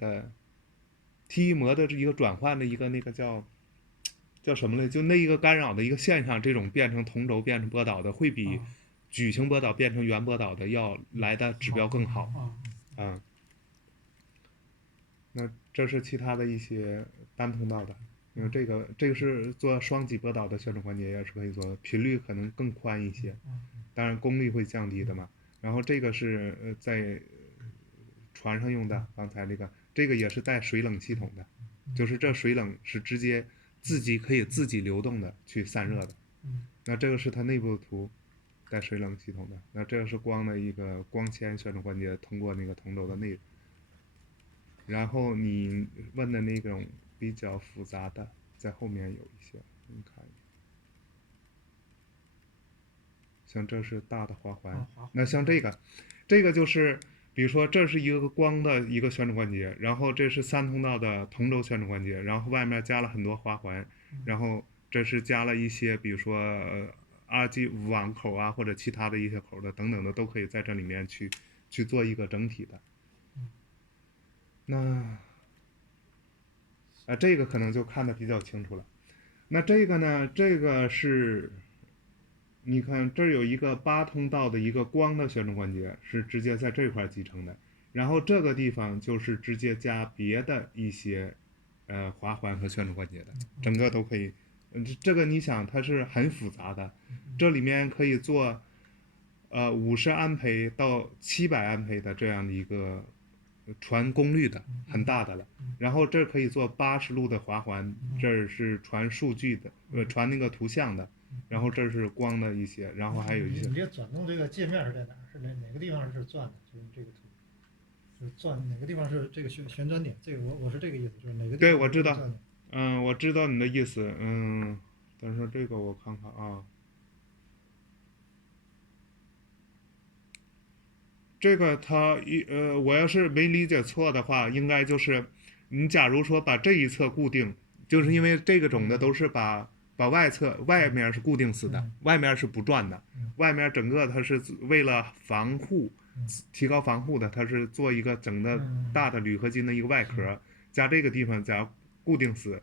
膜的一个转换的一个那个叫什么来，就那一个干扰的一个现象，这种变成同轴变成波导的，会比矩形波导变成圆波导的要来的指标更好。那这是其他的一些单通道的。因为这个是做双极波导的旋转关节也是可以做的，频率可能更宽一些，当然功率会降低的嘛。然后这个是在船上用的，刚才这个也是带水冷系统的，就是这水冷是直接可以自己流动的去散热的。那这个是它内部图带水冷系统的。那这个是光的一个光纤旋转关节通过那个同轴的内容。然后你问的那种比较复杂的在后面有一些，你看一下，像这是大的滑环。那像这个就是比如说这是一个光的一个旋转关节，然后这是3通道的同轴旋转关节，然后外面加了很多滑环，然后这是加了一些比如说RG 网口啊或者其他的一些口的等等的都可以在这里面去做一个整体的。那这个可能就看得比较清楚了。那这个呢，这个是你看这儿有一个8通道的一个光的旋转关节是直接在这块集成的，然后这个地方就是直接加别的一些滑环和旋转关节的，整个都可以。这个你想它是很复杂的，这里面可以做50安培到700安培的这样的一个传功率的很大的了，然后这可以做80路的滑环，这是传数据的传那个图像的，然后这是光的一些，然后还有一些。你这转动这个界面是在哪儿？是哪个地方是转的？就是这个图，就是转哪个地方是这个旋转点？这个我是这个意思，就是哪个地方。对，我知道，我知道你的意思，等会儿这个我看看啊。这个我要是没理解错的话，应该就是你假如说把这一侧固定，就是因为这个种的都是把外面是固定死的，外面是不转的，外面整个它是为了防护，提高防护的，它是做一个整的大的铝合金的一个外壳，加这个地方加固定死，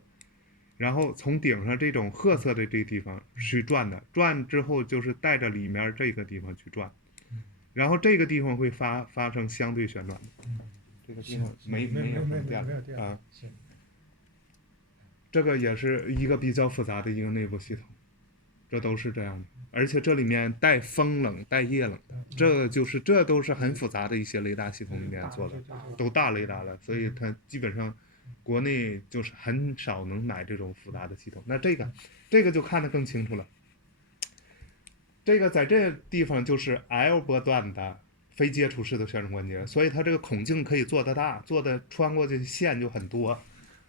然后从顶上这种褐色的这个地方去转的，转之后就是带着里面这个地方去转。然后这个地方会发生相对旋转的，这个地方没有电了啊。这个也是一个比较复杂的一个内部系统，这都是这样的，而且这里面带风冷带液冷的，这都是很复杂的一些雷达系统里面做的，都大雷达了，所以它基本上国内就是很少能买这种复杂的系统。那这个就看得更清楚了。这个在这地方就是 L 波段的非接触式的旋转关节，所以它这个孔径可以做得大，做的穿过去线就很多。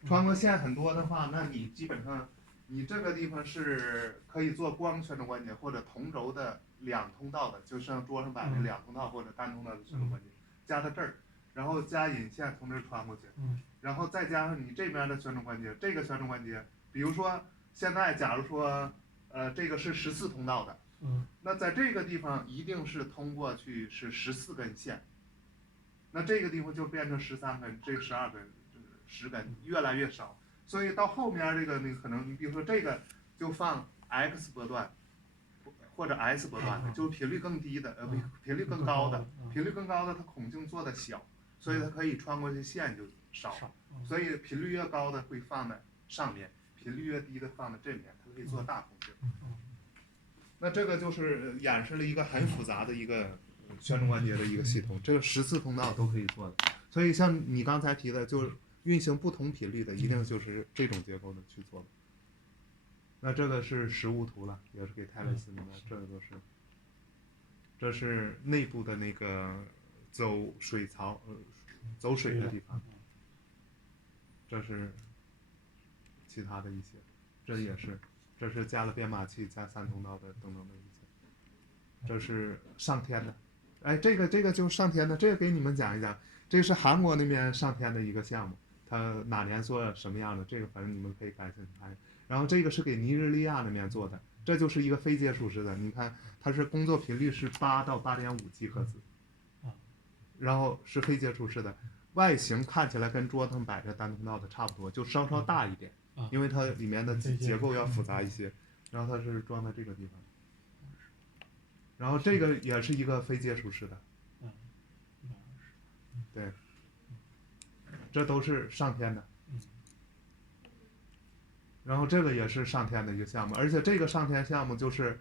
穿过线很多的话，那你基本上你这个地方是可以做光旋转关节或者同轴的2通道的，就像桌上摆的2通道或者单通道的旋转关节，加到这儿，然后加引线从这儿穿过去，然后再加上你这边的旋转关节，这个旋转关节，比如说现在假如说这个是14通道的。那在这个地方一定是通过去是14根线，那这个地方就变成13根，这12根，10根，越来越少。所以到后面这个可能，你比如说这个就放 X 波段，或者 S 波段的，就是频率更低的，频率更高的，它孔径做的小，所以它可以穿过去线就少。所以频率越高的会放在上面，频率越低的放在这面，它可以做大孔径。那这个就是演示了一个很复杂的一个旋转关节的一个系统，这个14通道都可以做的。所以像你刚才提的，就是运行不同频率的，一定就是这种结构的去做的。那这个是实物图了，也是给泰勒斯的，这是内部的那个走水槽，走水的地方。这是其他的一些，这是加了编码器加3通道的等等的一些，这是上天的，这个就是上天的，这个给你们讲一讲，这是韩国那边上天的一个项目，它哪年做什么样的，这个反正你们可以感兴趣看。然后这个是给尼日利亚那边做的，这就是一个非接触式的，你看它是工作频率是8到8.5 吉赫兹，然后是非接触式的，外形看起来跟桌上摆着单通道的差不多，就稍稍大一点。因为它里面的结构要复杂一些，然后它是装在这个地方，然后这个也是一个非接触式的，对，这都是上天的，然后这个也是上天的一个项目，而且这个上天项目就是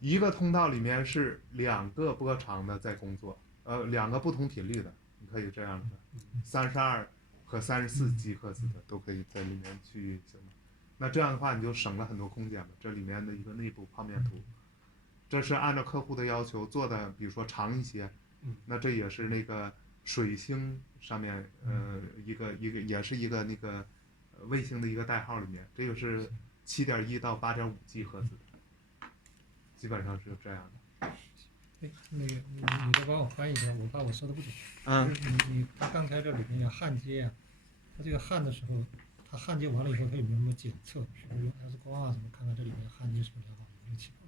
一个通道里面是2个波长的在工作，2个不同频率的，你可以这样的，32和34G赫兹的都可以在里面去行。那这样的话你就省了很多空间了。这里面的一个内部剖面图，这是按照客户的要求做的，比如说长一些，那这也是那个水星上面一个也是一个那个卫星的一个代号里面，这个是7.1到8.5G赫兹的，基本上是这样的。那个你再帮我翻译一下，我怕我说的不准。就是他刚才这里面要焊接啊，他这个焊的时候，他焊接完了以后，他有没有什么检测？是不是用 X 光啊什么看看这里面焊接是不是良好，有没有气泡？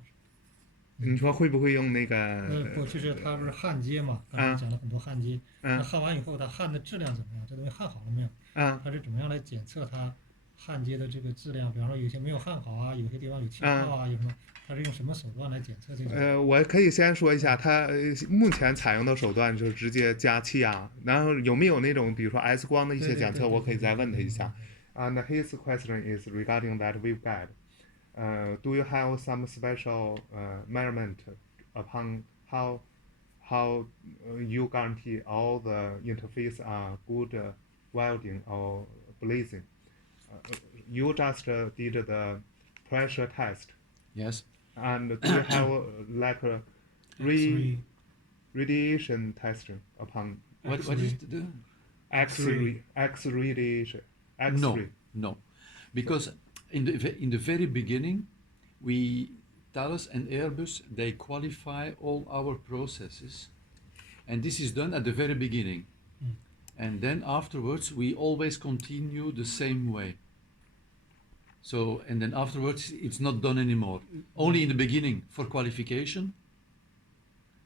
你说会不会用那个？不，就是他不是焊接嘛？刚才讲了很多焊接。那焊完以后，它焊的质量怎么样？这东西焊好了没有？它是怎么样来检测它焊接的这个质量？比方说有些没有焊好啊，有些地方有气泡啊，有什么？它是用什么手段来检测这个？我可以先说一下，它目前采用的手段就是直接加气压，然后有没有那种比如说 X 光的一些检测，我可以再问他一下。And his question is regarding that waveguide. Do you have some special measurement upon how you guarantee all the interface are good welding or blazing? You just did the pressure test. Yes. And do you have like a radiation testing upon what is the X radiation? X-ray. No, because in the very beginning, Thales and Airbus, they qualify all our processes, and this is done at the very beginning, and then afterwards we always continue the same way. So, and then afterwards it's not done anymore. Only in the beginning for qualification,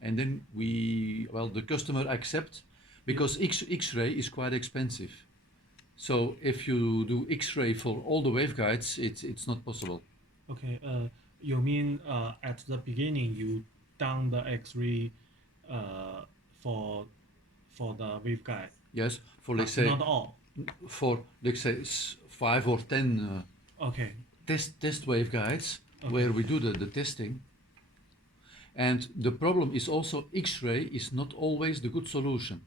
and then the customer accepts, because X-ray is quite expensive. So if you do X-ray for all the waveguides, it's not possible. Okay, you mean at the beginning you done the X-ray for the waveguide? Yes, for let's say not all. For let's say 5 or 10 okay. test waveguides where we do the testing. And the problem is also X-ray is not always the good solution,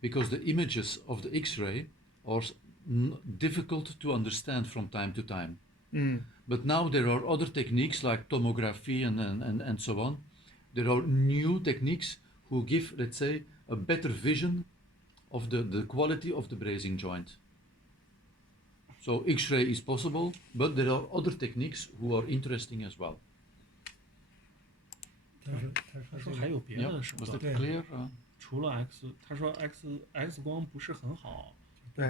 because the images of the X-ray are difficult to understand from time to time. But now there are other techniques like tomography and so on. There are new techniques who give, let's say, a better vision of the quality of the brazing joint. So X-ray is possible, but there are other techniques who are interesting as well. 他说还有别的手段。Was that clear? 除了 他说 X 光不是很好，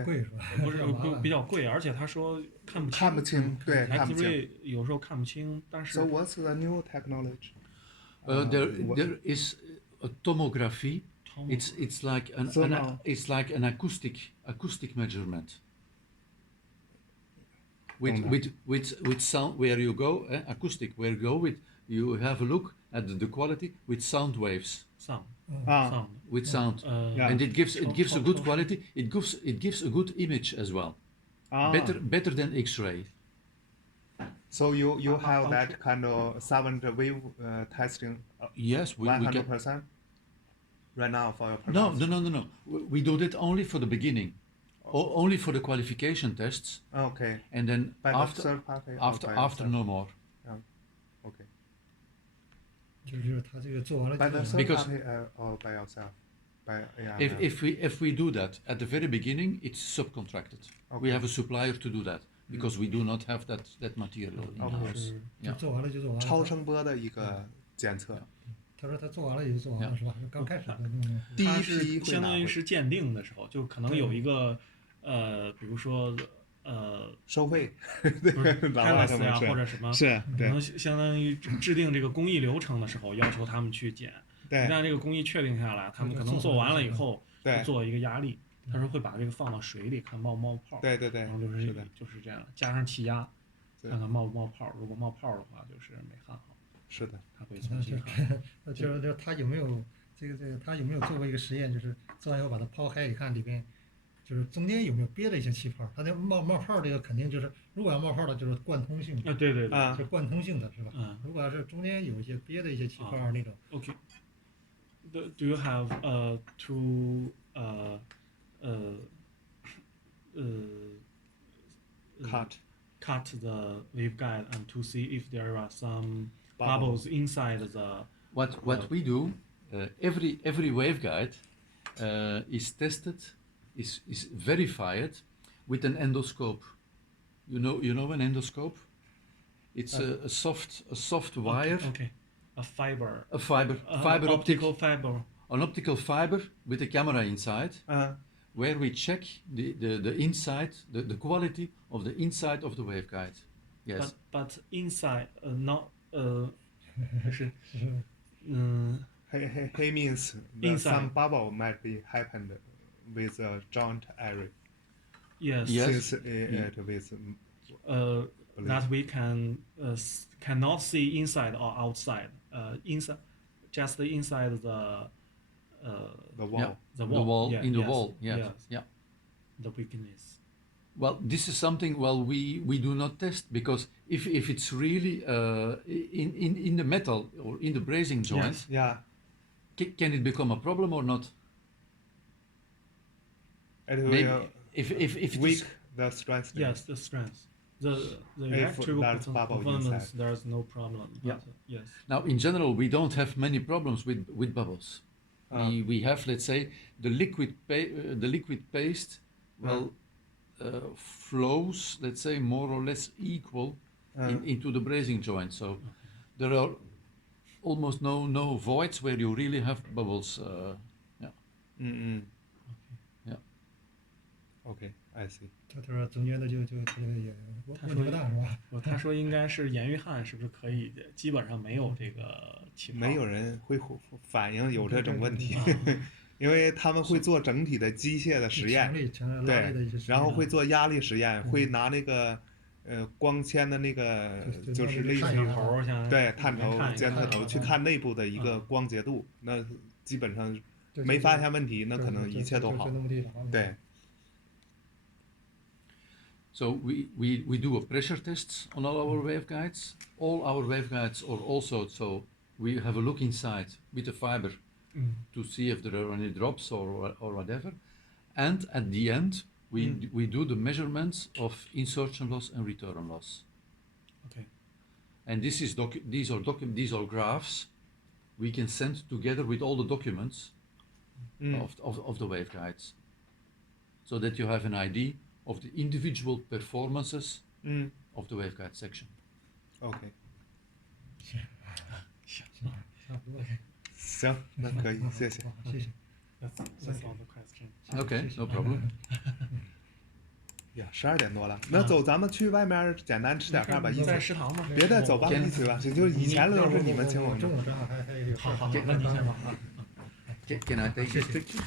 贵是吧？不是比较贵，而且他说看不清，对，看不清。X-ray 有时候看不清，但是。So what's the new technology? There is a tomography. It's like an acoustic measurement. With sound, where you go, acoustic, where you go you have a look at the quality with sound waves. Sound. With sound, and it gives a good quality. It gives a good image as well. Better than X-ray. So you have that kind of sound wave testing? Yes, 100% right now for your purpose? No. We do that only for the beginning. Only for the qualification tests. Okay. And then after no more. Okay. 就是他这个做完了 by the third party or by yourself? If we do that at the very beginning, it's subcontracted. Okay. We have a supplier to do that because we do not have that material in house. 做完了就做完了。超声波的一个检测。他说他做完了也就做完了，是吧？刚开始的第一批相当于是鉴定的时候，就可能有一个比如说收费，Palace 呀或者什么，是可能相当于制定这个工艺流程的时候，要求他们去检。一旦这个工艺确定下来，他们可能做完了以后，做一个压力，他说会把这个放到水里看冒泡。对。然后就是这样，加上气压，看看冒泡。如果冒泡的话，就是没焊好。是的，他会重新焊。就是他有没有他有没有做过一个实验，就是做完以后把它抛开一看里边。就是中间有没有憋的一些气泡？它那冒泡这个肯定就是，如果要冒泡的，就是贯通性的。对，是贯通性的，是吧？如果要是中间有一些憋的一些气泡那种。Okay. Do you have cut the waveguide and to see if there are some bubbles inside the. What we do, every waveguide is tested, is verified with an endoscope. You know an endoscope? It's a soft wire. Okay. A fiber. Optical fiber. An optical fiber with a camera inside, where we check the inside, the quality of the inside of the waveguide. Yes. But inside, not. He means some bubble might be happened with a joint area. Yes. Since it with that we cannot see inside or outside. Inside, just the inside the wall. Yeah. The wall. In the wall. Yes. Yeah. The weakness. Well, this is something we do not test, because if it's really in the metal or in the brazing joint, can it become a problem or not? Maybe if it's weak, the strength. Yes, the strength. The electrical performance, there's no problem. Yes. Now, in general, we don't have many problems with bubbles. We have, let's say, the liquid paste. Flows, let's say, more or less equal into the brazing joint. So there are almost no voids where you really have bubbles. Okay, I see. 他说总觉得就也问题不大是吧？他说应该是盐域焊是不是可以，基本上没有这个气泡。没有人会反映有这种问题。因为他们会做整体的机械的实验，对，然后会做压力实验，会拿那个光纤的那个就是类似于对探头监测头去看内部的一个光洁度，那基本上没发现问题，那可能一切都好。对。So we do a pressure test on all our waveguides. All our waveguides are also, so we have a look inside with the fiber. To see if there are any drops or whatever, and at the end we do the measurements of insertion loss and return loss. Okay. And these are graphs we can send together with all the documents of the waveguides, so that you have an idea of the individual performances of the waveguide section. Okay. 行，那可以，谢谢。谢谢。That's all the question. Okay, no problem. 呀，12点多了，那走，咱们去外面简单吃点饭吧，一起。在食堂吗？别的，走吧，一起吧。就以前都是你们请我们。中午正好还有。好，那你先吧啊。Can I take this picture?